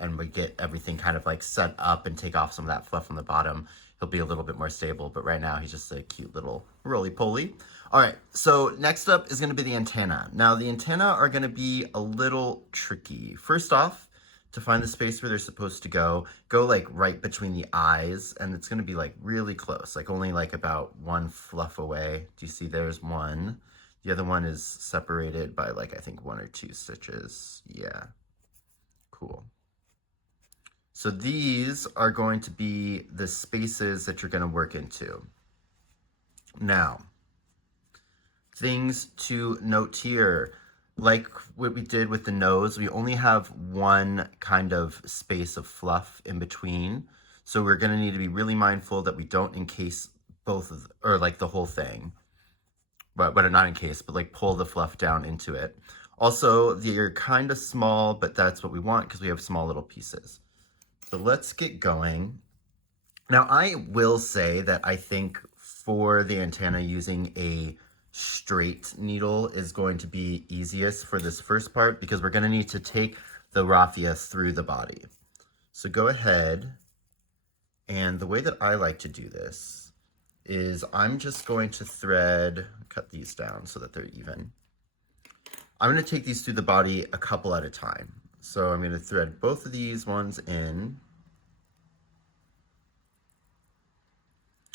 and we get everything kind of like set up and take off some of that fluff from the bottom, he'll be a little bit more stable, but right now he's just a cute little roly-poly. All right, so next up is gonna be the antenna. Now the antenna are gonna be a little tricky. First off, to find the space where they're supposed to go like right between the eyes, and it's gonna be like really close, like only like about one fluff away. Do you see there's one? The other one is separated by like, I think 1 or 2 stitches. Yeah, cool. So these are going to be the spaces that you're going to work into. Now, things to note here, like what we did with the nose, we only have one kind of space of fluff in between. So we're going to need to be really mindful that we don't encase both of, or like the whole thing. but not encase, but like pull the fluff down into it. Also, they're kind of small, but that's what we want because we have small little pieces. So let's get going. Now, I will say that I think for the antenna, using a straight needle is going to be easiest for this first part because we're going to need to take the raffia through the body. So go ahead, and the way that I like to do this is I'm just going to thread, cut these down so that they're even. I'm going to take these through the body a couple at a time. So I'm going to thread both of these ones in.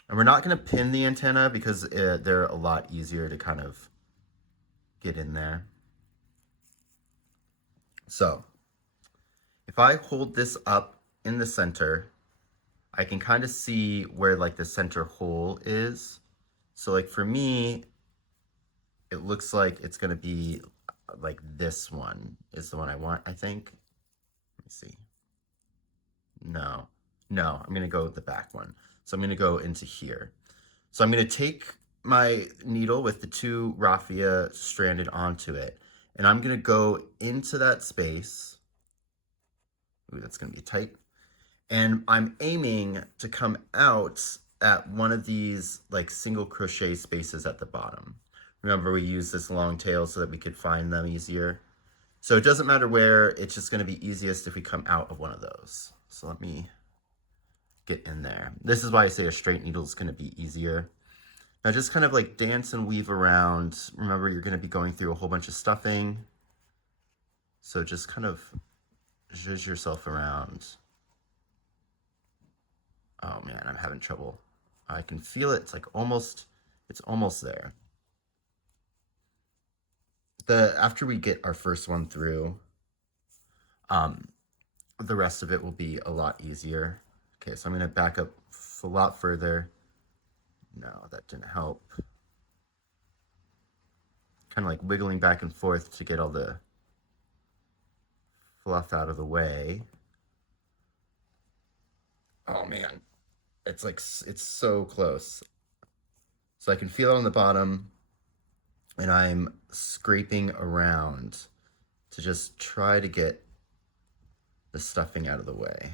And we're not going to pin the antenna because they're a lot easier to kind of get in there. So if I hold this up in the center, I can kind of see where like the center hole is. So like for me, it looks like it's going to be like this one is the one I want, I think. Let me see. No, I'm going to go with the back one. So I'm going to go into here. So I'm going to take my needle with the two raffia stranded onto it, and I'm going to go into that space. Ooh, that's going to be tight. And I'm aiming to come out at one of these like single crochet spaces at the bottom. Remember, we used this long tail so that we could find them easier. So it doesn't matter where, it's just going to be easiest if we come out of one of those. So let me get in there. This is why I say a straight needle is going to be easier. Now just kind of like dance and weave around. Remember, you're going to be going through a whole bunch of stuffing. So just kind of zhuzh yourself around. Oh man, I'm having trouble. I can feel it. It's like almost there. After we get our first one through, the rest of it will be a lot easier. Okay, so I'm going to back up a lot further. No, that didn't help. Kind of like wiggling back and forth to get all the fluff out of the way. Oh man, it's like, it's so close. So I can feel it on the bottom, and I'm scraping around to just try to get the stuffing out of the way.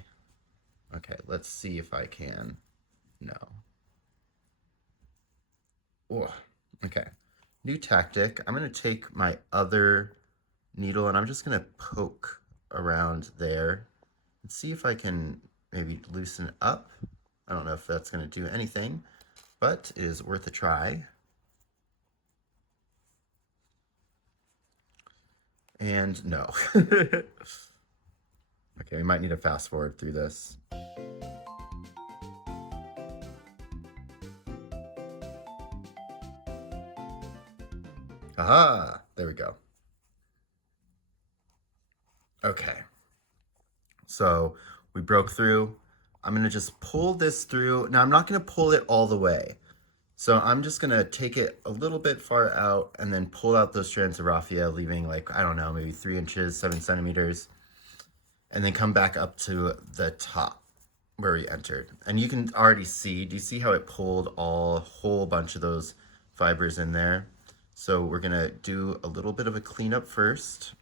Okay, let's see if I can. No. Oh, okay. New tactic. I'm going to take my other needle and I'm just going to poke around there and see if I can maybe loosen up. I don't know if that's going to do anything, but it is worth a try. And no. Okay, we might need to fast forward through this. Aha, there we go. Okay, so we broke through. I'm gonna just pull this through. Now I'm not gonna pull it all the way. So I'm just gonna take it a little bit far out and then pull out those strands of raffia, leaving like, I don't know, maybe 3 inches, 7 centimeters, and then come back up to the top where we entered. And you can already see, do you see how it pulled a whole bunch of those fibers in there? So we're gonna do a little bit of a cleanup first.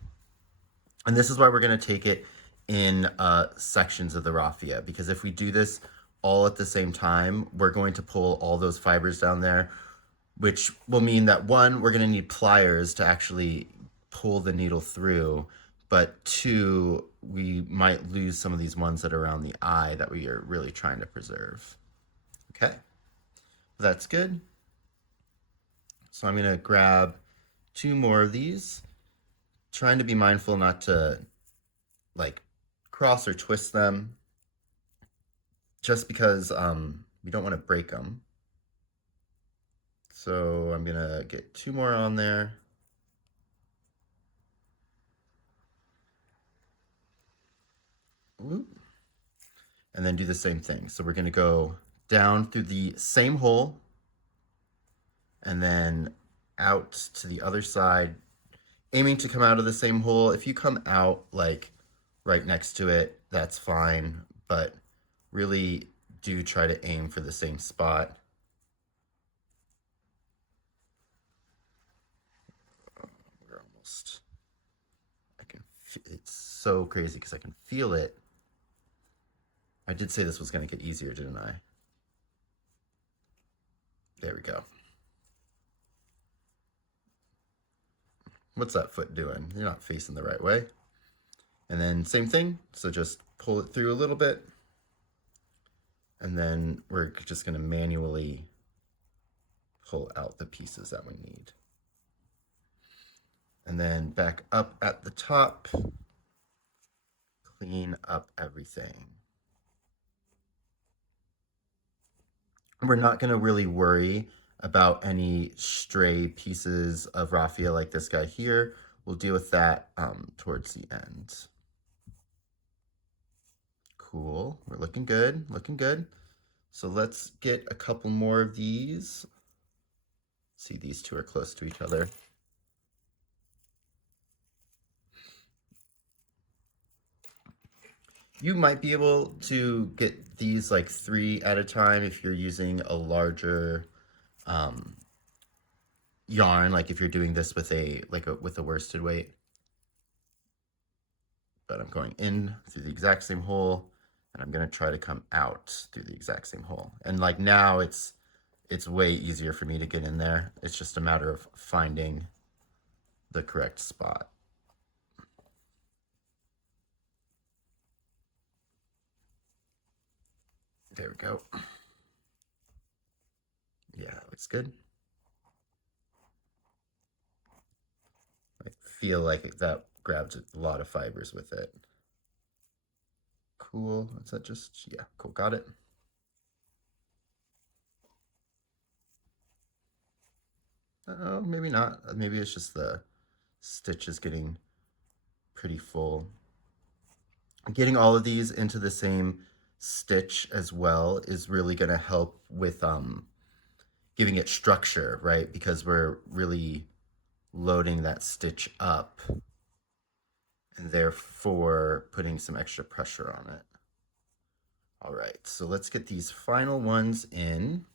And this is why we're gonna take it in sections of the raffia, because if we do this all at the same time, we're going to pull all those fibers down there, which will mean that one, we're gonna need pliers to actually pull the needle through, but two, we might lose some of these ones that are around the eye that we are really trying to preserve. Okay, that's good. So I'm gonna grab 2 more of these, trying to be mindful not to like cross or twist them, just because we don't want to break them. So I'm gonna get 2 more on there. Ooh. And then do the same thing. So we're gonna go down through the same hole and then out to the other side, aiming to come out of the same hole. If you come out like right next to it, that's fine, but really do try to aim for the same spot. almost. It's so crazy because I can feel it. I did say this was going to get easier, didn't I? There we go. What's that foot doing? You're not facing the right way. And then same thing. So just pull it through a little bit. And then we're just going to manually pull out the pieces that we need. And then back up at the top, clean up everything. We're not going to really worry about any stray pieces of raffia like this guy here. We'll deal with that towards the end. Cool, we're looking good, looking good. So let's get a couple more of these. See, these two are close to each other. You might be able to get these like 3 at a time if you're using a larger yarn, like if you're doing this with a worsted weight. But I'm going in through the exact same hole, and I'm gonna try to come out through the exact same hole. And like now it's way easier for me to get in there. It's just a matter of finding the correct spot. There we go. Yeah, that looks good. I feel like that grabs a lot of fibers with it. Cool. Is that just, yeah, cool, got it. Oh, maybe not. Maybe it's just the stitch is getting pretty full. Getting all of these into the same stitch as well is really going to help with giving it structure, right? Because we're really loading that stitch up and therefore putting some extra pressure on it. All right, so let's get these final ones in.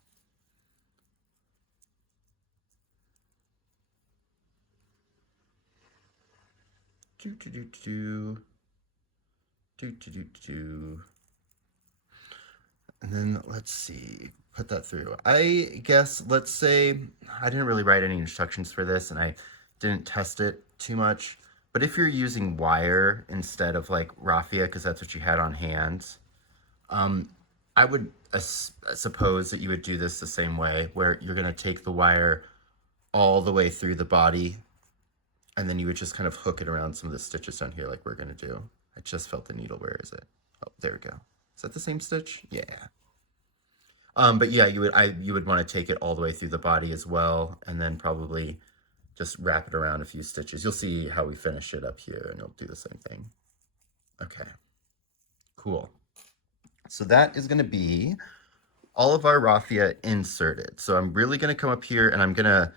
And then let's see, put that through. I guess, let's say, I didn't really write any instructions for this and I didn't test it too much, but if you're using wire instead of like raffia, because that's what you had on hand, I would suppose that you would do this the same way, where you're gonna take the wire all the way through the body, and then you would just kind of hook it around some of the stitches down here like we're gonna do. I just felt the needle, where is it? Oh, there we go. Is that the same stitch? Yeah. But yeah, you would want to take it all the way through the body as well, and then probably just wrap it around a few stitches. You'll see how we finish it up here, and you'll do the same thing. Okay, cool. So that is going to be all of our raffia inserted. So I'm really going to come up here, and I'm going to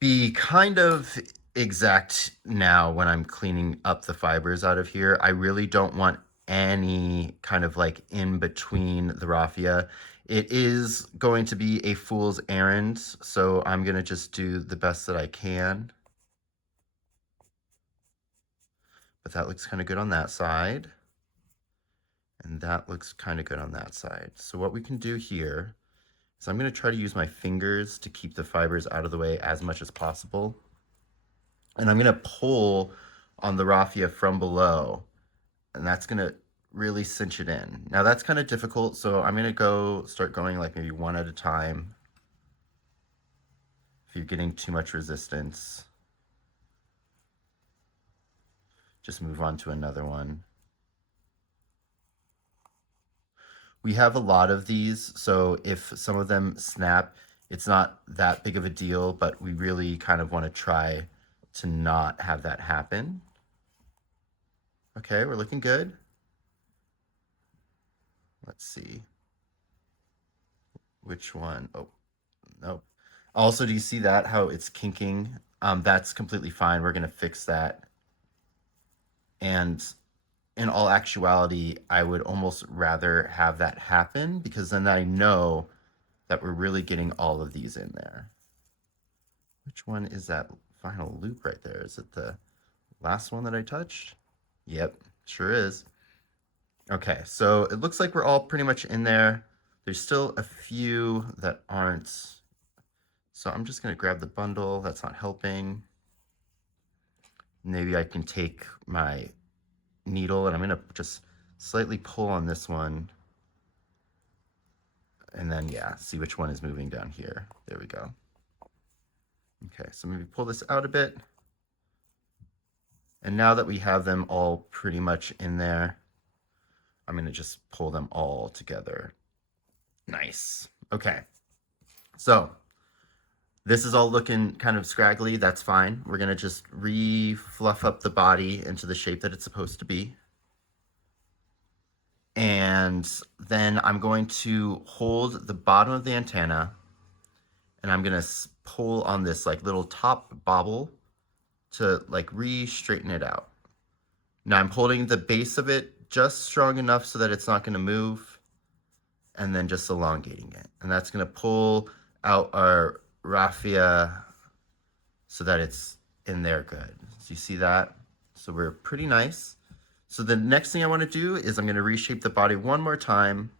be kind of exact now when I'm cleaning up the fibers out of here. I really don't want any kind of like in between the raffia. It is going to be a fool's errand, so I'm gonna just do the best that I can. But that looks kind of good on that side, and that looks kind of good on that side. So what we can do here is I'm gonna try to use my fingers to keep the fibers out of the way as much as possible. And I'm gonna pull on the raffia from below, and that's gonna really cinch it in. Now that's kind of difficult, so I'm gonna start going like maybe one at a time. If you're getting too much resistance, just move on to another one. We have a lot of these, so if some of them snap, it's not that big of a deal, but we really kind of want to try to not have that happen. Okay, we're looking good. Let's see. Which one? Oh, nope. Also, do you see that, how it's kinking? That's completely fine. We're going to fix that. And in all actuality, I would almost rather have that happen, because then I know that we're really getting all of these in there. Which one is that final loop right there. Is it the last one that I touched? Yep, sure is. Okay, so it looks like we're all pretty much in there. There's still a few that aren't. So I'm just gonna grab the bundle. That's not helping. Maybe I can take my needle and I'm gonna just slightly pull on this one. And then, yeah, see which one is moving down here. There we go. Okay, so maybe pull this out a bit. And now that we have them all pretty much in there, I'm gonna just pull them all together. Nice. Okay, so this is all looking kind of scraggly. That's fine. We're gonna just re-fluff up the body into the shape that it's supposed to be. And then I'm going to hold the bottom of the antenna and I'm gonna pull on this like little top bobble to like re-straighten it out. Now I'm holding the base of it just strong enough so that it's not gonna move, and then just elongating it. And that's gonna pull out our raffia so that it's in there good. So you see that? So we're pretty nice. So the next thing I wanna do is I'm gonna reshape the body one more time,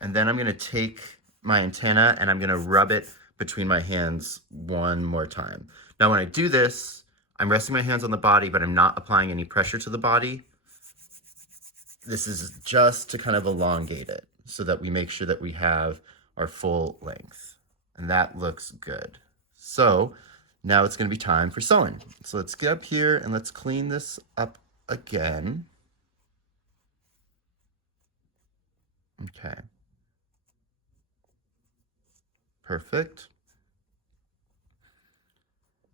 and then I'm gonna take my antenna and I'm gonna rub it between my hands one more time. Now when I do this, I'm resting my hands on the body, but I'm not applying any pressure to the body. This is just to kind of elongate it so that we make sure that we have our full length. And that looks good. So now it's gonna be time for sewing. So let's get up here and let's clean this up again. Okay. Perfect.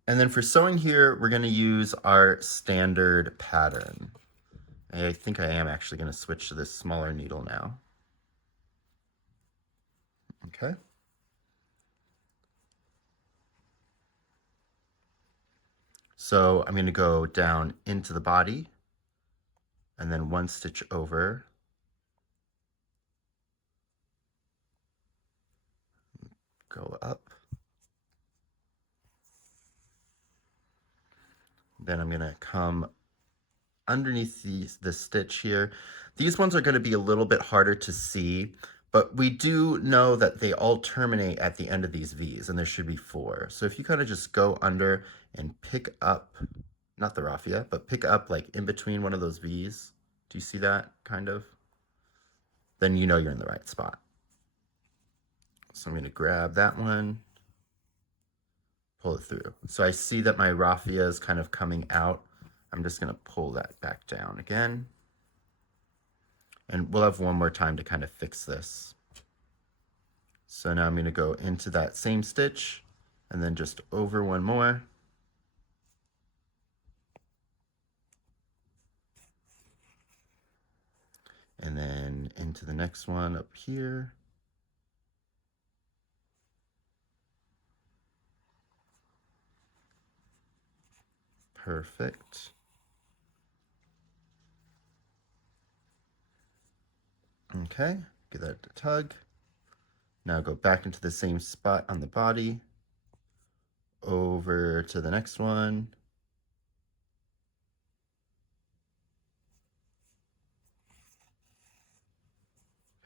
And then for sewing here, we're gonna use our standard pattern. I think I am actually gonna switch to this smaller needle now. Okay. So I'm gonna go down into the body and then one stitch over. Go up. Then I'm gonna come underneath the stitch here. These ones are gonna be a little bit harder to see, but we do know that they all terminate at the end of these V's, and there should be 4. So if you kind of just go under and pick up, not the raffia, but pick up like in between one of those V's, do you see that kind of? Then you know you're in the right spot. So I'm gonna grab that one, pull it through. So I see that my raffia is kind of coming out. I'm just gonna pull that back down again. And we'll have one more time to kind of fix this. So now I'm gonna go into that same stitch and then just over one more. And then into the next one up here. Perfect. Okay, give that a tug. Now go back into the same spot on the body, over to the next one.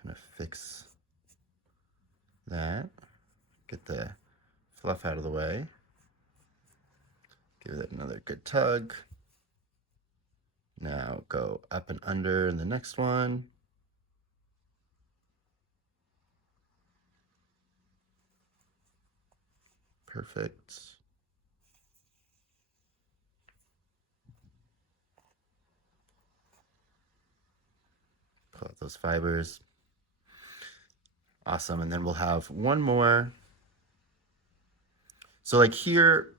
Kind of fix that. Get the fluff out of the way. Give it another good tug. Now go up and under in the next one. Perfect. Pull out those fibers. Awesome, and then we'll have one more. So like here,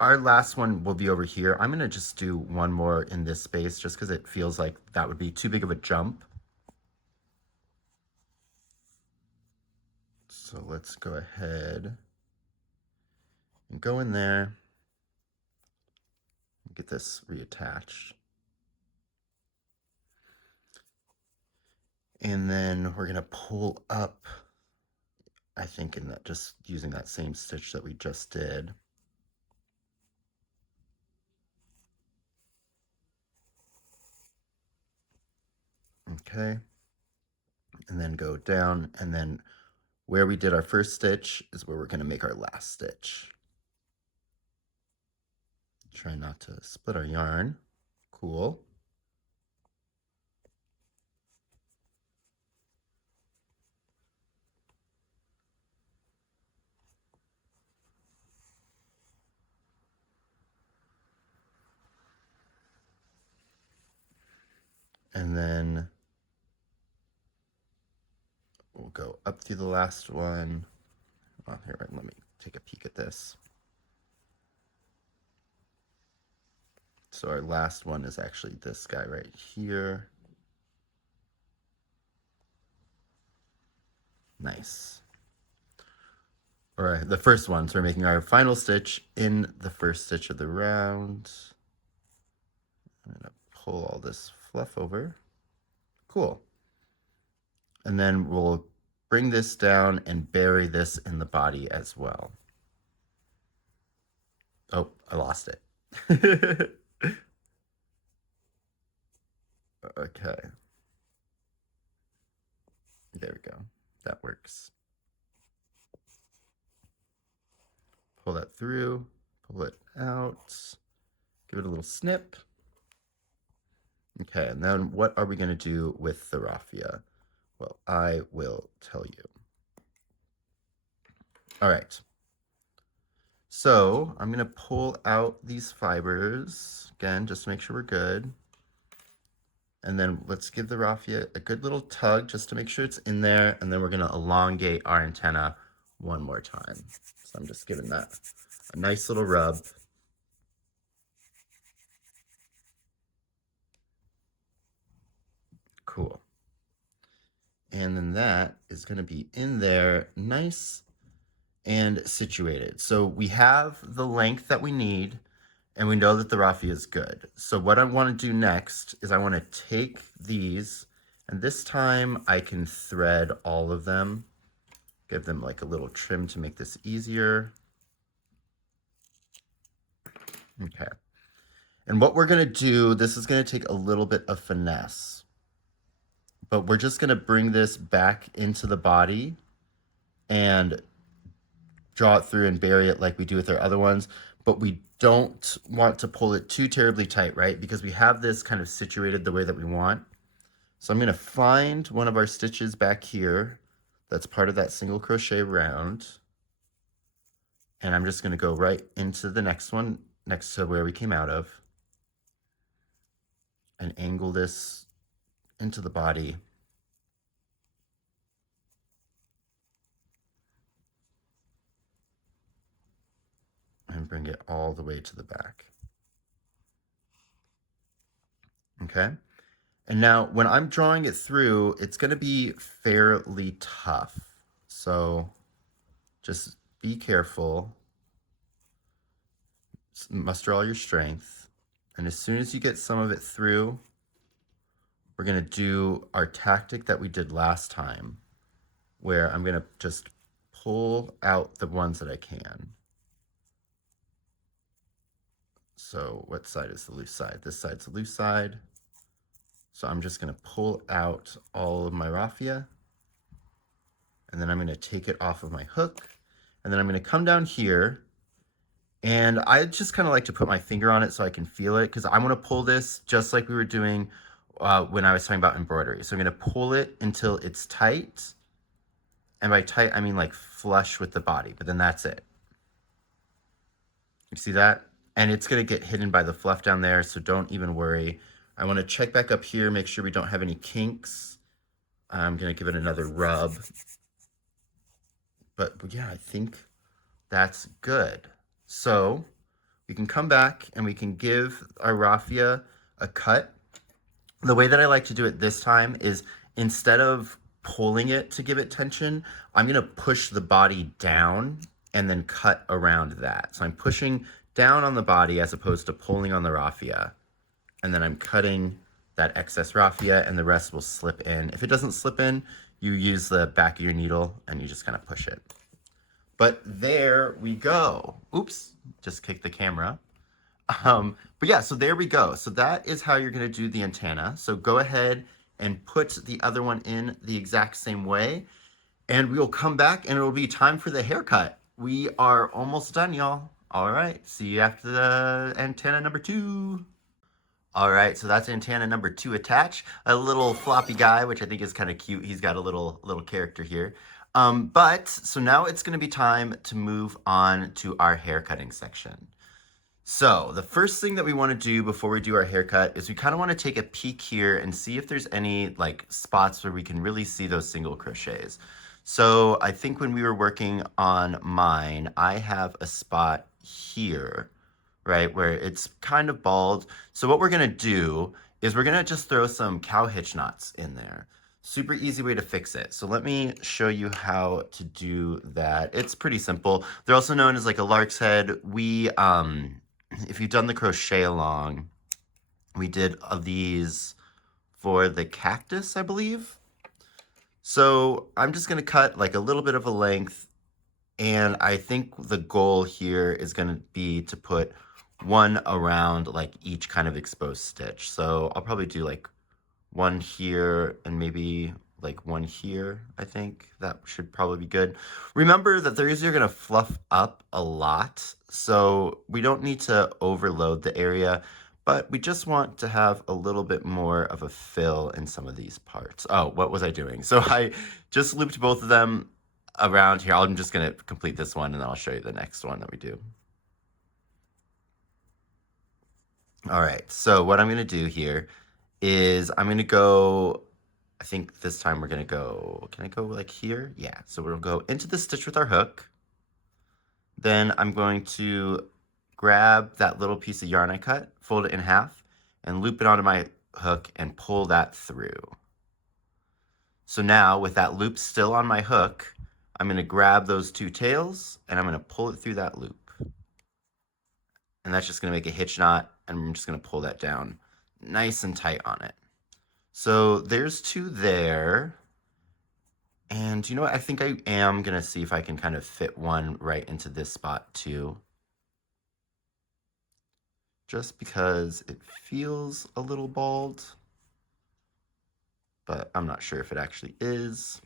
our last one will be over here. I'm gonna just do one more in this space just because it feels like that would be too big of a jump. So let's go ahead and go in there and get this reattached. And then we're gonna pull up, I think in that, just using that same stitch that we just did. Okay. And then go down, and then where we did our first stitch is where we're going to make our last stitch. Try not to split our yarn. Cool. And then we'll go up through the last one. Oh, here, let me take a peek at this. So our last one is actually this guy right here. Nice. All right, the first one. So we're making our final stitch in the first stitch of the round. I'm gonna pull all this fluff over. Cool. And then we'll bring this down and bury this in the body as well. Oh, I lost it. Okay. There we go. That works. Pull that through, pull it out, give it a little snip. Okay, and then what are we going to do with the raffia? Well, I will tell you. All right. So I'm going to pull out these fibers, again, just to make sure we're good. And then let's give the raffia a good little tug just to make sure it's in there. And then we're going to elongate our antenna one more time. So I'm just giving that a nice little rub. Cool. And then that is going to be in there nice and situated. So we have the length that we need, and we know that the raffia is good. So what I want to do next is I want to take these, and this time I can thread all of them, give them like a little trim to make this easier. Okay. And what we're going to do, this is going to take a little bit of finesse, but we're just going to bring this back into the body and draw it through and bury it like we do with our other ones, but we don't want to pull it too terribly tight, right? Because we have this kind of situated the way that we want. So I'm going to find one of our stitches back here that's part of that single crochet round, and I'm just going to go right into the next one next to where we came out of and angle this into the body. And bring it all the way to the back. Okay. And now when I'm drawing it through, it's going to be fairly tough. So just be careful. Muster all your strength. And as soon as you get some of it through, we're going to do our tactic that we did last time, where I'm going to just pull out the ones that I can. So what side is the loose side? This side's the loose side. So I'm just going to pull out all of my raffia, and then I'm going to take it off of my hook, and then I'm going to come down here, and I just kind of like to put my finger on it so I can feel it, because I want to pull this just like we were doing when I was talking about embroidery. So I'm going to pull it until it's tight, and by tight I mean like flush with the body, but then that's it. You see that? And it's going to get hidden by the fluff down there, so don't even worry. I want to check back up here, make sure we don't have any kinks. I'm going to give it another rub. But yeah, I think that's good. So we can come back and we can give our raffia a cut. The way that I like to do it this time is instead of pulling it to give it tension, I'm going to push the body down and then cut around that. So I'm pushing down on the body as opposed to pulling on the raffia. And then I'm cutting that excess raffia, and the rest will slip in. If it doesn't slip in, you use the back of your needle and you just kind of push it. But there we go. Oops, just kicked the camera. But yeah, so there we go. So that is how you're going to do the antenna. So go ahead and put the other one in the exact same way. And we'll come back and it'll be time for the haircut. We are almost done, y'all. All right, see you after the antenna number 2. All right, so that's antenna number 2 attached. A little floppy guy, which I think is kind of cute. He's got a little character here. So now it's going to be time to move on to our hair cutting section. So the first thing that we want to do before we do our haircut is we kind of want to take a peek here and see if there's any like spots where we can really see those single crochets. So I think when we were working on mine, I have a spot here, right, where it's kind of bald. So what we're going to do is we're going to just throw some cow hitch knots in there. Super easy way to fix it. So let me show you how to do that. It's pretty simple. They're also known as like a lark's head. We, if you've done the crochet along, we did these for the cactus, I believe. So I'm just going to cut like a little bit of a length, and I think the goal here is going to be to put one around like each kind of exposed stitch. So I'll probably do like one here and maybe like one here. I think that should probably be good. Remember that they're going to fluff up a lot, so we don't need to overload the area, but we just want to have a little bit more of a fill in some of these parts. Oh, what was I doing? So I just looped both of them around here. I'm just going to complete this one and then I'll show you the next one that we do. All right, so what I'm going to do here is I'm going to go, I think this time we're going to go, can I go like here? Yeah, so we'll go into the stitch with our hook. Then I'm going to grab that little piece of yarn I cut, fold it in half, and loop it onto my hook and pull that through. So now with that loop still on my hook, I'm going to grab those 2 tails and I'm going to pull it through that loop. And that's just going to make a hitch knot, and I'm just going to pull that down nice and tight on it. So there's 2 there. And you know what? I think I am going to see if I can kind of fit one right into this spot too. Just because it feels a little bald, but I'm not sure if it actually is.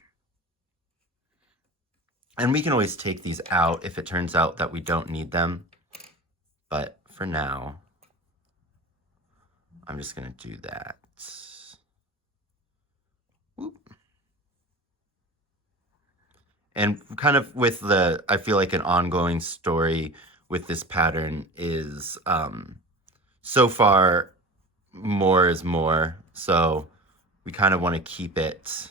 And we can always take these out if it turns out that we don't need them. But for now, I'm just going to do that. Whoop. And kind of with the, I feel like an ongoing story with this pattern is, so far, more is more. So we kind of want to keep it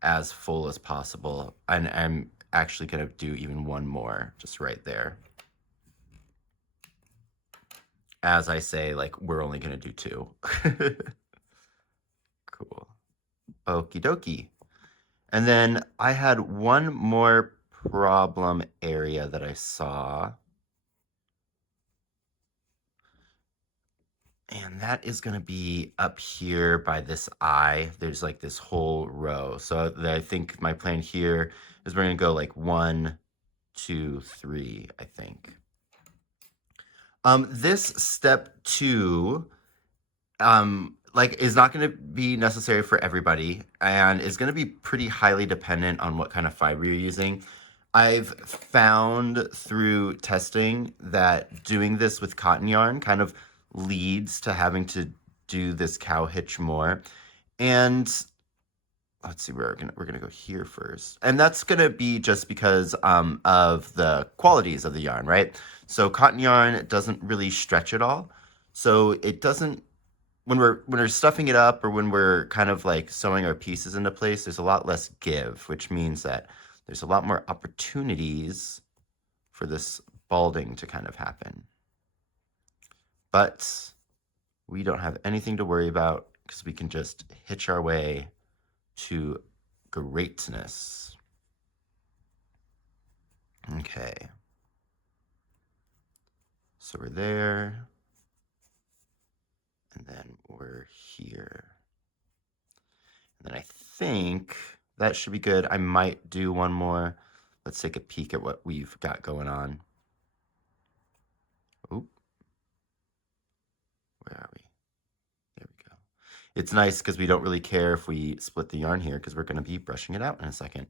as full as possible. And I'm actually going to do even one more just right there. As I say, like, we're only going to do 2. Cool. Okie dokie. And then I had one more problem area that I saw. And that is going to be up here by this eye. There's like this whole row. So I think my plan here is we're going to go like 1, 2, 3, I think. This step 2, like is not going to be necessary for everybody and is going to be pretty highly dependent on what kind of fiber you're using. I've found through testing that doing this with cotton yarn kind of leads to having to do this cow hitch more. And let's see, we're gonna go here first. And that's gonna be just because of the qualities of the yarn, right? So cotton yarn doesn't really stretch at all. So it doesn't, when we're stuffing it up or when we're kind of like sewing our pieces into place, there's a lot less give, which means that there's a lot more opportunities for this balding to kind of happen. But we don't have anything to worry about because we can just hitch our way to greatness. Okay. So we're there. And then we're here. And then I think that should be good. I might do one more. Let's take a peek at what we've got going on. Oop. Where are we? There we go. It's nice because we don't really care if we split the yarn here because we're going to be brushing it out in a second.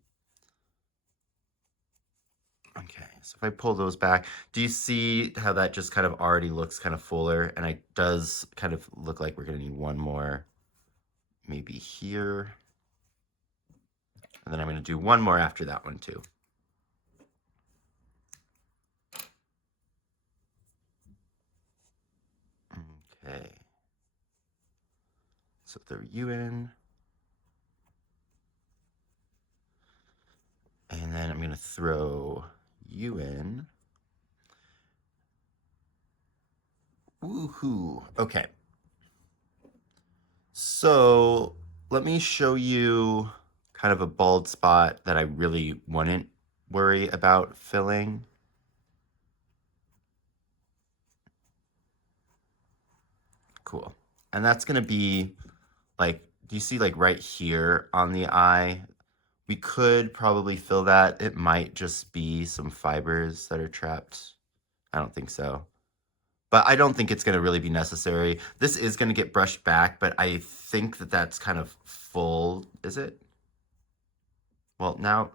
Okay, so if I pull those back, do you see how that just kind of already looks kind of fuller? And it does kind of look like we're going to need one more maybe here. And then I'm going to do one more after that one too. Okay. So throw you in. And then I'm going to throw you in. Woohoo. Okay. So let me show you kind of a bald spot that I really wouldn't worry about filling. Cool. And that's going to be like, do you see like right here on the eye? We could probably fill that. It might just be some fibers that are trapped. I don't think so. But I don't think it's going to really be necessary. This is going to get brushed back, but I think that that's kind of full. Is it? Well, now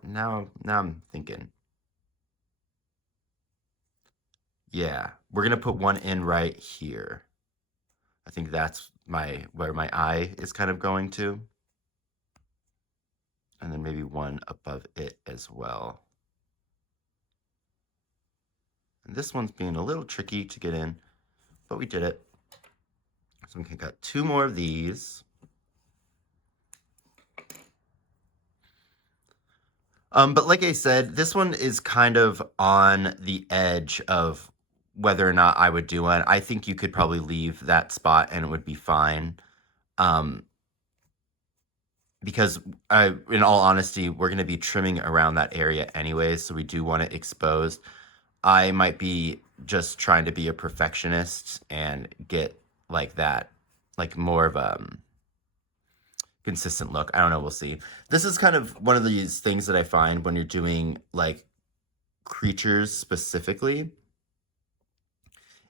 I'm thinking. Yeah, we're going to put one in right here. I think that's where my eye is kind of going to. And then maybe one above it as well. And this one's being a little tricky to get in, but we did it. So we can cut two more of these. But like I said, this one is kind of on the edge of whether or not I would do one. I think you could probably leave that spot and it would be fine. Because in all honesty, we're going to be trimming around that area anyway, so we do want it exposed. I might be just trying to be a perfectionist and get like that, like more of a consistent look. I don't know, we'll see. This is kind of one of these things that I find when you're doing like creatures specifically,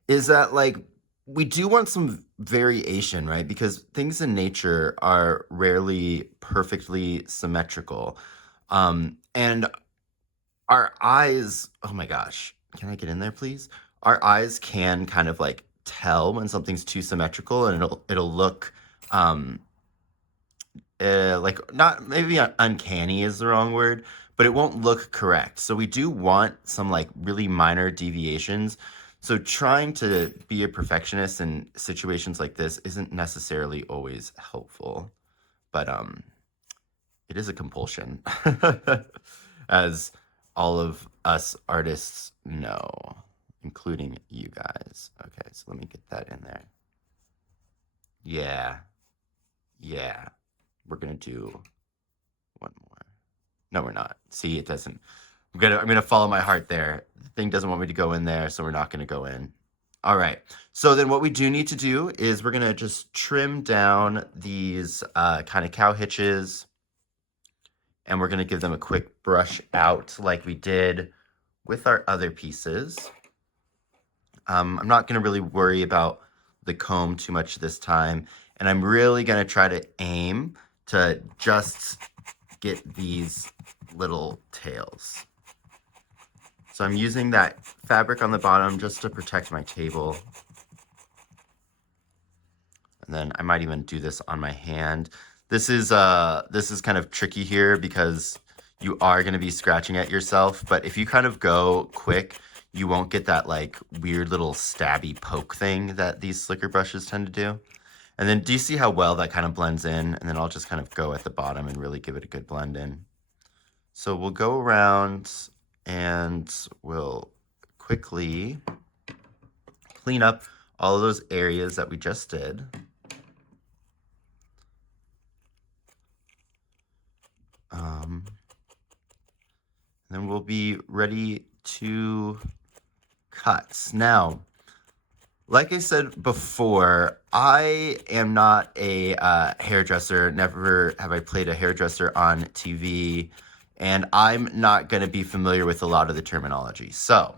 is that like we do want some variation, right? Because things in nature are rarely perfectly symmetrical. And our eyes, oh my gosh, can I get in there, please? Our eyes can kind of like tell when something's too symmetrical, and it'll look like not maybe uncanny is the wrong word, but it won't look correct. So we do want some like really minor deviations. So trying to be a perfectionist in situations like this isn't necessarily always helpful, but it is a compulsion, as all of us artists know, including you guys. Okay, so let me get that in there. Yeah, yeah. We're gonna do one more. No, we're not. See, it doesn't. I'm gonna follow my heart there. The thing doesn't want me to go in there, so we're not gonna go in. All right. So then what we do need to do is we're gonna just trim down these kind of cow hitches, and we're gonna give them a quick brush out like we did with our other pieces. I'm not gonna really worry about the comb too much this time, and I'm really gonna try to aim to just get these little tails. So I'm using that fabric on the bottom just to protect my table. And then I might even do this on my hand. This is kind of tricky here because you are going to be scratching at yourself, but if you kind of go quick, you won't get that like weird little stabby poke thing that these slicker brushes tend to do. And then do you see how well that kind of blends in? And then I'll just kind of go at the bottom and really give it a good blend in. So we'll go around and we'll quickly clean up all of those areas that we just did. Then we'll be ready to cut. Now, like I said before, I am not a hairdresser. Never have I played a hairdresser on TV, and I'm not going to be familiar with a lot of the terminology. So,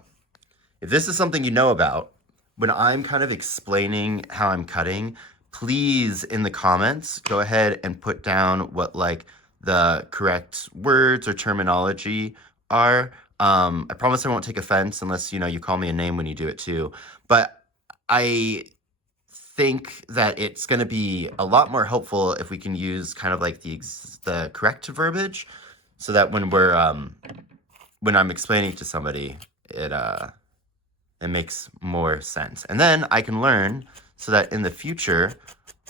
if this is something you know about, when I'm kind of explaining how I'm cutting, please, in the comments, go ahead and put down what like the correct words or terminology are. I promise I won't take offense unless, you know, you call me a name when you do it too. But I think that it's going to be a lot more helpful if we can use kind of like the correct verbiage, so that when I'm explaining to somebody, it makes more sense. And then I can learn so that in the future,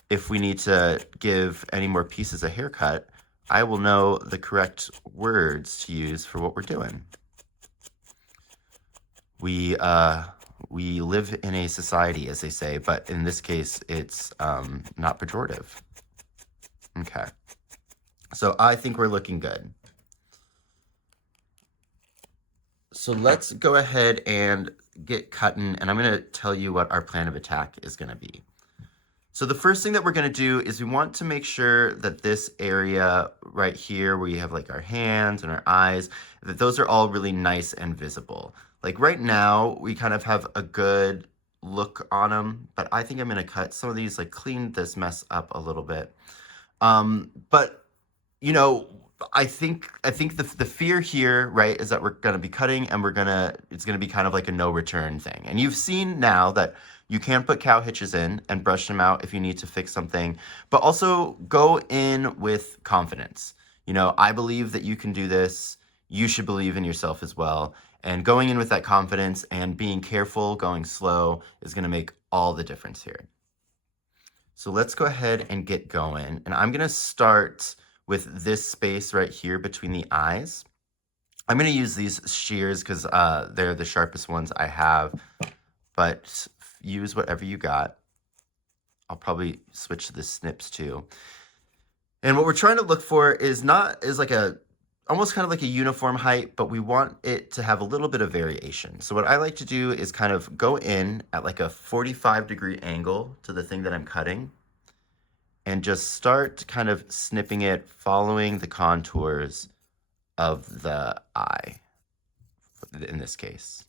if we need to give any more pieces a haircut, I will know the correct words to use for what we're doing. We live in a society, as they say, but in this case, it's not pejorative. Okay. So I think we're looking good. So let's go ahead and get cutting, and I'm going to tell you what our plan of attack is going to be. So the first thing that we're going to do is we want to make sure that this area right here where you have like our hands and our eyes, that those are all really nice and visible. Like right now, we kind of have a good look on them, but I think I'm going to cut some of these, like clean this mess up a little bit. But you know, I think the fear here, right, is that we're going to be cutting and it's going to be kind of like a no return thing. And you've seen now that you can put cow hitches in and brush them out if you need to fix something, but also go in with confidence. You know, I believe that you can do this. You should believe in yourself as well. And going in with that confidence and being careful, going slow is going to make all the difference here. So let's go ahead and get going. And I'm going to start with this space right here between the eyes. I'm going to use these shears because they're the sharpest ones I have, but use whatever you got. I'll probably switch to the snips too. And what we're trying to look for is like almost kind of like a uniform height, but we want it to have a little bit of variation. So what I like to do is kind of go in at like a 45-degree angle to the thing that I'm cutting, and just start kind of snipping it, following the contours of the eye, in this case.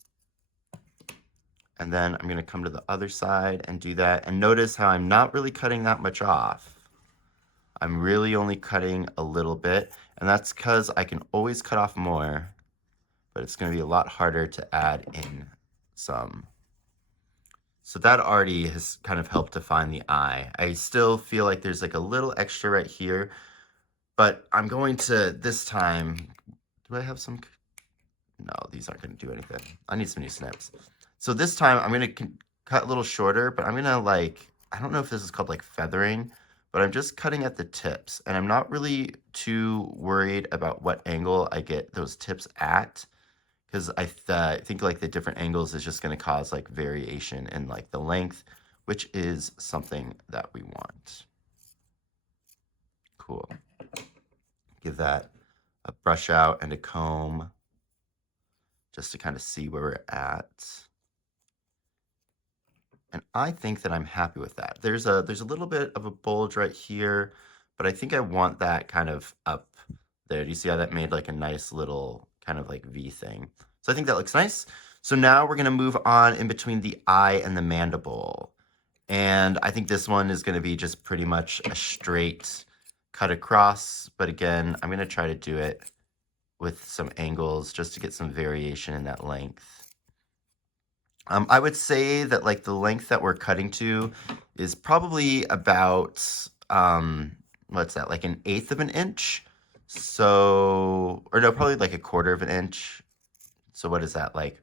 And then I'm going to come to the other side and do that. And notice how I'm not really cutting that much off. I'm really only cutting a little bit. And that's because I can always cut off more, but it's going to be a lot harder to add in some. So that already has kind of helped define the eye. I still feel like there's like a little extra right here, but I'm going to, this time, do I have some? No, these aren't going to do anything. I need some new snips. So this time I'm going to cut a little shorter, but I'm going to I don't know if this is called like feathering, but I'm just cutting at the tips, and I'm not really too worried about what angle I get those tips at, because I think like the different angles is just going to cause like variation in like the length, which is something that we want. Cool. Give that a brush out and a comb just to kind of see where we're at. And I think that I'm happy with that. There's a little bit of a bulge right here, but I think I want that kind of up there. Do you see how that made like a nice little kind of like V thing? So I think that looks nice. So now we're going to move on in between the eye and the mandible. And I think this one is going to be just pretty much a straight cut across. But again, I'm going to try to do it with some angles just to get some variation in that length. I would say that like the length that we're cutting to is probably about, what's that, like 1/8 of an inch? So, or no, probably like 1/4 of an inch. So what is that, like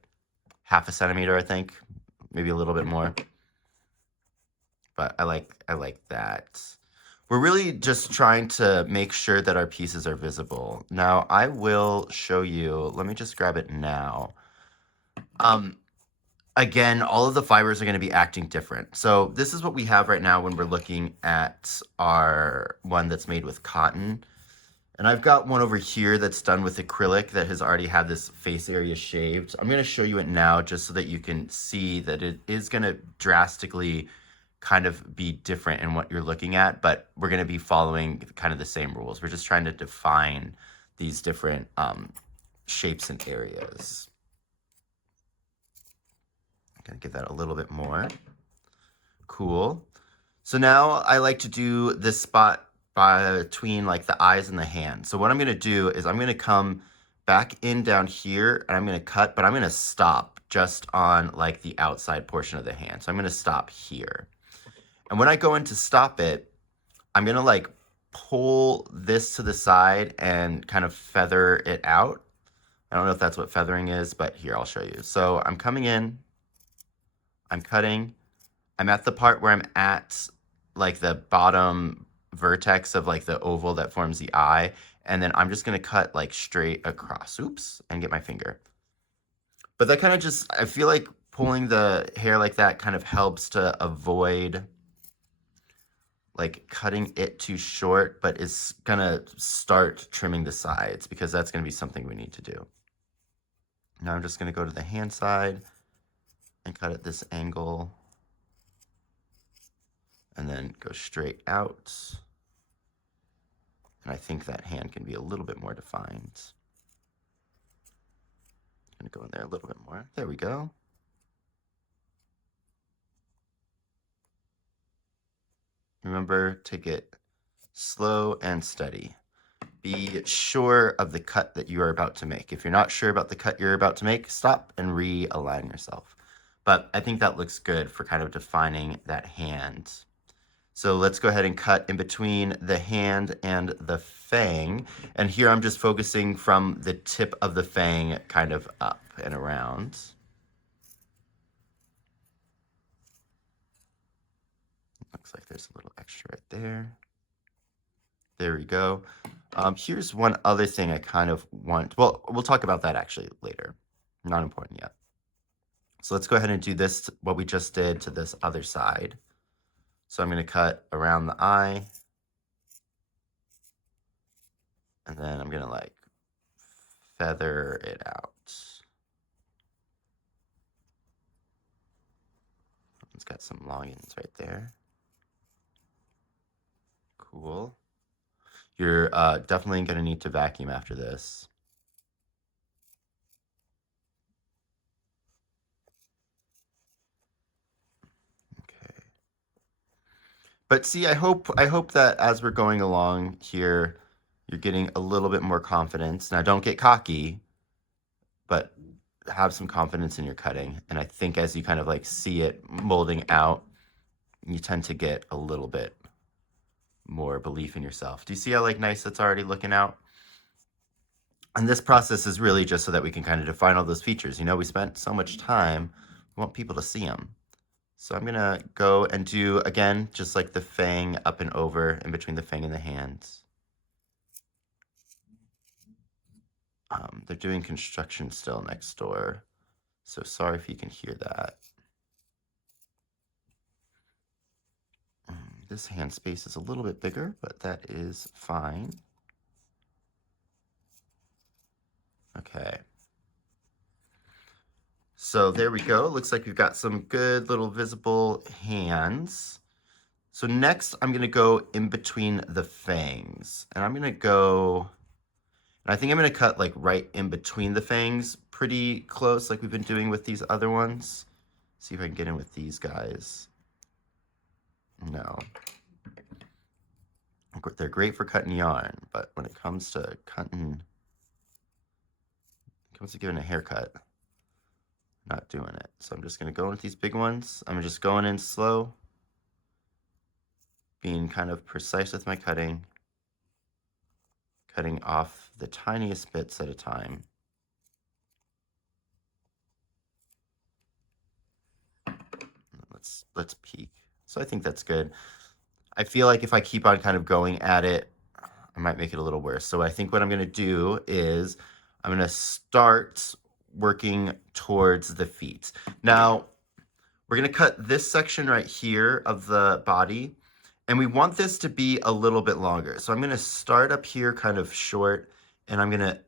1/2 centimeter, I think, maybe a little bit more. But I like that. We're really just trying to make sure that our pieces are visible. Now I will show you, let me just grab it now. Again, all of the fibers are going to be acting different. So this is what we have right now when we're looking at our one that's made with cotton. And I've got one over here that's done with acrylic that has already had this face area shaved. I'm going to show you it now just so that you can see that it is going to drastically kind of be different in what you're looking at, but we're going to be following kind of the same rules. We're just trying to define these different shapes and areas. I'm going to give that a little bit more. Cool. So now I like to do this spot between like the eyes and the hand. So what I'm gonna do is I'm gonna come back in down here and I'm gonna cut, but I'm gonna stop just on like the outside portion of the hand. So I'm gonna stop here. And when I go in to stop it, I'm gonna like pull this to the side and kind of feather it out. I don't know if that's what feathering is, but here, I'll show you. So I'm coming in, I'm cutting, I'm at the part where I'm at like the bottom vertex of like the oval that forms the eye, and then I'm just gonna cut like straight across, oops, and get my finger. But that kind of just, I feel like pulling the hair like that kind of helps to avoid like cutting it too short, but it's gonna start trimming the sides because that's gonna be something we need to do. Now I'm just gonna go to the hand side and cut at this angle and then go straight out. And I think that hand can be a little bit more defined. I'm gonna go in there a little bit more. There we go. Remember, take it slow and steady. Be sure of the cut that you are about to make. If you're not sure about the cut you're about to make, stop and realign yourself. But I think that looks good for kind of defining that hand. So let's go ahead and cut in between the hand and the fang. And here I'm just focusing from the tip of the fang kind of up and around. Looks like there's a little extra right there. There we go. Here's one other thing I kind of want. Well, we'll talk about that actually later. Not important yet. So let's go ahead and do this, what we just did, to this other side. So I'm going to cut around the eye. And then I'm going to like feather it out. It's got some long ends right there. Cool. You're definitely going to need to vacuum after this. Okay. But see, I hope that as we're going along here, you're getting a little bit more confidence. Now, don't get cocky, but have some confidence in your cutting. And I think as you kind of like see it molding out, you tend to get a little bit more belief in yourself. Do you see how like nice it's already looking out? And this process is really just so that we can kind of define all those features. You know, we spent so much time, we want people to see them. So I'm gonna go and do, again, just like the fang up and over in between the fang and the hands. They're doing construction still next door, so sorry if you can hear that. This hand space is a little bit bigger, but that is fine. Okay. So there we go. Looks like we've got some good little visible hands. So next I'm gonna go in between the fangs, and I'm gonna go, and I think I'm gonna cut like right in between the fangs, pretty close like we've been doing with these other ones. See if I can get in with these guys. No. They're great for cutting yarn, but when it comes to giving a haircut, not doing it. So I'm just gonna go in with these big ones. I'm just going in slow, being kind of precise with my cutting off the tiniest bits at a time. Let's peek. So I think that's good. I feel like if I keep on kind of going at it, I might make it a little worse. So I think what I'm gonna do is I'm gonna start working towards the feet. Now, we're gonna cut this section right here of the body, and we want this to be a little bit longer. So I'm gonna start up here kind of short, and I'm gonna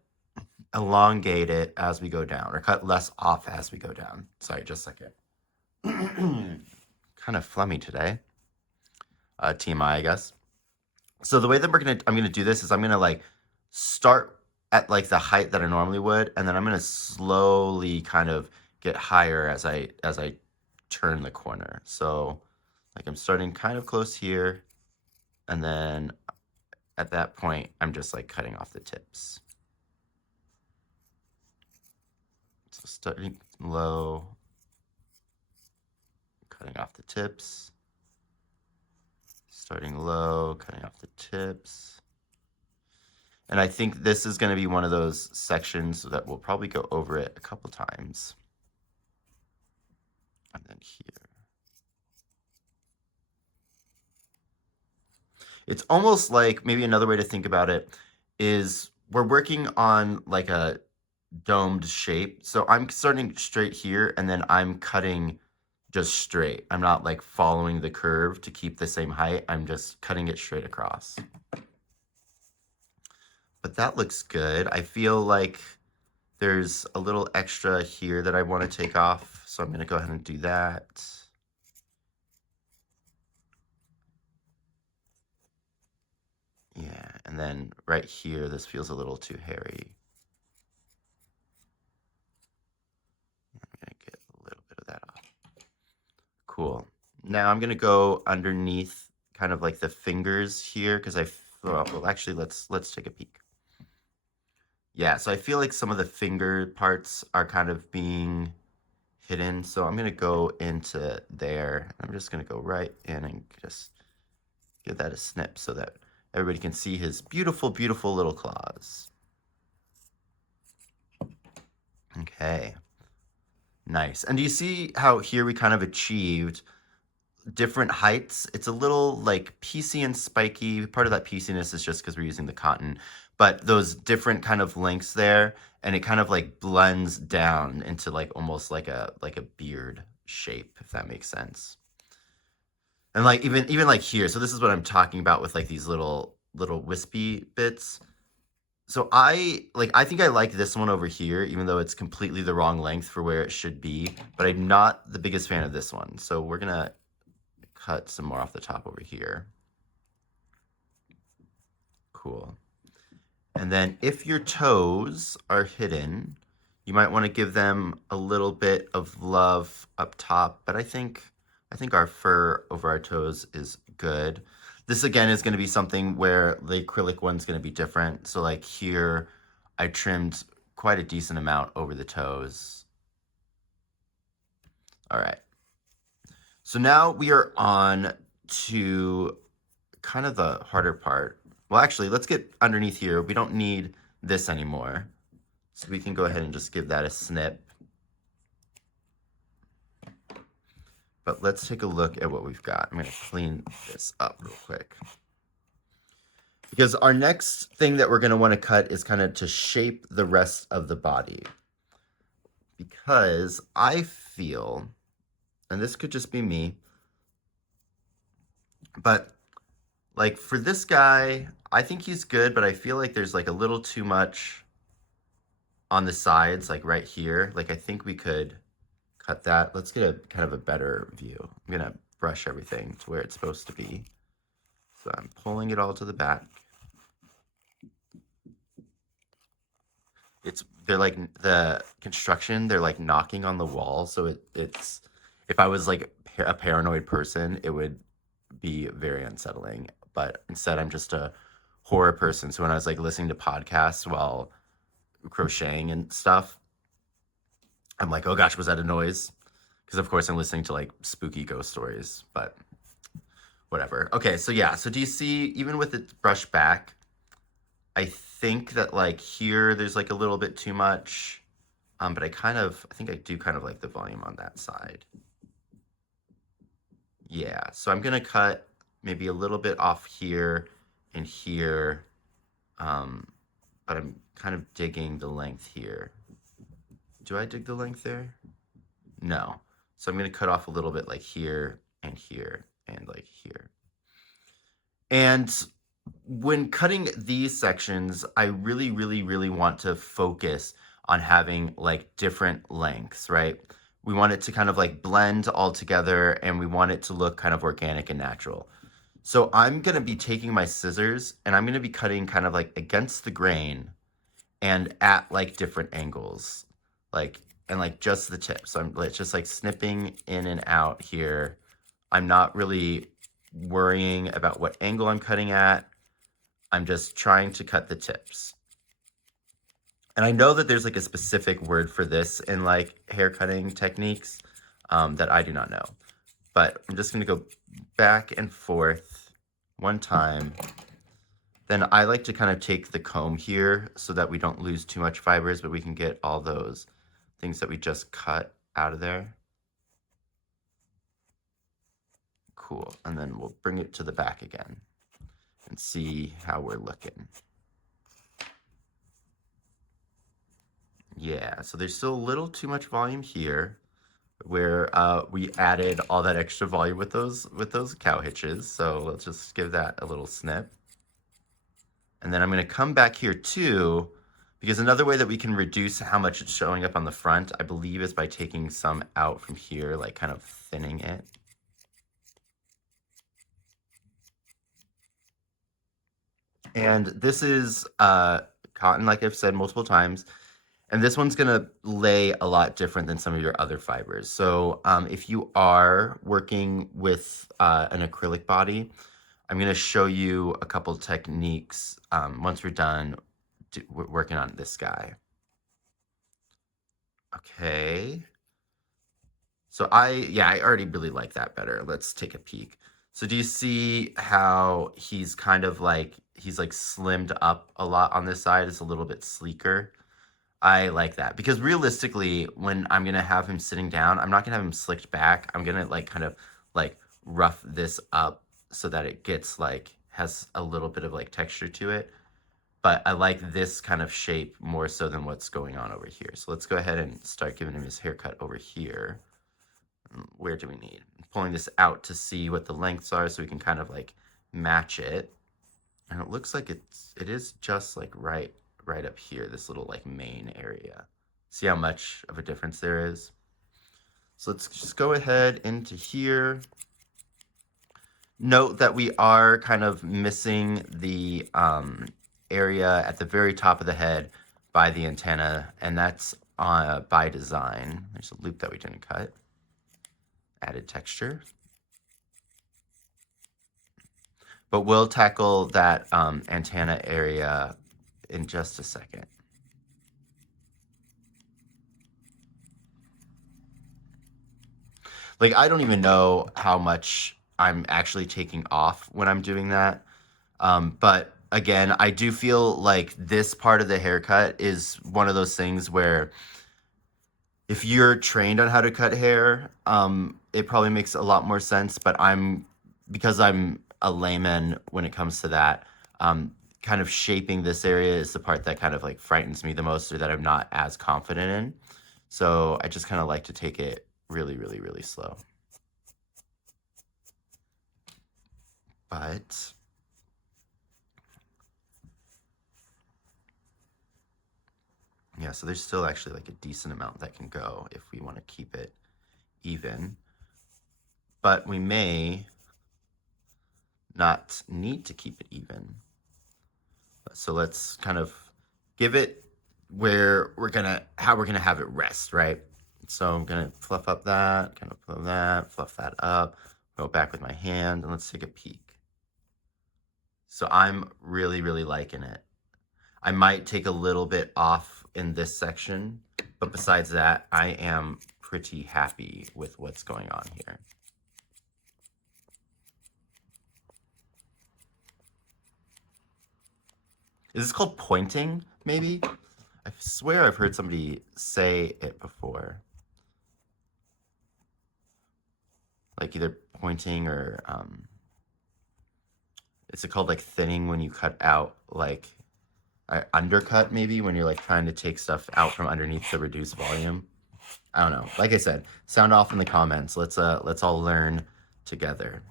elongate it as we go down, or cut less off as we go down. Sorry, just a second. Kind of flummy today. TMI, I guess. So the way that I'm gonna do this is I'm gonna like start at like the height that I normally would, and then I'm gonna slowly kind of get higher as I turn the corner. So Like I'm starting kind of close here, and then at that point, I'm just like cutting off the tips. So starting low, cutting off the tips, starting low, cutting off the tips. And I think this is going to be one of those sections that we'll probably go over it a couple times. And then here. It's almost like, maybe another way to think about it is we're working on like a domed shape. So I'm starting straight here, and then I'm cutting just straight. I'm not like following the curve to keep the same height. I'm just cutting it straight across. But that looks good. I feel like there's a little extra here that I want to take off. So I'm going to go ahead and do that. Yeah, and then right here, this feels a little too hairy. I'm going to get a little bit of that off. Cool. Now I'm going to go underneath kind of like the fingers here because well, actually, let's take a peek. Yeah, so I feel like some of the finger parts are kind of being hidden. So I'm going to go into there. I'm just going to go right in and just give that a snip so that everybody can see his beautiful, beautiful little claws. Okay. Nice. And do you see how here we kind of achieved different heights? It's a little like piecey and spiky. Part of that pieciness is just because we're using the cotton, but those different kind of lengths there, and it kind of like blends down into like almost like a beard shape, if that makes sense. And like even like here, so this is what I'm talking about with like these little wispy bits. So I think I like this one over here, even though it's completely the wrong length for where it should be, but I'm not the biggest fan of this one. So we're gonna cut some more off the top over here. Cool. And then if your toes are hidden, you might want to give them a little bit of love up top, but I think our fur over our toes is good. This again is going to be something where the acrylic one's going to be different. So like here, I trimmed quite a decent amount over the toes. All right. So now we are on to kind of the harder part. Well, actually, let's get underneath here. We don't need this anymore. So we can go ahead and just give that a snip. But let's take a look at what we've got. I'm going to clean this up real quick. Because our next thing that we're going to want to cut is kind of to shape the rest of the body. Because I feel, and this could just be me, but like for this guy, I think he's good, but I feel like there's like a little too much on the sides, like right here. Like I think we could cut that. Let's get a kind of a better view. I'm gonna brush everything to where it's supposed to be. So I'm pulling it all to the back. They're like the construction, they're like knocking on the wall. So it's, if I was like a paranoid person, it would be very unsettling. But instead I'm just a horror person. So when I was like listening to podcasts while crocheting and stuff, I'm like, oh gosh, was that a noise? Because of course I'm listening to like spooky ghost stories, but whatever. Okay, so yeah, so do you see, even with it brushed back, I think that like here there's like a little bit too much, but I think I do kind of like the volume on that side. Yeah, so I'm gonna cut maybe a little bit off here and here, but I'm kind of digging the length here. Do I dig the length there? No. So I'm gonna cut off a little bit like here and here and like here. And when cutting these sections, I really, really, really want to focus on having like different lengths, right? We want it to kind of like blend all together, and we want it to look kind of organic and natural. So I'm going to be taking my scissors and I'm going to be cutting kind of like against the grain and at like different angles, like, and like just the tip. So I'm just like snipping in and out here I'm not really worrying about what angle I'm cutting at. I'm just trying to cut the tips. And I know that there's like a specific word for this in like hair cutting techniques that I do not know. But I'm just going to go back and forth one time. Then I like to kind of take the comb here so that we don't lose too much fibers, but we can get all those things that we just cut out of there. Cool. And then we'll bring it to the back again and see how we're looking. Yeah, so there's still a little too much volume here where we added all that extra volume with those cow hitches. So let's just give that a little snip. And then I'm going to come back here too, because another way that we can reduce how much it's showing up on the front, I believe, is by taking some out from here, like kind of thinning it. And this is cotton, like I've said multiple times. And this one's gonna lay a lot different than some of your other fibers. So if you are working with an acrylic body, I'm gonna show you a couple techniques once we're done working on this guy. Okay. So I already really like that better. Let's take a peek. So do you see how he's kind of like, he's like slimmed up a lot on this side? It's a little bit sleeker. I like that because realistically, when I'm gonna have him sitting down, I'm not gonna have him slicked back. I'm gonna like kind of like rough this up so that it gets like, has a little bit of like texture to it. But I like this kind of shape more so than what's going on over here. So let's go ahead and start giving him his haircut over here. Where do we need? I'm pulling this out to see what the lengths are so we can kind of like match it. And it looks like it is just like right up here, this little like main area. See how much of a difference there is? So let's just go ahead into here. Note that we are kind of missing the area at the very top of the head by the antenna, and that's by design. There's a loop that we didn't cut. Added texture. But we'll tackle that antenna area in just a second. Like, I don't even know how much I'm actually taking off when I'm doing that. But again, I do feel like this part of the haircut is one of those things where if you're trained on how to cut hair, it probably makes a lot more sense. But because I'm a layman when it comes to that, kind of shaping this area is the part that kind of like frightens me the most, or that I'm not as confident in. So I just kind of like to take it really, really, really slow. But yeah, so there's still actually like a decent amount that can go if we want to keep it even. But we may not need to keep it even. So let's kind of give it where how we're gonna have it rest, right? So I'm gonna fluff up that, kind of fluff that up, go back with my hand, and let's take a peek. So I'm really, really liking it. I might take a little bit off in this section, but besides that, I am pretty happy with what's going on here. Is this called pointing, maybe? I swear I've heard somebody say it before. Like either pointing or, is it called like thinning when you cut out like undercut maybe when you're like trying to take stuff out from underneath to reduce volume? I don't know. Like I said, sound off in the comments. Let's all learn together.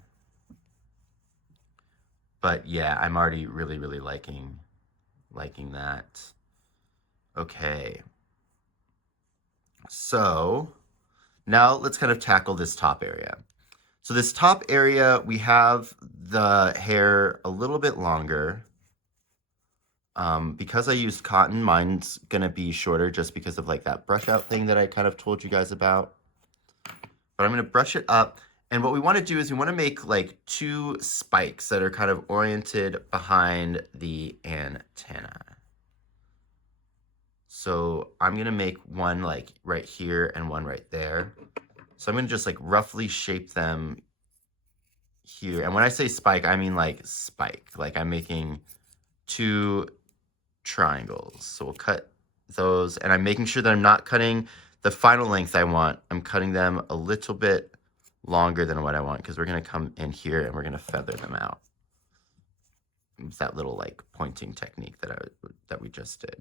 But yeah, I'm already really, really liking that. Okay. So now let's kind of tackle this top area. So this top area, we have the hair a little bit longer. Because I used cotton, mine's gonna be shorter just because of like that brush out thing that I kind of told you guys about. But I'm gonna brush it up, And what we want to do is we want to make like 2 spikes that are kind of oriented behind the antenna. So I'm going to make one like right here and one right there. So I'm going to just like roughly shape them here. And when I say spike, I mean like spike. Like I'm making 2 triangles. So we'll cut those, and I'm making sure that I'm not cutting the final length I want. I'm cutting them a little bit longer than what I want because we're going to come in here and we're going to feather them out. It's that little like pointing technique that we just did.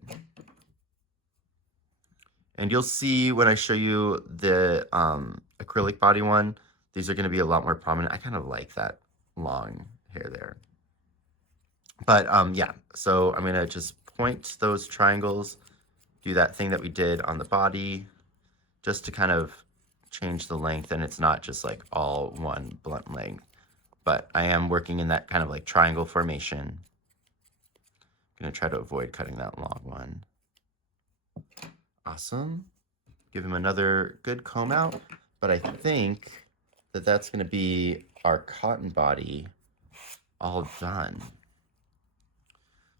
And you'll see when I show you the acrylic body one, these are going to be a lot more prominent. I kind of like that long hair there. But yeah, so I'm going to just point those triangles, do that thing that we did on the body, just to kind of change the length, and it's not just like all one blunt length. But I am working in that kind of like triangle formation. I'm going to try to avoid cutting that long one. Awesome. Give him another good comb out. But I think that that's going to be our cotton body all done.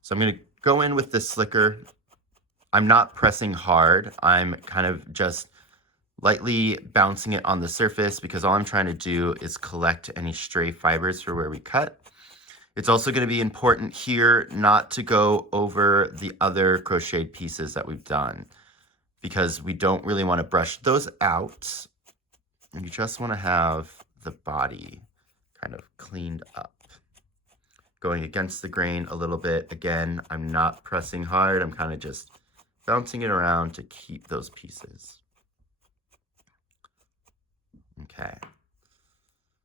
So I'm going to go in with the slicker. I'm not pressing hard. I'm kind of just lightly bouncing it on the surface because all I'm trying to do is collect any stray fibers for where we cut. It's also going to be important here not to go over the other crocheted pieces that we've done, because we don't really want to brush those out. And you just want to have the body kind of cleaned up. Going against the grain a little bit. Again, I'm not pressing hard. I'm kind of just bouncing it around to keep those pieces. Okay.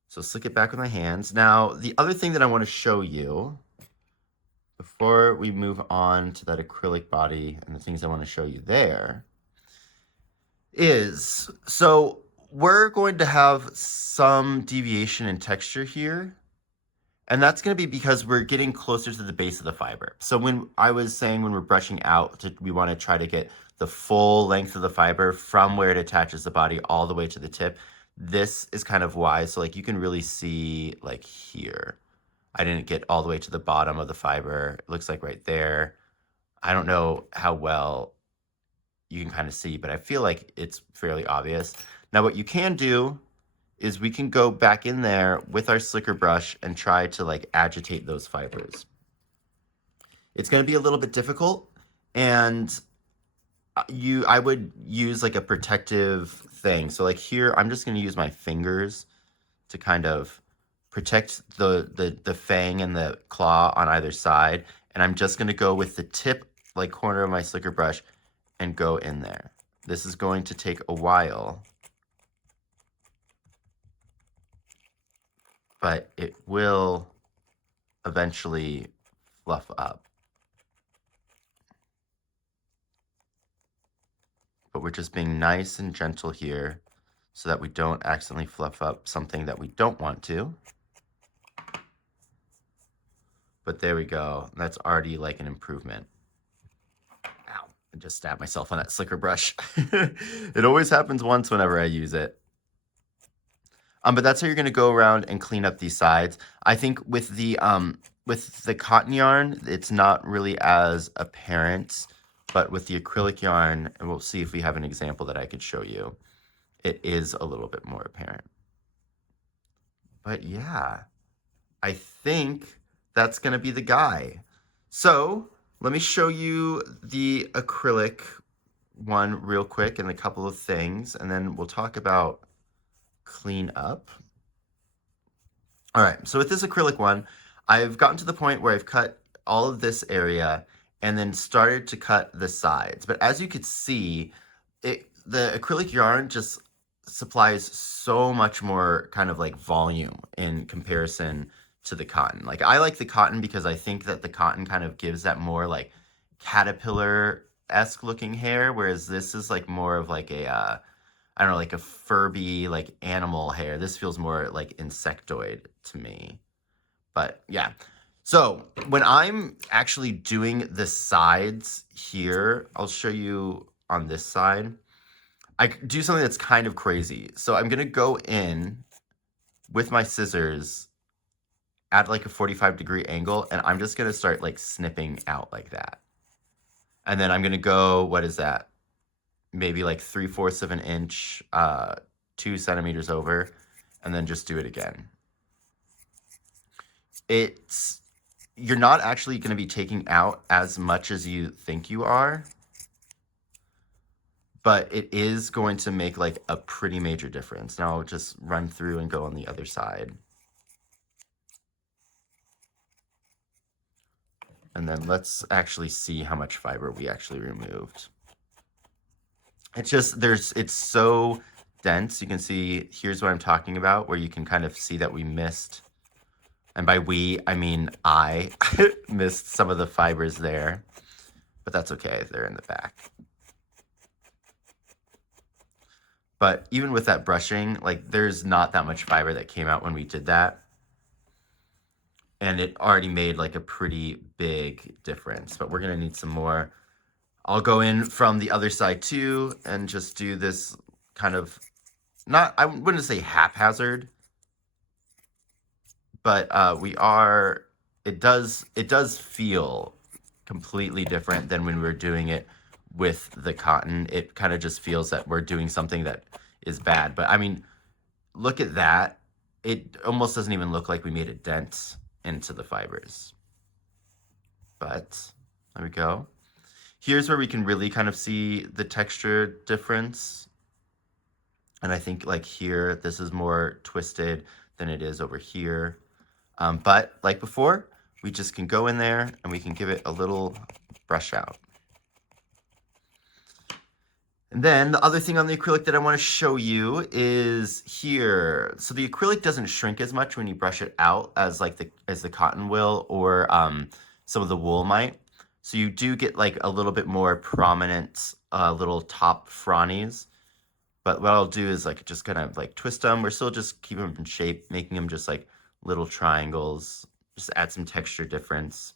So slick it back with my hands. Now, the other thing that I want to show you before we move on to that acrylic body and the things I want to show you there is, so we're going to have some deviation in texture here. And that's going to be because we're getting closer to the base of the fiber. So when I was saying when we're brushing out, we want to try to get the full length of the fiber from where it attaches the body all the way to the tip. This is kind of why. So like you can really see like here, I didn't get all the way to the bottom of the fiber. It looks like right there. I don't know how well you can kind of see, but I feel like it's fairly obvious. Now what you can do is we can go back in there with our slicker brush and try to like agitate those fibers. It's going to be a little bit difficult, and I would use like a protective thing. So like here, I'm just going to use my fingers to kind of protect the fang and the claw on either side. And I'm just going to go with the tip, like corner of my slicker brush, and go in there. This is going to take a while, but it will eventually fluff up. But we're just being nice and gentle here so that we don't accidentally fluff up something that we don't want to. But there we go. That's already like an improvement. Ow, I just stabbed myself on that slicker brush. It always happens once whenever I use it. But that's how you're going to go around and clean up these sides. I think with the cotton yarn, it's not really as apparent, but with the acrylic yarn, and we'll see if we have an example that I could show you, it is a little bit more apparent. But yeah, I think that's going to be the guy. So let me show you the acrylic one real quick and a couple of things, and then we'll talk about clean up. All right, so with this acrylic one, I've gotten to the point where I've cut all of this area and then started to cut the sides. But as you could see, the acrylic yarn just supplies so much more kind of like volume in comparison to the cotton. Like I like the cotton because I think that the cotton kind of gives that more like caterpillar-esque looking hair, whereas this is like more of like a I don't know, like a Furby, like animal hair. This feels more like insectoid to me. But yeah. So when I'm actually doing the sides here, I'll show you on this side. I do something that's kind of crazy. So I'm going to go in with my scissors at like a 45-degree angle, and I'm just gonna start like snipping out like that. And then I'm gonna go, what is that? Maybe like 3/4 of an inch, 2 centimeters over, and then just do it again. You're not actually gonna be taking out as much as you think you are, but it is going to make like a pretty major difference. Now I'll just run through and go on the other side. And then let's actually see how much fiber we actually removed. It's just, it's so dense. You can see, here's what I'm talking about, where you can kind of see that we missed, and by we, I mean I missed some of the fibers there, but that's okay, they're in the back. But even with that brushing, like there's not that much fiber that came out when we did that. And it already made like a pretty big difference, but we're gonna need some more. I'll go in from the other side too and just do this kind of, not, I wouldn't say haphazard, but it does feel completely different than when we were doing it with the cotton. It kind of just feels that we're doing something that is bad. But I mean, look at that. It almost doesn't even look like we made a dent into the fibers. But there we go. Here's where we can really kind of see the texture difference. And I think like here, this is more twisted than it is over here. But like before, we just can go in there and we can give it a little brush out. And then the other thing on the acrylic that I want to show you is here. So the acrylic doesn't shrink as much when you brush it out as like the cotton will, or some of the wool might. So you do get like a little bit more prominent little top fronnies. But what I'll do is like just kind of like twist them. We're still just keeping them in shape, making them just like little triangles. Just add some texture difference.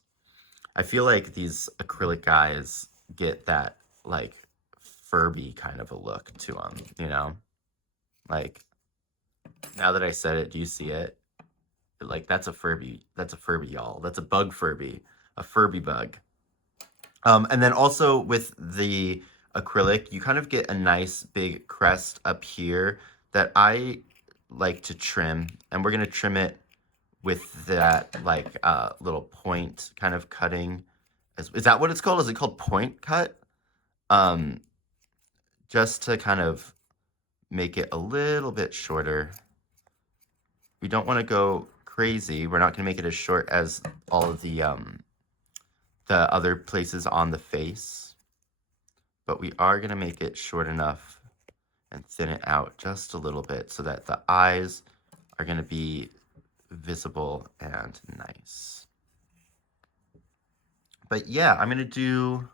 I feel like these acrylic guys get that like Furby kind of a look to them, you know? Like, now that I said it, do you see it? Like, that's a Furby, y'all. That's a bug Furby, a Furby bug. And then also with the acrylic, you kind of get a nice big crest up here that I like to trim, and we're gonna trim it with that like little point kind of cutting. Is that what it's called? Is it called point cut? Just to kind of make it a little bit shorter. We don't want to go crazy. We're not going to make it as short as all of the other places on the face, but we are going to make it short enough and thin it out just a little bit so that the eyes are going to be visible and nice. But yeah, I'm going to do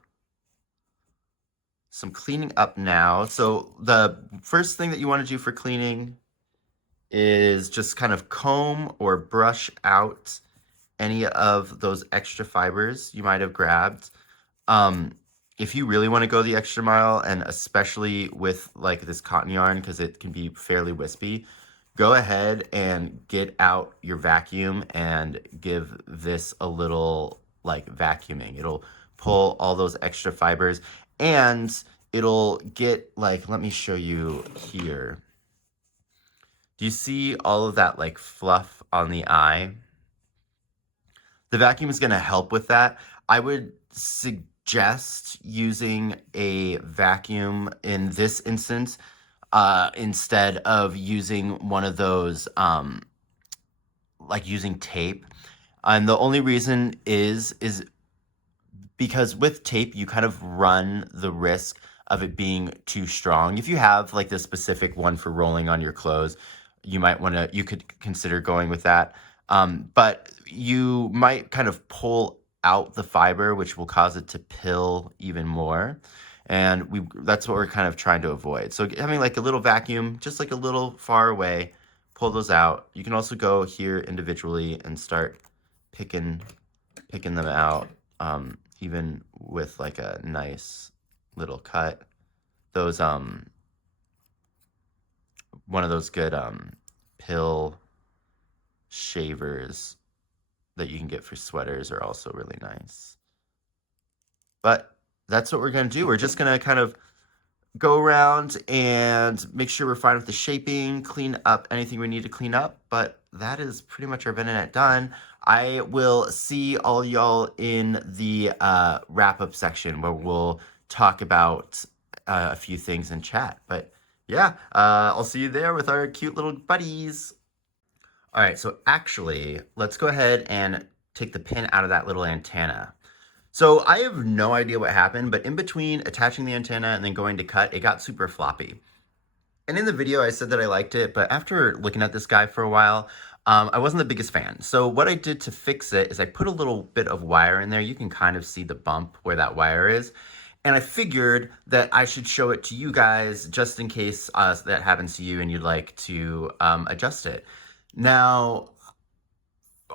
some cleaning up now. So the first thing that you want to do for cleaning is just kind of comb or brush out any of those extra fibers you might have grabbed. If you really want to go the extra mile, and especially with like this cotton yarn, because it can be fairly wispy, go ahead and get out your vacuum and give this a little like vacuuming. It'll pull all those extra fibers, and it'll get like, let me show you here. Do you see all of that like fluff on the eye? The vacuum is going to help with that. I would suggest using a vacuum in this instance instead of using one of those like using tape. And the only reason is because with tape you kind of run the risk of it being too strong. If you have like the specific one for rolling on your clothes, you could consider going with that. But you might kind of pull out the fiber, which will cause it to pill even more. And that's what we're kind of trying to avoid. So having like a little vacuum, just like a little far away, pull those out. You can also go here individually and start picking them out, even with like a nice little cut. Those one of those good pill shavers that you can get for sweaters are also really nice. But that's what we're going to do. We're just going to kind of go around and make sure we're fine with the shaping, clean up anything we need to clean up. But that is pretty much our Venonat done. I will see all y'all in the wrap-up section where we'll talk about a few things in chat. But yeah, I'll see you there with our cute little buddies. All right, so actually, let's go ahead and take the pin out of that little antenna. So I have no idea what happened, but in between attaching the antenna and then going to cut, it got super floppy. And in the video, I said that I liked it, but after looking at this guy for a while, I wasn't the biggest fan. So what I did to fix it is I put a little bit of wire in there. You can kind of see the bump where that wire is. And I figured that I should show it to you guys just in case that happens to you and you'd like to adjust it. Now,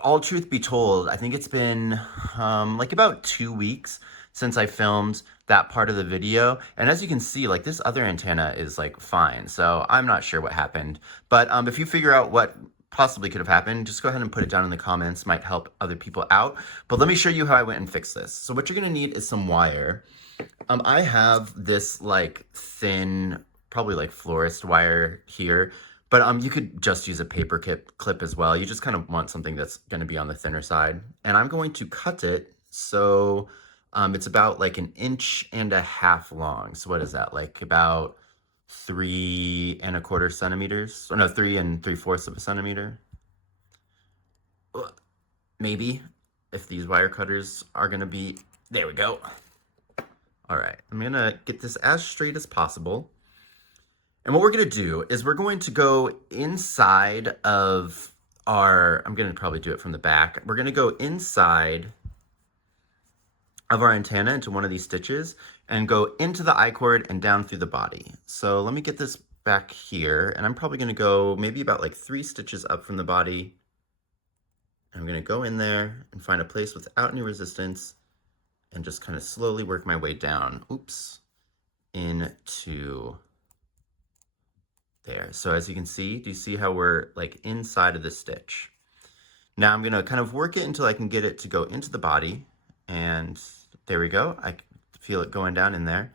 all truth be told, I think it's been like about 2 weeks since I filmed that part of the video. And as you can see, like this other antenna is like fine. So I'm not sure what happened. But if you figure out what possibly could have happened, just go ahead and put it down in the comments. Might help other people out. But let me show you how I went and fixed this. So what you're going to need is some wire. I have this like thin, probably like florist wire here. But you could just use a paper clip as well. You just kind of want something that's going to be on the thinner side. And I'm going to cut it so it's about like 1.5 inches long. So what is that? Like about 3¼ centimeters? Or no, 3 3/4 centimeters. Maybe, if these wire cutters are going to be... There we go. All right, I'm going to get this as straight as possible. And what we're going to do is we're going to go inside of our, I'm going to probably do it from the back. We're going to go inside of our antenna into one of these stitches and go into the I-cord and down through the body. So let me get this back here, and I'm probably going to go maybe about like 3 stitches up from the body. I'm going to go in there and find a place without any resistance and just kind of slowly work my way down, into there. So as you can see, do you see how we're like inside of the stitch? Now I'm going to kind of work it until I can get it to go into the body. And there we go. I feel it going down in there.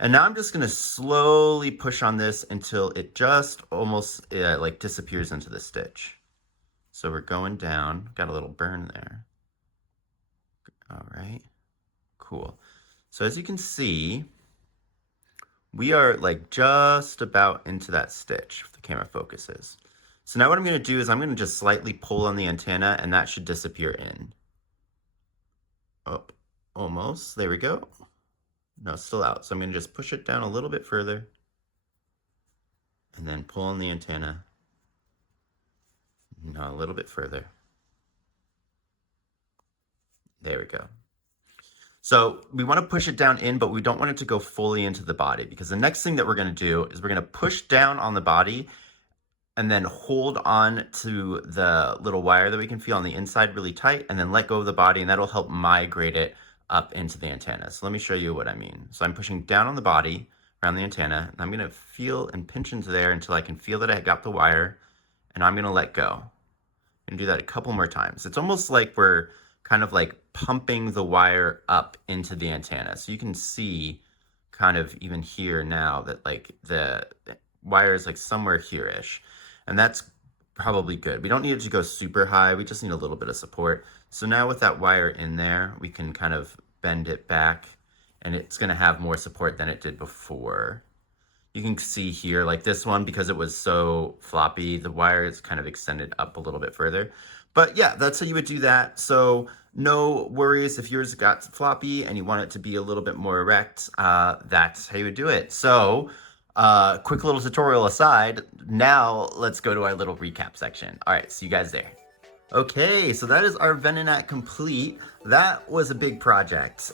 And now I'm just going to slowly push on this until it just almost like disappears into the stitch. So we're going down. Got a little burn there. All right. Cool. So as you can see, we are like just about into that stitch if the camera focuses. So now what I'm going to do is I'm going to just slightly pull on the antenna and that should disappear in. Oh, almost. There we go. No, still out. So I'm going to just push it down a little bit further and then pull on the antenna. No, a little bit further. There we go. So we want to push it down in, but we don't want it to go fully into the body, because the next thing that we're going to do is we're going to push down on the body and then hold on to the little wire that we can feel on the inside really tight, and then let go of the body, and that'll help migrate it up into the antenna. So let me show you what I mean. So I'm pushing down on the body around the antenna, and I'm going to feel and pinch into there until I can feel that I got the wire, and I'm going to let go. And do that a couple more times. It's almost like we're kind of like pumping the wire up into the antenna. So you can see kind of even here now that like the wire is like somewhere here-ish. And that's probably good. We don't need it to go super high. We just need a little bit of support. So now with that wire in there, we can kind of bend it back and it's going to have more support than it did before. You can see here, like this one, because it was so floppy, the wire is kind of extended up a little bit further. But yeah, that's how you would do that. So no worries if yours got floppy and you want it to be a little bit more erect, that's how you would do it. So quick little tutorial aside, now let's go to our little recap section. All right, see you guys there. Okay, so that is our Venonat complete. That was a big project.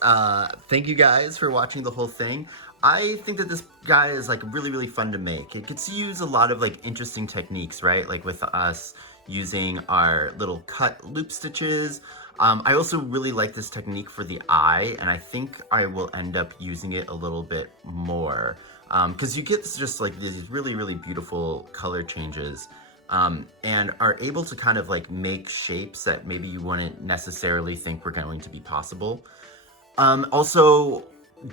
Thank you guys for watching the whole thing. I think that this guy is like really, really fun to make. It gets to use a lot of like interesting techniques, right? Like with us using our little cut loop stitches. I also really like this technique for the eye, and I think I will end up using it a little bit more because you get just like these really, really beautiful color changes and are able to kind of like make shapes that maybe you wouldn't necessarily think were going to be possible. Also,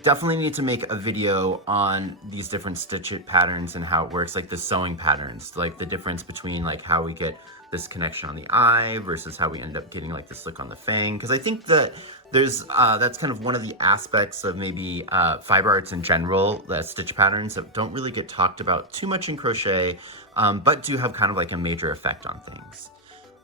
definitely need to make a video on these different stitch patterns and how it works, like the sewing patterns, like the difference between like how we get this connection on the eye versus how we end up getting like this look on the fang. Because I think that there's that's kind of one of the aspects of maybe fiber arts in general, the stitch patterns that don't really get talked about too much in crochet, but do have kind of like a major effect on things.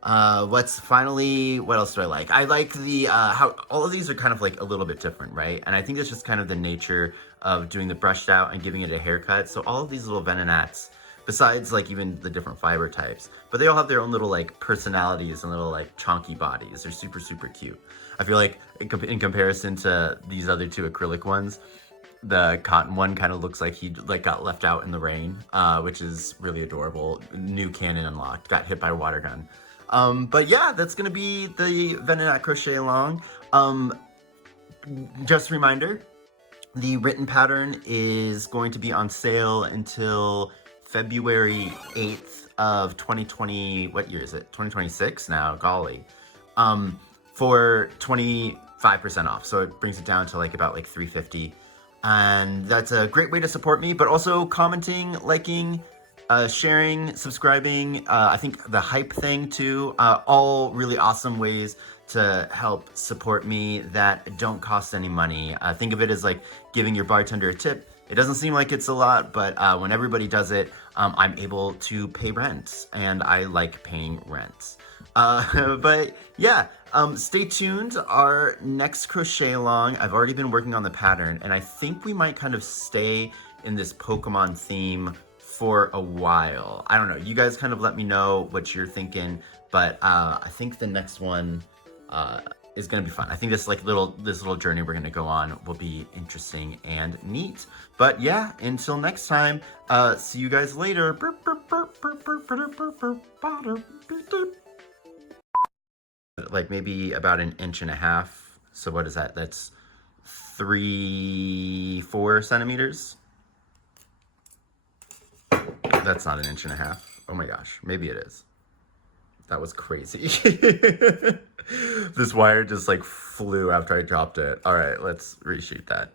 What else do I like? I like the, how all of these are kind of like a little bit different, right? And I think it's just kind of the nature of doing the brushed out and giving it a haircut. So all of these little Venonats, besides like even the different fiber types, but they all have their own little like personalities and little like chonky bodies. They're super, super cute. I feel like in comparison to these other two acrylic ones, the cotton one kind of looks like he like got left out in the rain, which is really adorable. New cannon unlocked, got hit by a water gun. But yeah, that's gonna be the Venonat Crochet along. Just a reminder, the written pattern is going to be on sale until February 8th of 2020, what year is it? 2026 now, golly. For 25% off. So it brings it down to like about like $350. And that's a great way to support me, but also commenting, liking, sharing, subscribing, I think the hype thing too, all really awesome ways to help support me that don't cost any money. Think of it as like giving your bartender a tip. It doesn't seem like it's a lot, but when everybody does it, I'm able to pay rent, and I like paying rent. But yeah, stay tuned. Our next crochet along, I've already been working on the pattern, and I think we might kind of stay in this Pokemon theme for a while. I don't know. You guys kind of let me know what you're thinking, but I think the next one is gonna be fun. I think this little journey we're gonna go on will be interesting and neat. But yeah, until next time, see you guys later. Like maybe about 1.5 inches. So what is that? That's 4 centimeters. That's not 1.5 inches. Oh my gosh, maybe it is. That was crazy. This wire just like flew after I dropped it. All right, let's reshoot that.